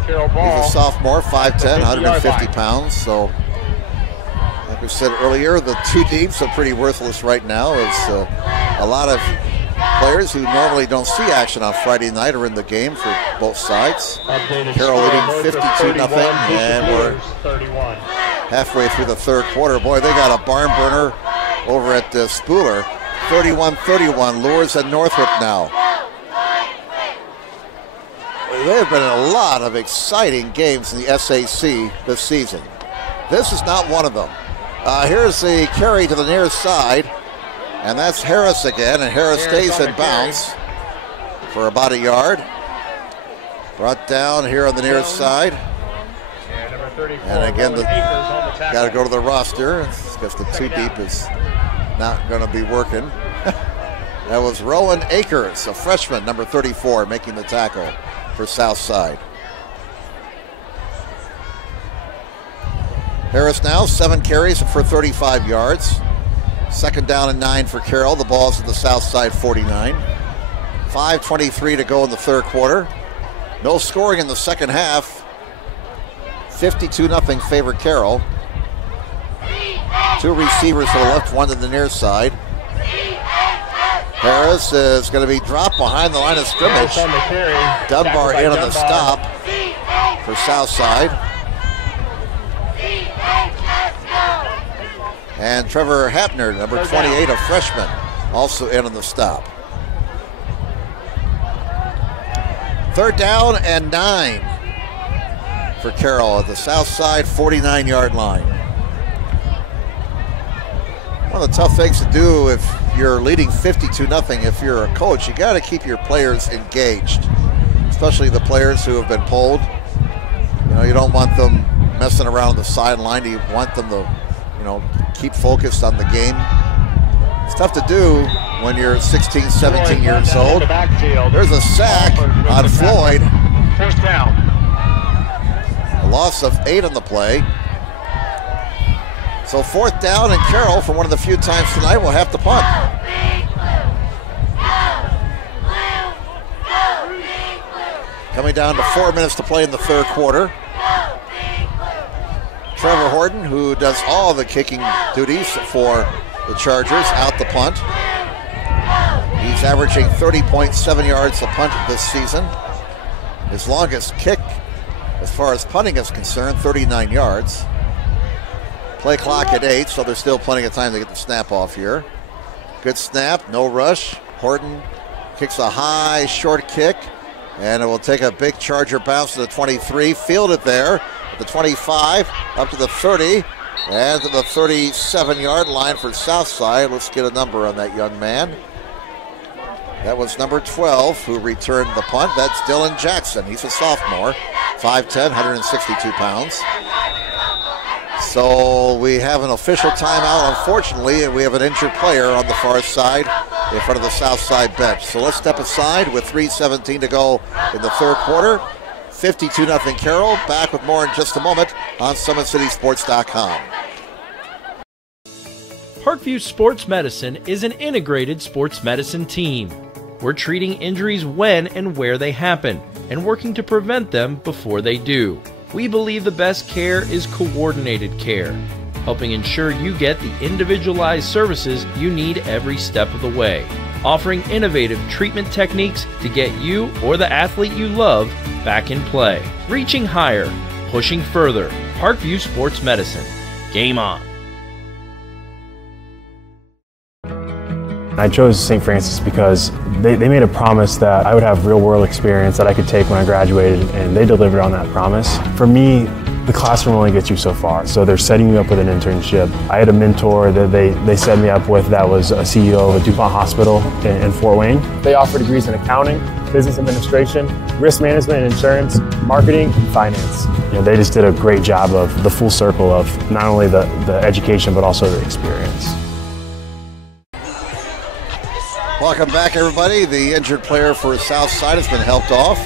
Carroll ball. He's a sophomore, 5'10", 150 pounds. So, like we said earlier, the 2 deeps are pretty worthless right now. It's a lot of players who normally don't see action on Friday night are in the game for both sides. Carroll leading 52-0, and we're 31. halfway through the third quarter. Boy, they got a barn burner over at Spooler. 31-31, Lures at Northrop now. There have been a lot of exciting games in the SAC this season. This is not one of them. Here's the carry to the near side, and that's Harris again, and Harris stays in bounds for about a yard. Brought down here on the near side. And again, got to go to the roster because the two deep is not going to be working. That was Rowan Akers, a freshman, number 34, making the tackle for Southside. Harris now 7 carries for 35 yards. Second down and 9 for Carroll. The ball's at the Southside 49. 5:23 to go in the third quarter. No scoring in the second half. 52-0 favor Carroll. 2 receivers to the left, 1 to the near side. Harris is going to be dropped behind the line of scrimmage. Dunbar in on the stop for Southside. And Trevor Hapner, number 28, a freshman, also in on the stop. Third down and 9 for Carroll at the Southside 49-yard line. One of the tough things to do if you're leading 52-0, if you're a coach, you got to keep your players engaged, especially the players who have been pulled. You know, you don't want them messing around on the sideline. You want them to, you know, keep focused on the game. It's tough to do when you're 16, 17 years old. There's a sack on Floyd. First down. A loss of 8 on the play. So fourth down, and Carroll, for one of the few times tonight, will have to punt. Coming down to 4 minutes to play in the third quarter. Trevor Horton, who does all the kicking duties for the Chargers, out the punt. He's averaging 30.7 yards a punt this season. His longest kick, as far as punting is concerned, 39 yards. Play clock at 8, so there's still plenty of time to get the snap off here. Good snap, no rush. Horton kicks a high, short kick, and it will take a big Charger bounce to the 23. Fielded there at the 25, up to the 30, and to the 37-yard line for Southside. Let's get a number on that young man. That was number 12 who returned the punt. That's Dylan Jackson. He's a sophomore, 5'10", 162 pounds. So we have an official timeout, unfortunately, and we have an injured player on the far side in front of the Southside bench. So let's step aside with 3:17 to go in the third quarter. 52-0 Carroll. Back with more in just a moment on SummitCitySports.com. Parkview Sports Medicine is an integrated sports medicine team. We're treating injuries when and where they happen and working to prevent them before they do. We believe the best care is coordinated care, helping ensure you get the individualized services you need every step of the way, offering innovative treatment techniques to get you or the athlete you love back in play. Reaching higher, pushing further. Parkview Sports Medicine. Game on. I chose St. Francis because they made a promise that I would have real-world experience that I could take when I graduated, and they delivered on that promise. For me, the classroom only gets you so far, so they're setting you up with an internship. I had a mentor that they set me up with that was a CEO of a DuPont hospital in Fort Wayne. They offer degrees in accounting, business administration, risk management and insurance, marketing, and finance. You know, they just did a great job of the full circle of not only the education but also the experience. Welcome back, everybody. The injured player for Southside has been helped off.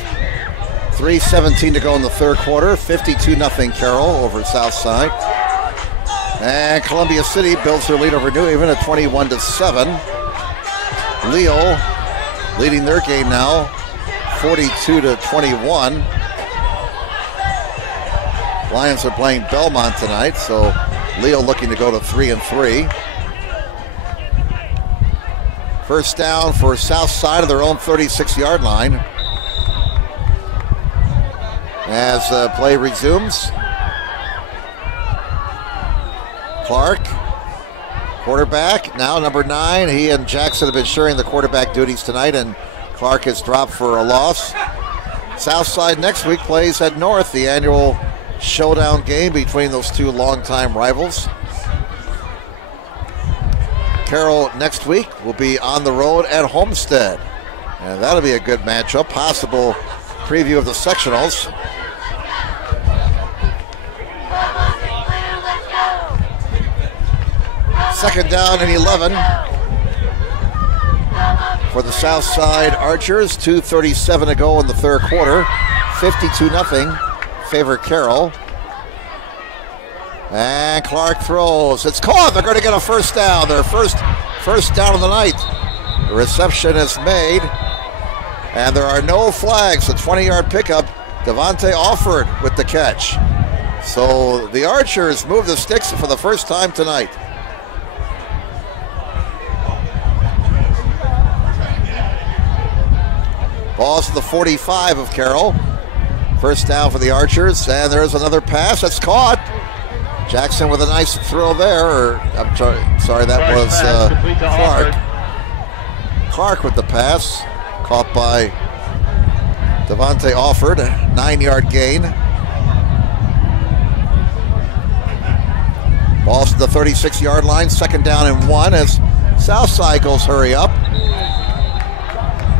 3:17 to go in the third quarter. 52-0 Carroll over Southside. And Columbia City builds their lead over New Haven at 21-7. Leo leading their game now, 42-21. Lions are playing Belmont tonight, so Leo looking to go to 3-3. First down for Southside of their own 36-yard line. As play resumes. Clark, quarterback, now number 9. He and Jackson have been sharing the quarterback duties tonight, and Clark has dropped for a loss. Southside next week plays at North, the annual showdown game between those two longtime rivals. Carroll next week will be on the road at Homestead, and that'll be a good matchup. Possible preview of the sectionals. Second down and 11 for the Southside Archers. 2:37 to go in the third quarter. 52-0 favor Carroll. And Clark throws. It's caught. They're going to get a first down. Their first down of the night. The reception is made, and there are no flags. A 20-yard pickup. Devontae Alford with the catch. So the Archers move the sticks for the first time tonight. Ball's to the 45 of Carroll. First down for the Archers, and there's another pass that's caught. Jackson with a nice throw there. Sorry, that was Clark. Clark with the pass, caught by Devontae Alford, 9-yard gain. Ball's to the 36-yard line, second down and 1 as Southside goes hurry up.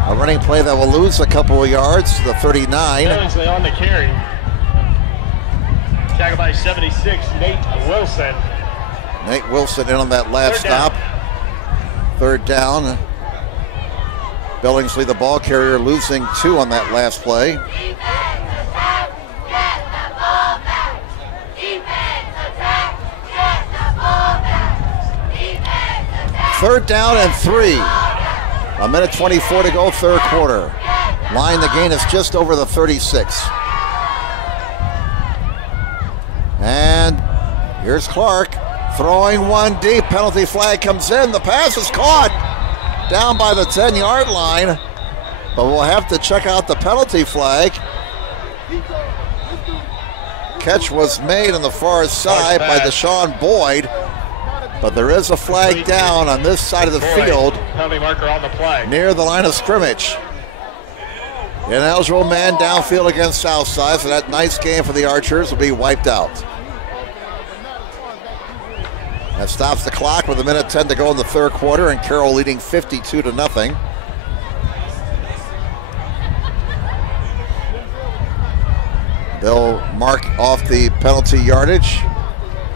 A running play that will lose a couple of yards, the 39. Billingsley on the carry. Tackled by 76, Nate Wilson. Nate Wilson in on that last stop. Third down. Billingsley, the ball carrier, losing 2 on that last play. Third down and 3. A minute 24 to go, third quarter. Line, the gain is just over the 36. And here's Clark throwing one deep. Penalty flag comes in. The pass is caught down by the 10-yard line, but we'll have to check out the penalty flag. Catch was made on the far side by Deshaun Boyd, but there is a flag down on this side of the field Penalty marker on the play. near the line of scrimmage. Ineligible man downfield against Southside, so that nice game for the Archers will be wiped out. That stops the clock with a minute 10 to go in the third quarter, and Carroll leading 52-0. They'll mark off the penalty yardage.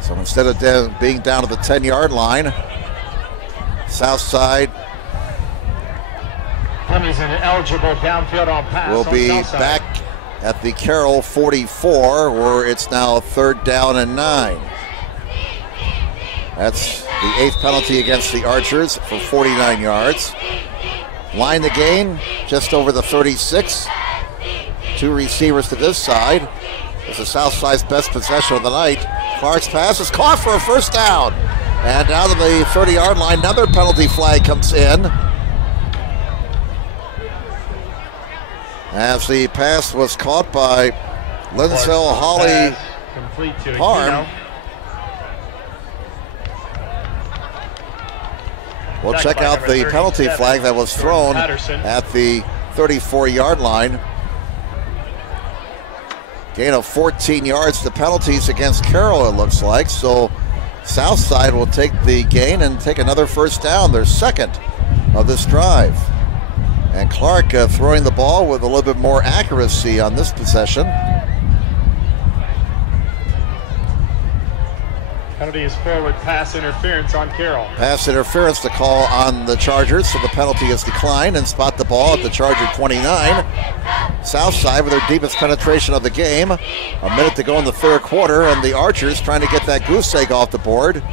So instead of being down to the 10-yard line, Southside He's an eligible downfield on pass. will be back at the Carroll 44, where it's now third down and 9. That's the 8th penalty against the Archers for 49 yards. Line the gain just over the 36. 2 receivers to this side. It's the Southside's best possession of the night. Clark's pass is caught for a first down. And down to the 30-yard line, another penalty flag comes in. As the pass was caught by Linsell Holly Harm. We'll check out the penalty flag that was thrown at the 34-yard line. Gain of 14 yards. The penalties against Carroll, it looks like. So Southside will take the gain and take another first down, their second of this drive. And Clark throwing the ball with a little bit more accuracy on this possession. Penalty is forward pass interference on Carroll. Pass interference to call on the Chargers, so the penalty is declined, and spot the ball at the Charger 29. Southside with their deepest penetration of the game. A minute to go in the third quarter, and the Archers trying to get that goose egg off the board.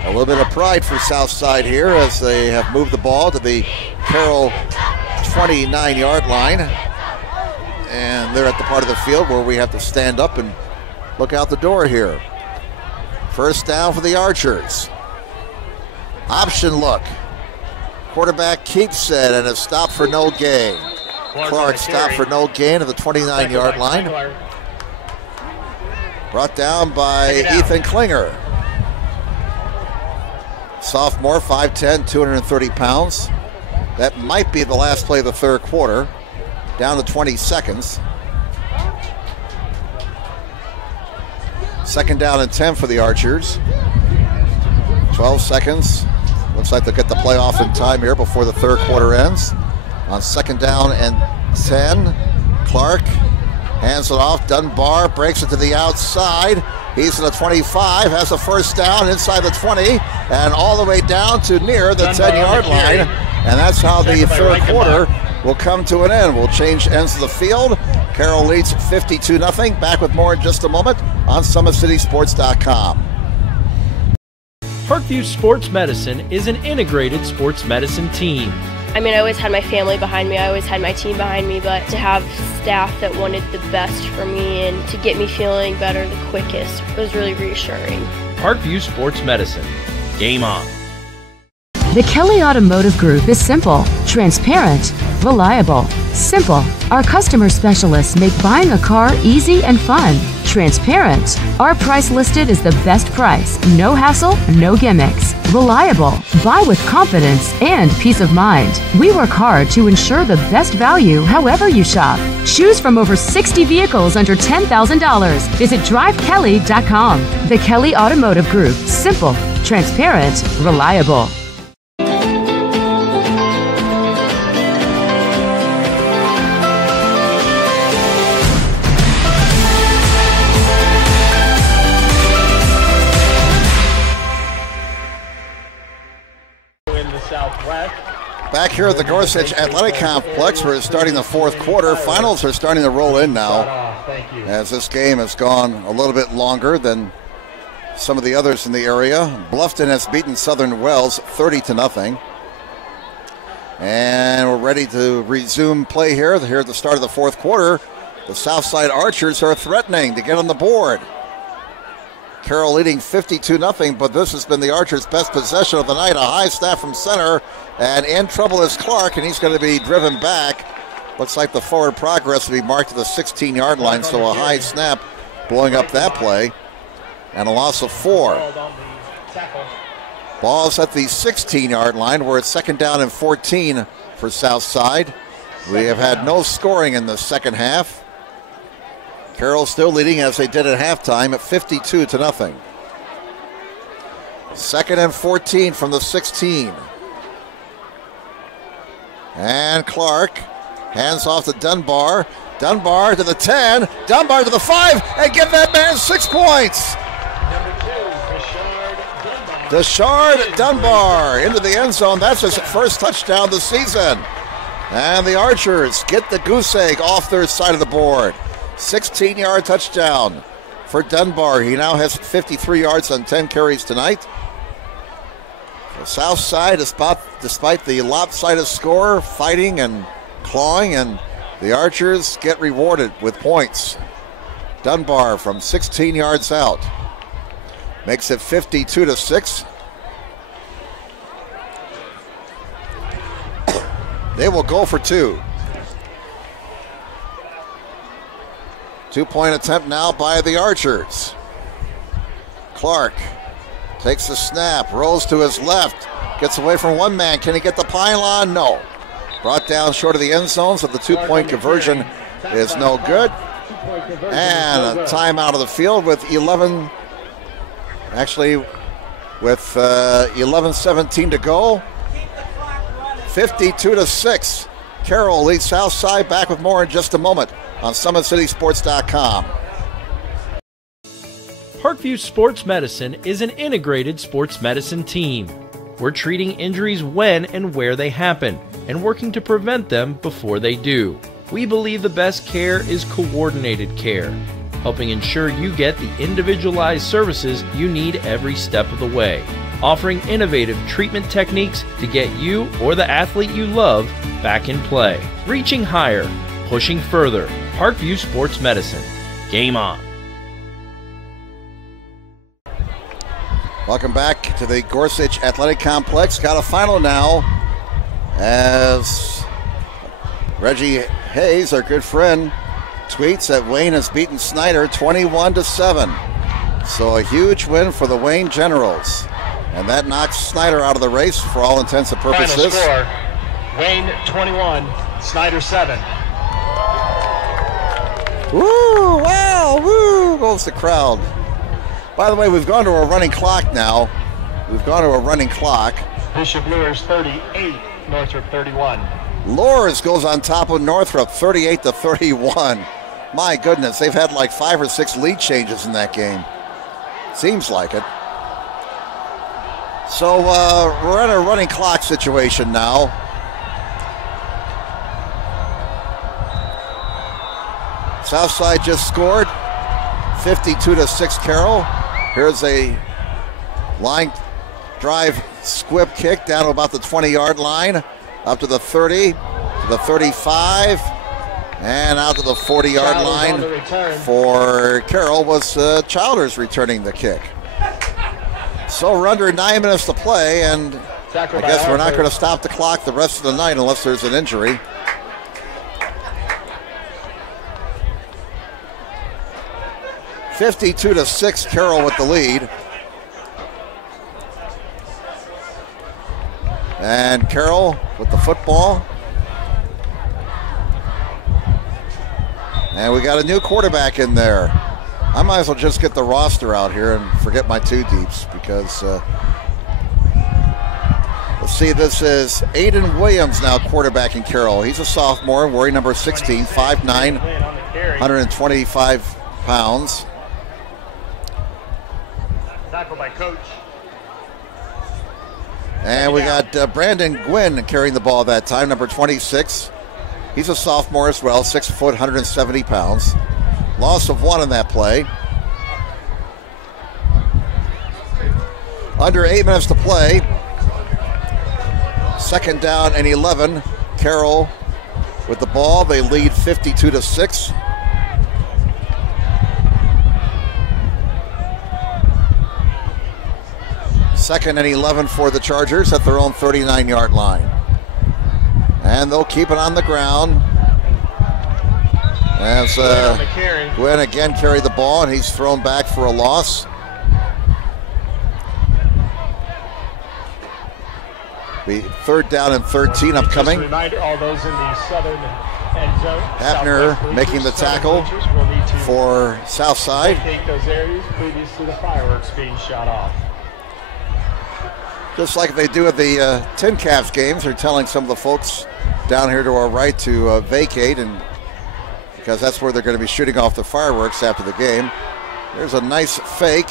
A little bit of pride for Southside here as they have moved the ball to the Carroll 29-yard line. And they're at the part of the field where we have to stand up and look out the door here. First down for the Archers. Option look. Quarterback keeps it, and it's stopped for no gain. Clark stopped for no gain at the 29-yard line. Brought down by Ethan Klinger. Sophomore, 5'10", 230 pounds. That might be the last play of the third quarter. Down to 20 seconds. Second down and 10 for the Archers. 12 seconds. Looks like they'll get the play off in time here before the third quarter ends. On second down and 10, Clark hands it off. Dunbar breaks it to the outside. He's at the 25, has a first down inside the 20, and all the way down to near the 10-yard line. And that's how the third quarter will come to an end. We'll change ends of the field. Carroll leads 52-0. Back with more in just a moment on SummitCitySports.com. Parkview Sports Medicine is an integrated sports medicine team. I mean, I always had my family behind me, I always had my team behind me, but to have staff that wanted the best for me and to get me feeling better the quickest was really reassuring. Parkview Sports Medicine. Game on. The Kelly Automotive Group is simple, transparent, reliable. Simple. Our customer specialists make buying a car easy and fun. Transparent. Our price listed is the best price. No hassle, no gimmicks. Reliable. Buy with confidence and peace of mind. We work hard to ensure the best value however you shop. Choose from over 60 vehicles under $10,000. Visit drivekelly.com. The Kelly Automotive Group. Simple, transparent, reliable. Back here at the Gorsuch Athletic Complex, we're starting the fourth quarter. Finals are starting to roll in now, as this game has gone a little bit longer than some of the others in the area. Bluffton has beaten Southern Wells 30-0. And we're ready to resume play here at the start of the fourth quarter. The Southside Archers are threatening to get on the board. Carroll leading 52-0, but this has been the Archers' best possession of the night. A high snap from center, and in trouble is Clark, and he's going to be driven back. Looks like the forward progress will be marked to the 16-yard line, so a high snap blowing up that play, and a loss of 4. Ball's at the 16-yard line, where it's second down and 14 for Southside. We have had no scoring in the second half. Carroll still leading as they did at halftime at 52-0. Second and 14 from the 16. And Clark hands off to Dunbar. Dunbar to the 10. Dunbar to the 5. And give that man 6 points. Deshard Dunbar into the end zone. That's his first touchdown this season. And the Archers get the goose egg off their side of the board. 16-yard touchdown for Dunbar. He now has 53 yards on 10 carries tonight. The Southside, despite the lopsided score, fighting and clawing, and the Archers get rewarded with points. Dunbar from 16 yards out makes it 52-6. They will go for 2. 2-point attempt now by the Archers. Clark takes the snap, rolls to his left, gets away from one man. Can he get the pylon? No. Brought down short of the end zone, so the 2-point conversion is no good. And a timeout of the field with 11:17 to go. 52-6. Carroll leads Southside. Back with more in just a moment on SummitCitySports.com. Parkview Sports Medicine is an integrated sports medicine team. We're treating injuries when and where they happen and working to prevent them before they do. We believe the best care is coordinated care, helping ensure you get the individualized services you need every step of the way, offering innovative treatment techniques to get you or the athlete you love back in play. Reaching higher, pushing further. Parkview Sports Medicine. Game on. Welcome back to the Gorsuch Athletic Complex. Got a final now as Reggie Hayes, our good friend, tweets that Wayne has beaten Snyder 21-7. So a huge win for the Wayne Generals. And that knocks Snyder out of the race for all intents and purposes. Final score, Wayne 21, Snyder 7. Woo, wow, woo, goes the crowd. By the way, we've gone to a running clock now. Bishop Luers 38, Northrop 31. Luers goes on top of Northrop, 38-31. My goodness, they've had like 5 or 6 lead changes in that game. Seems like it. So we're in a running clock situation now. Southside just scored, 52-6 Carroll. Here's a line drive squib kick down to about the 20-yard line, up to the 30, to the 35, and out to the 40-yard line for Carroll was Childers returning the kick. So we're under 9 minutes to play, and I guess we're not going to stop the clock the rest of the night unless there's an injury. (52-6) Carroll with the lead. And Carroll with the football. And we got a new quarterback in there. I might as well just get the roster out here and forget my 2 deeps because let's see, this is Aiden Williams now quarterbacking Carroll. He's a sophomore, wearing number 16, 5'9", 125 pounds. Tackle by coach. And we got Brandon Gwynn carrying the ball that time, number 26. He's a sophomore as well, 6 foot, 170 pounds. Loss of 1 in that play. Under 8 minutes to play. 2nd down and 11. Carroll with the ball. They lead 52-6. Second and 11 for the Chargers at their own 39-yard line. And they'll keep it on the ground. As Gwynn again carried the ball, and he's thrown back for a loss. The 3rd down and 13 upcoming. Just a reminder, all those in the southern end zone. Hapner making the tackle for Southside. Take those areas previous to the fireworks being shot off. Just like they do at the Tin Caps games, they're telling some of the folks down here to our right to vacate, and because that's where they're going to be shooting off the fireworks after the game. There's a nice fake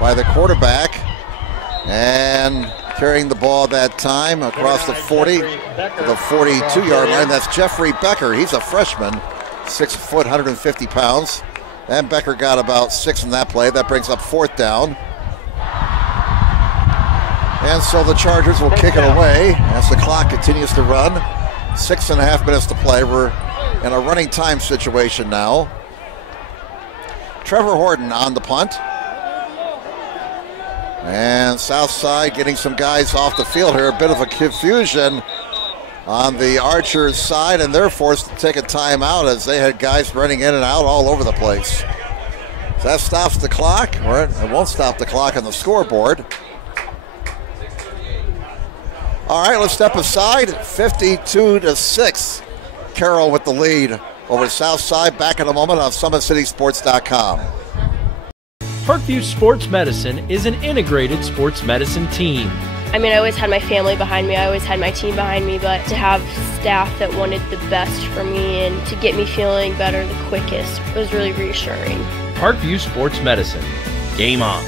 by the quarterback, and carrying the ball that time across the 40 to the 42-yard line. That's Jeffrey Becker. He's a freshman, 6 foot, 150 pounds. And Becker got about 6 in that play. That brings up 4th down. And so the Chargers will kick it away as the clock continues to run. 6.5 minutes to play. We're in a running time situation now. Trevor Horton on the punt. And Southside getting some guys off the field here. A bit of a confusion on the Archers side, and they're forced to take a timeout as they had guys running in and out all over the place. So that stops the clock, or it won't stop the clock on the scoreboard. All right, let's step aside. 52-6. Carroll with the lead over Southside. Back in a moment on SummitCitySports.com. Parkview Sports Medicine is an integrated sports medicine team. I mean, I always had my family behind me, I always had my team behind me, but to have staff that wanted the best for me and to get me feeling better the quickest was really reassuring. Parkview Sports Medicine. Game on.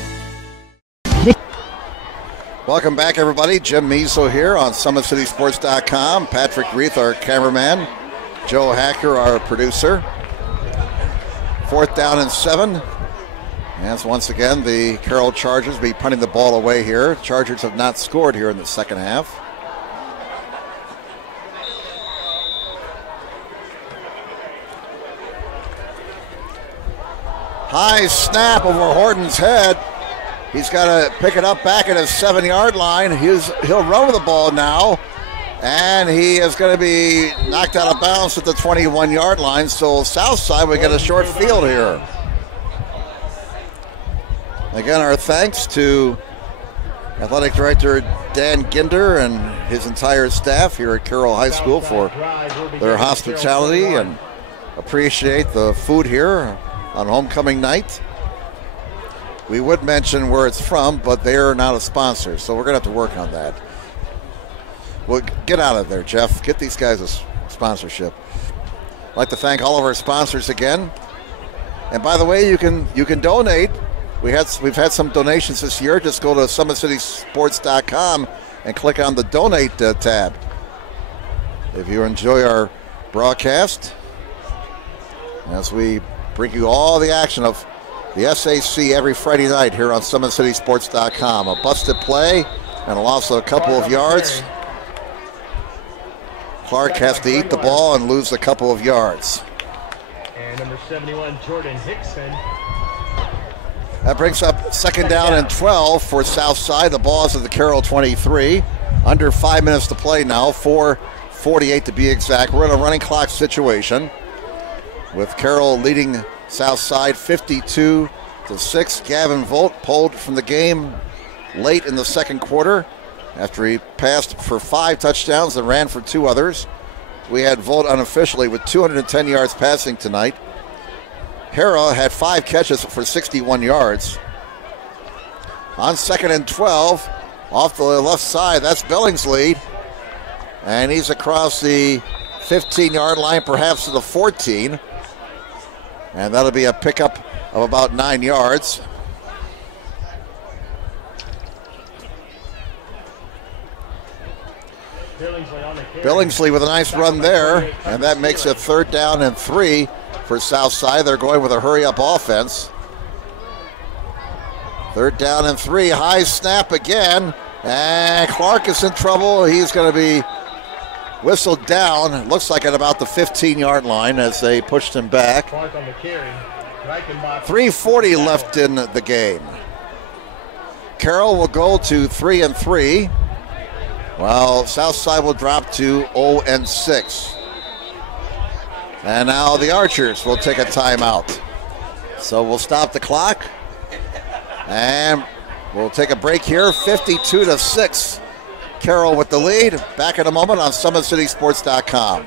Welcome back, everybody. Jim Measle here on SummitCitySports.com. Patrick Reith, our cameraman. Joe Hacker, our producer. 4th down and 7. As once again, the Carroll Chargers be punting the ball away here. Chargers have not scored here in the second half. High snap over Horton's head. He's got to pick it up back at his 7-yard line. He'll run with the ball now. And he is going to be knocked out of bounds at the 21-yard line. So Southside, we get a short field here. Again, our thanks to Athletic Director Dan Ginder and his entire staff here at Carroll High School for their hospitality and appreciate the food here on homecoming night. We would mention where it's from, but they are not a sponsor, so we're going to have to work on that. Well, get out of there, Jeff. Get these guys a sponsorship. I'd like to thank all of our sponsors again. And by the way, you can donate. We've had some donations this year. Just go to SummitCitySports.com and click on the donate tab. If you enjoy our broadcast, as we bring you all the action of the SAC every Friday night here on SummitCitySports.com. A busted play and also a couple of yards. Clark has to eat the ball and lose a couple of yards. And number 71, Jordan Hickson. That brings up second down and 12 for Southside. The ball is at the Carroll 23. Under 5 minutes to play now, 4:48 to be exact. We're in a running clock situation with Carroll leading Southside 52-6. Gavin Volt pulled from the game late in the second quarter after he passed for 5 touchdowns and ran for 2 others. We had Volt unofficially with 210 yards passing tonight. Hera had 5 catches for 61 yards. On second and 12, off the left side, that's Billingsley. And he's across the 15-yard line, perhaps to the 14. And that'll be a pickup of about 9 yards. Billingsley with a nice run there, and that makes it third down and 3 for Southside. They're going with a hurry-up offense. Third down and 3, high snap again, and Clark is in trouble. He's going to be whistled down. It looks like at about the 15-yard line as they pushed him back. 3:40 left in the game. Carroll will go to 3-3, while Southside will drop to 0-6. And now the Archers will take a timeout. So we'll stop the clock, and we'll take a break here. 52-6. Carroll with the lead. Back in a moment on SummitCitySports.com.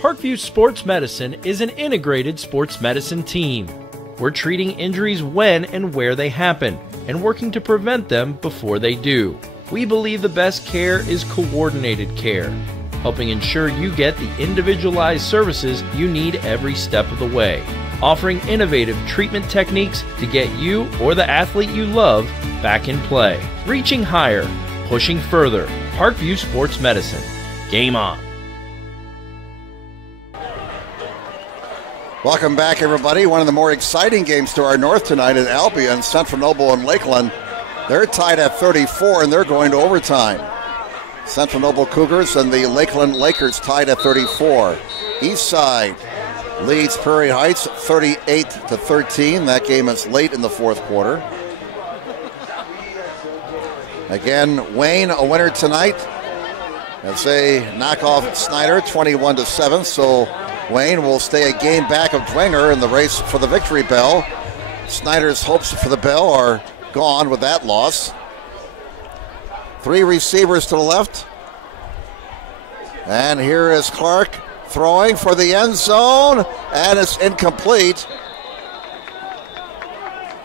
Parkview Sports Medicine is an integrated sports medicine team. We're treating injuries when and where they happen and working to prevent them before they do. We believe the best care is coordinated care, helping ensure you get the individualized services you need every step of the way, offering innovative treatment techniques to get you or the athlete you love back in play. Reaching higher, pushing further. Parkview Sports Medicine. Game on. Welcome back, everybody. One of the more exciting games to our north tonight in Albion, Central Noble and Lakeland. They're tied at 34, and they're going to overtime. Central Noble Cougars and the Lakeland Lakers tied at 34. Eastside leads Prairie Heights 38-13. That game is late in the fourth quarter. Again, Wayne a winner tonight as they knock off Snyder 21-7. So Wayne will stay a game back of Dwenger in the race for the victory bell. Snyder's hopes for the bell are gone with that loss. 3 receivers to the left. And here is Clark throwing for the end zone, and it's incomplete.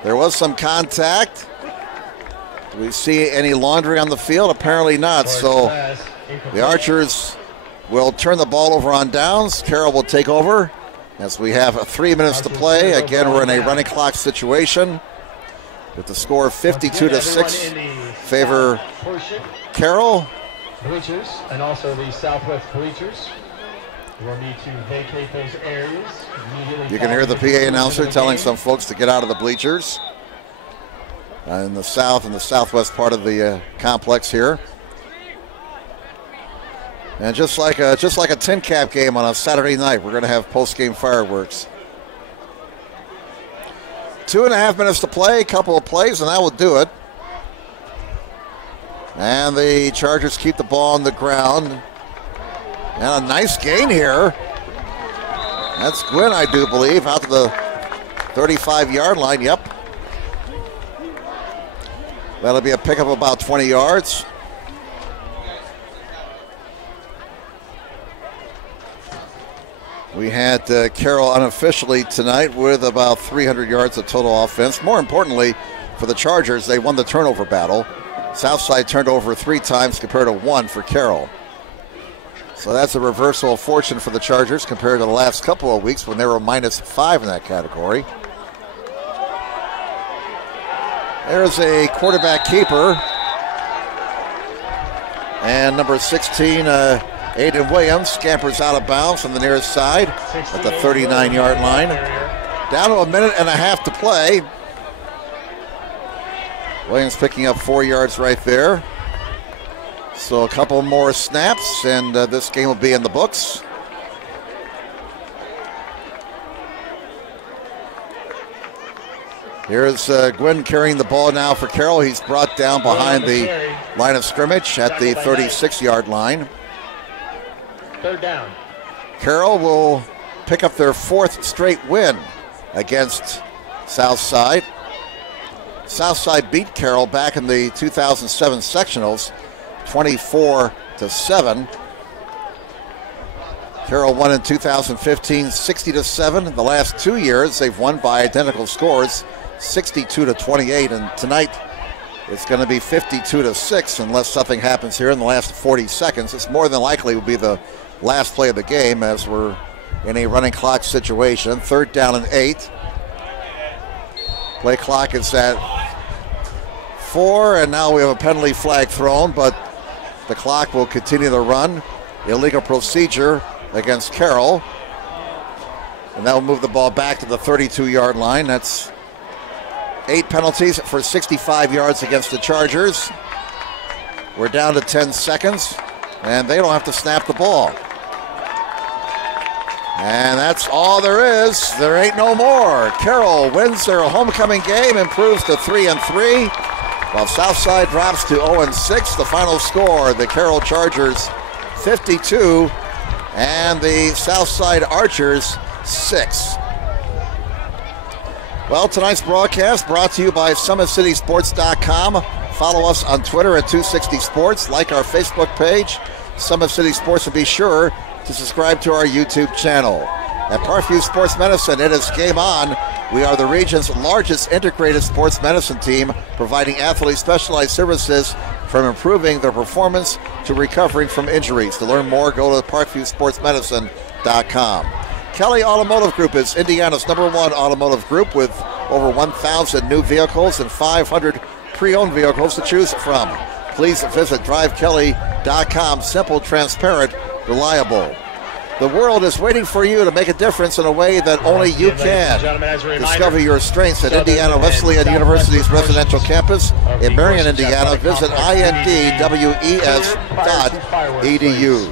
There was some contact. Do we see any laundry on the field? Apparently not. So the Archers will turn the ball over on downs. Carroll will take over as we have 3 minutes to play. Again, we're in a running clock situation with the score 52-6 favor Carroll. Bleachers and also the Southwest bleachers will need to vacate those areas immediately. You can hear the PA announcer telling some folks to get out of the bleachers in the south and the southwest part of the complex here. And just like a tin cap game on a Saturday night, we're going to have post-game fireworks. 2.5 minutes to play, a couple of plays, and that will do it. And the Chargers keep the ball on the ground. And a nice gain here. That's Gwynn, I do believe, out to the 35-yard line. Yep. That'll be a pickup of about 20 yards. We had Carroll unofficially tonight with about 300 yards of total offense. More importantly, for the Chargers, they won the turnover battle. Southside turned over 3 times compared to 1 for Carroll. So that's a reversal of fortune for the Chargers compared to the last couple of weeks when they were -5 in that category. There's a quarterback keeper. And number 16, Aiden Williams, scampers out of bounds from the nearest side at the 39-yard line. Down to a minute and a half to play. Williams picking up 4 yards right there. So a couple more snaps, and this game will be in the books. Here's Gwynn carrying the ball now for Carroll. He's brought down behind the line of scrimmage at the 36-yard line. 3rd down. Carroll will pick up their 4th straight win against Southside. Southside beat Carroll back in the 2007 sectionals, 24-7. Carroll won in 2015, 60-7. The last 2 years, they've won by identical scores, 62-28. And tonight, it's going to be 52-6 unless something happens here in the last 40 seconds. It's more than likely will be the last play of the game as we're in a running clock situation. 3rd down and 8. Play clock is at 4, and now we have a penalty flag thrown, but the clock will continue to run. Illegal procedure against Carroll. And that will move the ball back to the 32-yard line. That's 8 penalties for 65 yards against the Chargers. We're down to 10 seconds, and they don't have to snap the ball. And that's all there is. There ain't no more. Carroll wins their homecoming game, improves to 3-3, while Southside drops to 0-6. The final score, the Carroll Chargers 52 and the Southside Archers 6. Well, tonight's broadcast brought to you by SummitCitySports.com. Follow us on Twitter at 260 Sports. Like our Facebook page, Summit City Sports, and be sure to subscribe to our YouTube channel. At Parkview Sports Medicine, it is game on. We are the region's largest integrated sports medicine team, providing athletes specialized services from improving their performance to recovering from injuries. To learn more, go to parkviewsportsmedicine.com. Kelly Automotive Group is Indiana's #1 automotive group with over 1,000 new vehicles and 500 pre-owned vehicles to choose from. Please visit drivekelly.com. Simple, transparent, reliable. The world is waiting for you to make a difference in a way that only you can. Discover your strengths at Indiana Wesleyan University's residential campus in Marion, Indiana. Visit indwes.edu.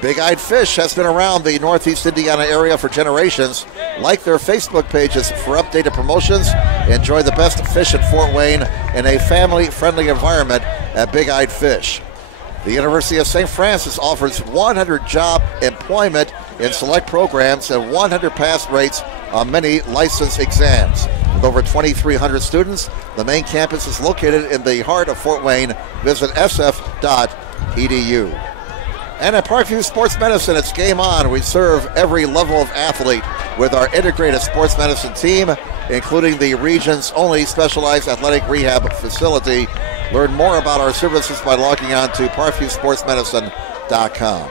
Big Eyed Fish has been around the Northeast Indiana area for generations. Like their Facebook pages for updated promotions. Enjoy the best fish at Fort Wayne in a family-friendly environment at Big Eyed Fish. The University of St. Francis offers 100 job employment in select programs and 100 pass rates on many license exams. With over 2,300 students, the main campus is located in the heart of Fort Wayne. Visit sf.edu. And at Parkview Sports Medicine, it's game on. We serve every level of athlete with our integrated sports medicine team, including the region's only specialized athletic rehab facility. Learn more about our services by logging on to parkviewsportsmedicine.com.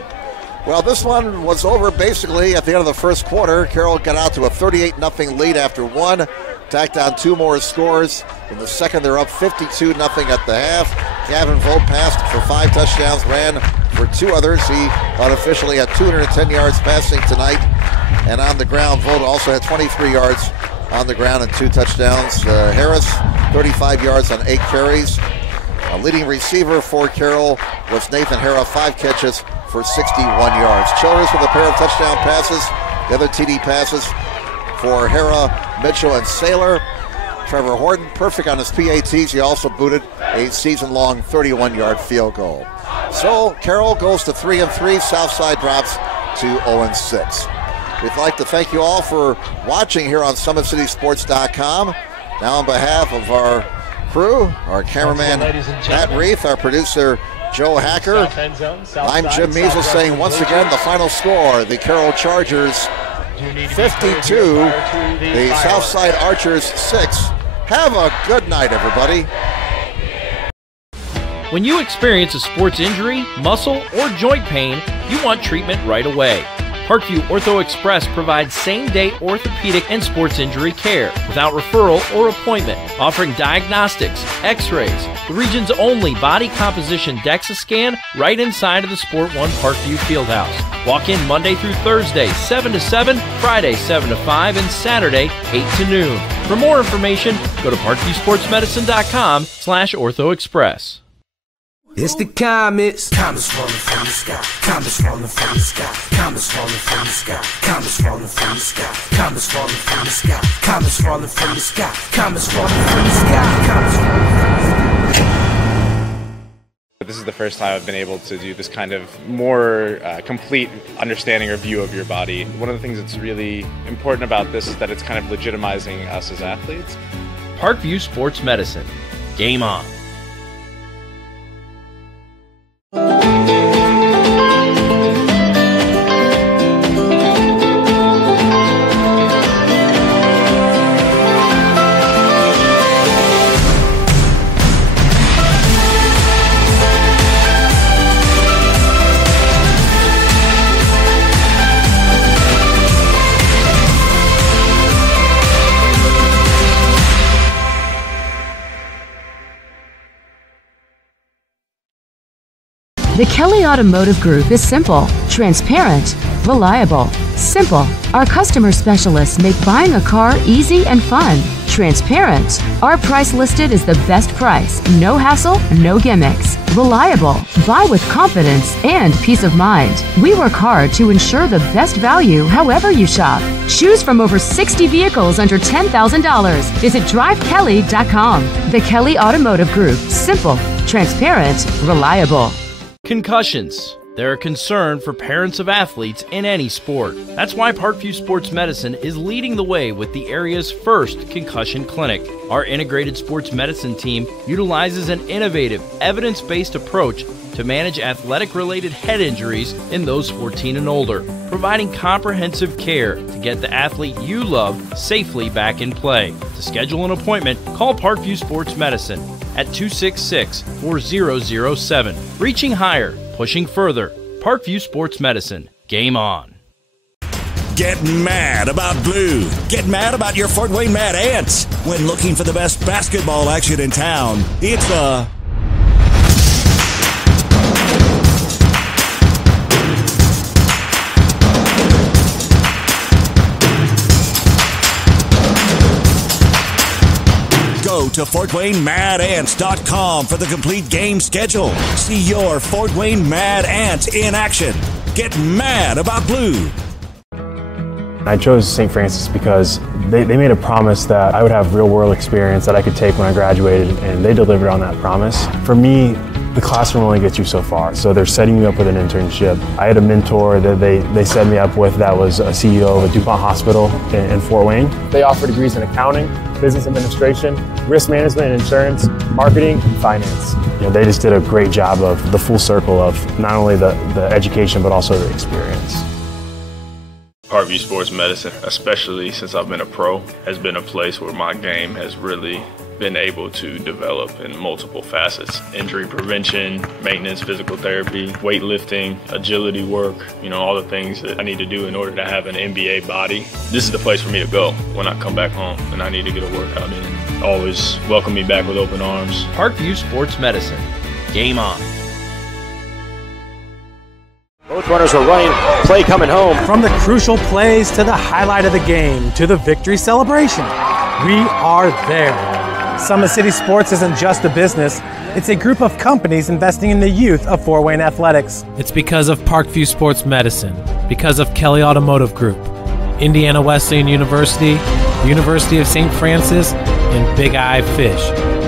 Well, this one was over basically at the end of the first quarter. Carroll got out to a 38-0 lead after one, tacked on 2 more scores. In the second, they're up 52-0 at the half. Gavin Vogt passed for 5 touchdowns, ran for 2 others. He unofficially had 210 yards passing tonight. And on the ground, Vogt also had 23 yards on the ground and 2 touchdowns. Harris, 35 yards on 8 carries. A leading receiver for Carroll was Nathan Hara, 5 catches for 61 yards. Childress with a pair of touchdown passes. The other TD passes for Hara, Mitchell, and Saylor. Trevor Horton, perfect on his PATs. He also booted a season-long 31-yard field goal. So Carroll goes to 3-3. Southside drops to 0-6. We'd like to thank you all for watching here on SummitCitySports.com. Now on behalf of our crew, our cameraman Matt Reith, our producer Joe Hacker. I'm Jim Measles saying once again the final score, the Carroll Chargers 52, the Southside Archers 6. Have a good night, everybody. When you experience a sports injury, muscle, or joint pain, you want treatment right away. Parkview Ortho Express provides same-day orthopedic and sports injury care without referral or appointment, offering diagnostics, x-rays, the region's only body composition DEXA scan right inside of the Sport One Parkview Fieldhouse. Walk in Monday through Thursday, 7 to 7, Friday, 7 to 5, and Saturday, 8 to noon. For more information, go to parkviewsportsmedicine.com/orthoexpress. It's the comets. Comets falling from the sky. Comets falling from the sky. Comets falling from the sky. Comets falling from the sky. Comets falling from the sky. Comets falling from the sky. Comets falling from the sky. Comets falling from the sky. This is the first time I've been able to do this kind of more complete understanding or view of your body. One of the things that's really important about this is that it's kind of legitimizing us as athletes. Parkview Sports Medicine. Game on. The Kelly Automotive Group is simple, transparent, reliable. Simple. Our customer specialists make buying a car easy and fun. Transparent. Our price listed is the best price. No hassle, no gimmicks. Reliable. Buy with confidence and peace of mind. We work hard to ensure the best value however you shop. Choose from over 60 vehicles under $10,000. Visit drivekelly.com. The Kelly Automotive Group. Simple, transparent, reliable. Concussions. They're a concern for parents of athletes in any sport. That's why Parkview Sports Medicine is leading the way with the area's first concussion clinic. Our integrated sports medicine team utilizes an innovative, evidence-based approach to manage athletic-related head injuries in those 14 and older, providing comprehensive care to get the athlete you love safely back in play. To schedule an appointment, call Parkview Sports Medicine at 266-4007. Reaching higher, pushing further. Parkview Sports Medicine. Game on. Get mad about blue. Get mad about your Fort Wayne Mad Ants. When looking for the best basketball action in town, it's a... Go to FortWayneMadAnts.com for the complete game schedule. See your Fort Wayne Mad Ants in action. Get mad about blue. I chose St. Francis because they made a promise that I would have real-world experience that I could take when I graduated, and they delivered on that promise. For me, the classroom only gets you so far, so they're setting you up with an internship. I had a mentor that they set me up with that was a CEO of a DuPont hospital in Fort Wayne. They offer degrees in accounting, business administration, risk management and insurance, marketing, and finance. They just did a great job of the full circle of not only the education, but also the experience. Parkview Sports Medicine, especially since I've been a pro, has been a place where my game has really been able to develop in multiple facets. Injury prevention, maintenance, physical therapy, weightlifting, agility work, all the things that I need to do in order to have an NBA body. This is the place for me to go when I come back home and I need to get a workout in. Always welcome me back with open arms. Parkview Sports Medicine. Game on. Both runners are running, play coming home. From the crucial plays to the highlight of the game to the victory celebration, we are there. Summit City Sports isn't just a business, it's a group of companies investing in the youth of Fort Wayne athletics. It's because of Parkview Sports Medicine, because of Kelly Automotive Group, Indiana Wesleyan University, the University of St. Francis, and Big Eye Fish,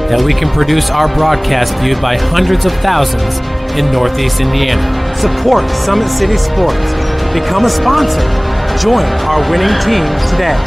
that we can produce our broadcast viewed by hundreds of thousands in Northeast Indiana. Support Summit City Sports. Become a sponsor. Join our winning team today.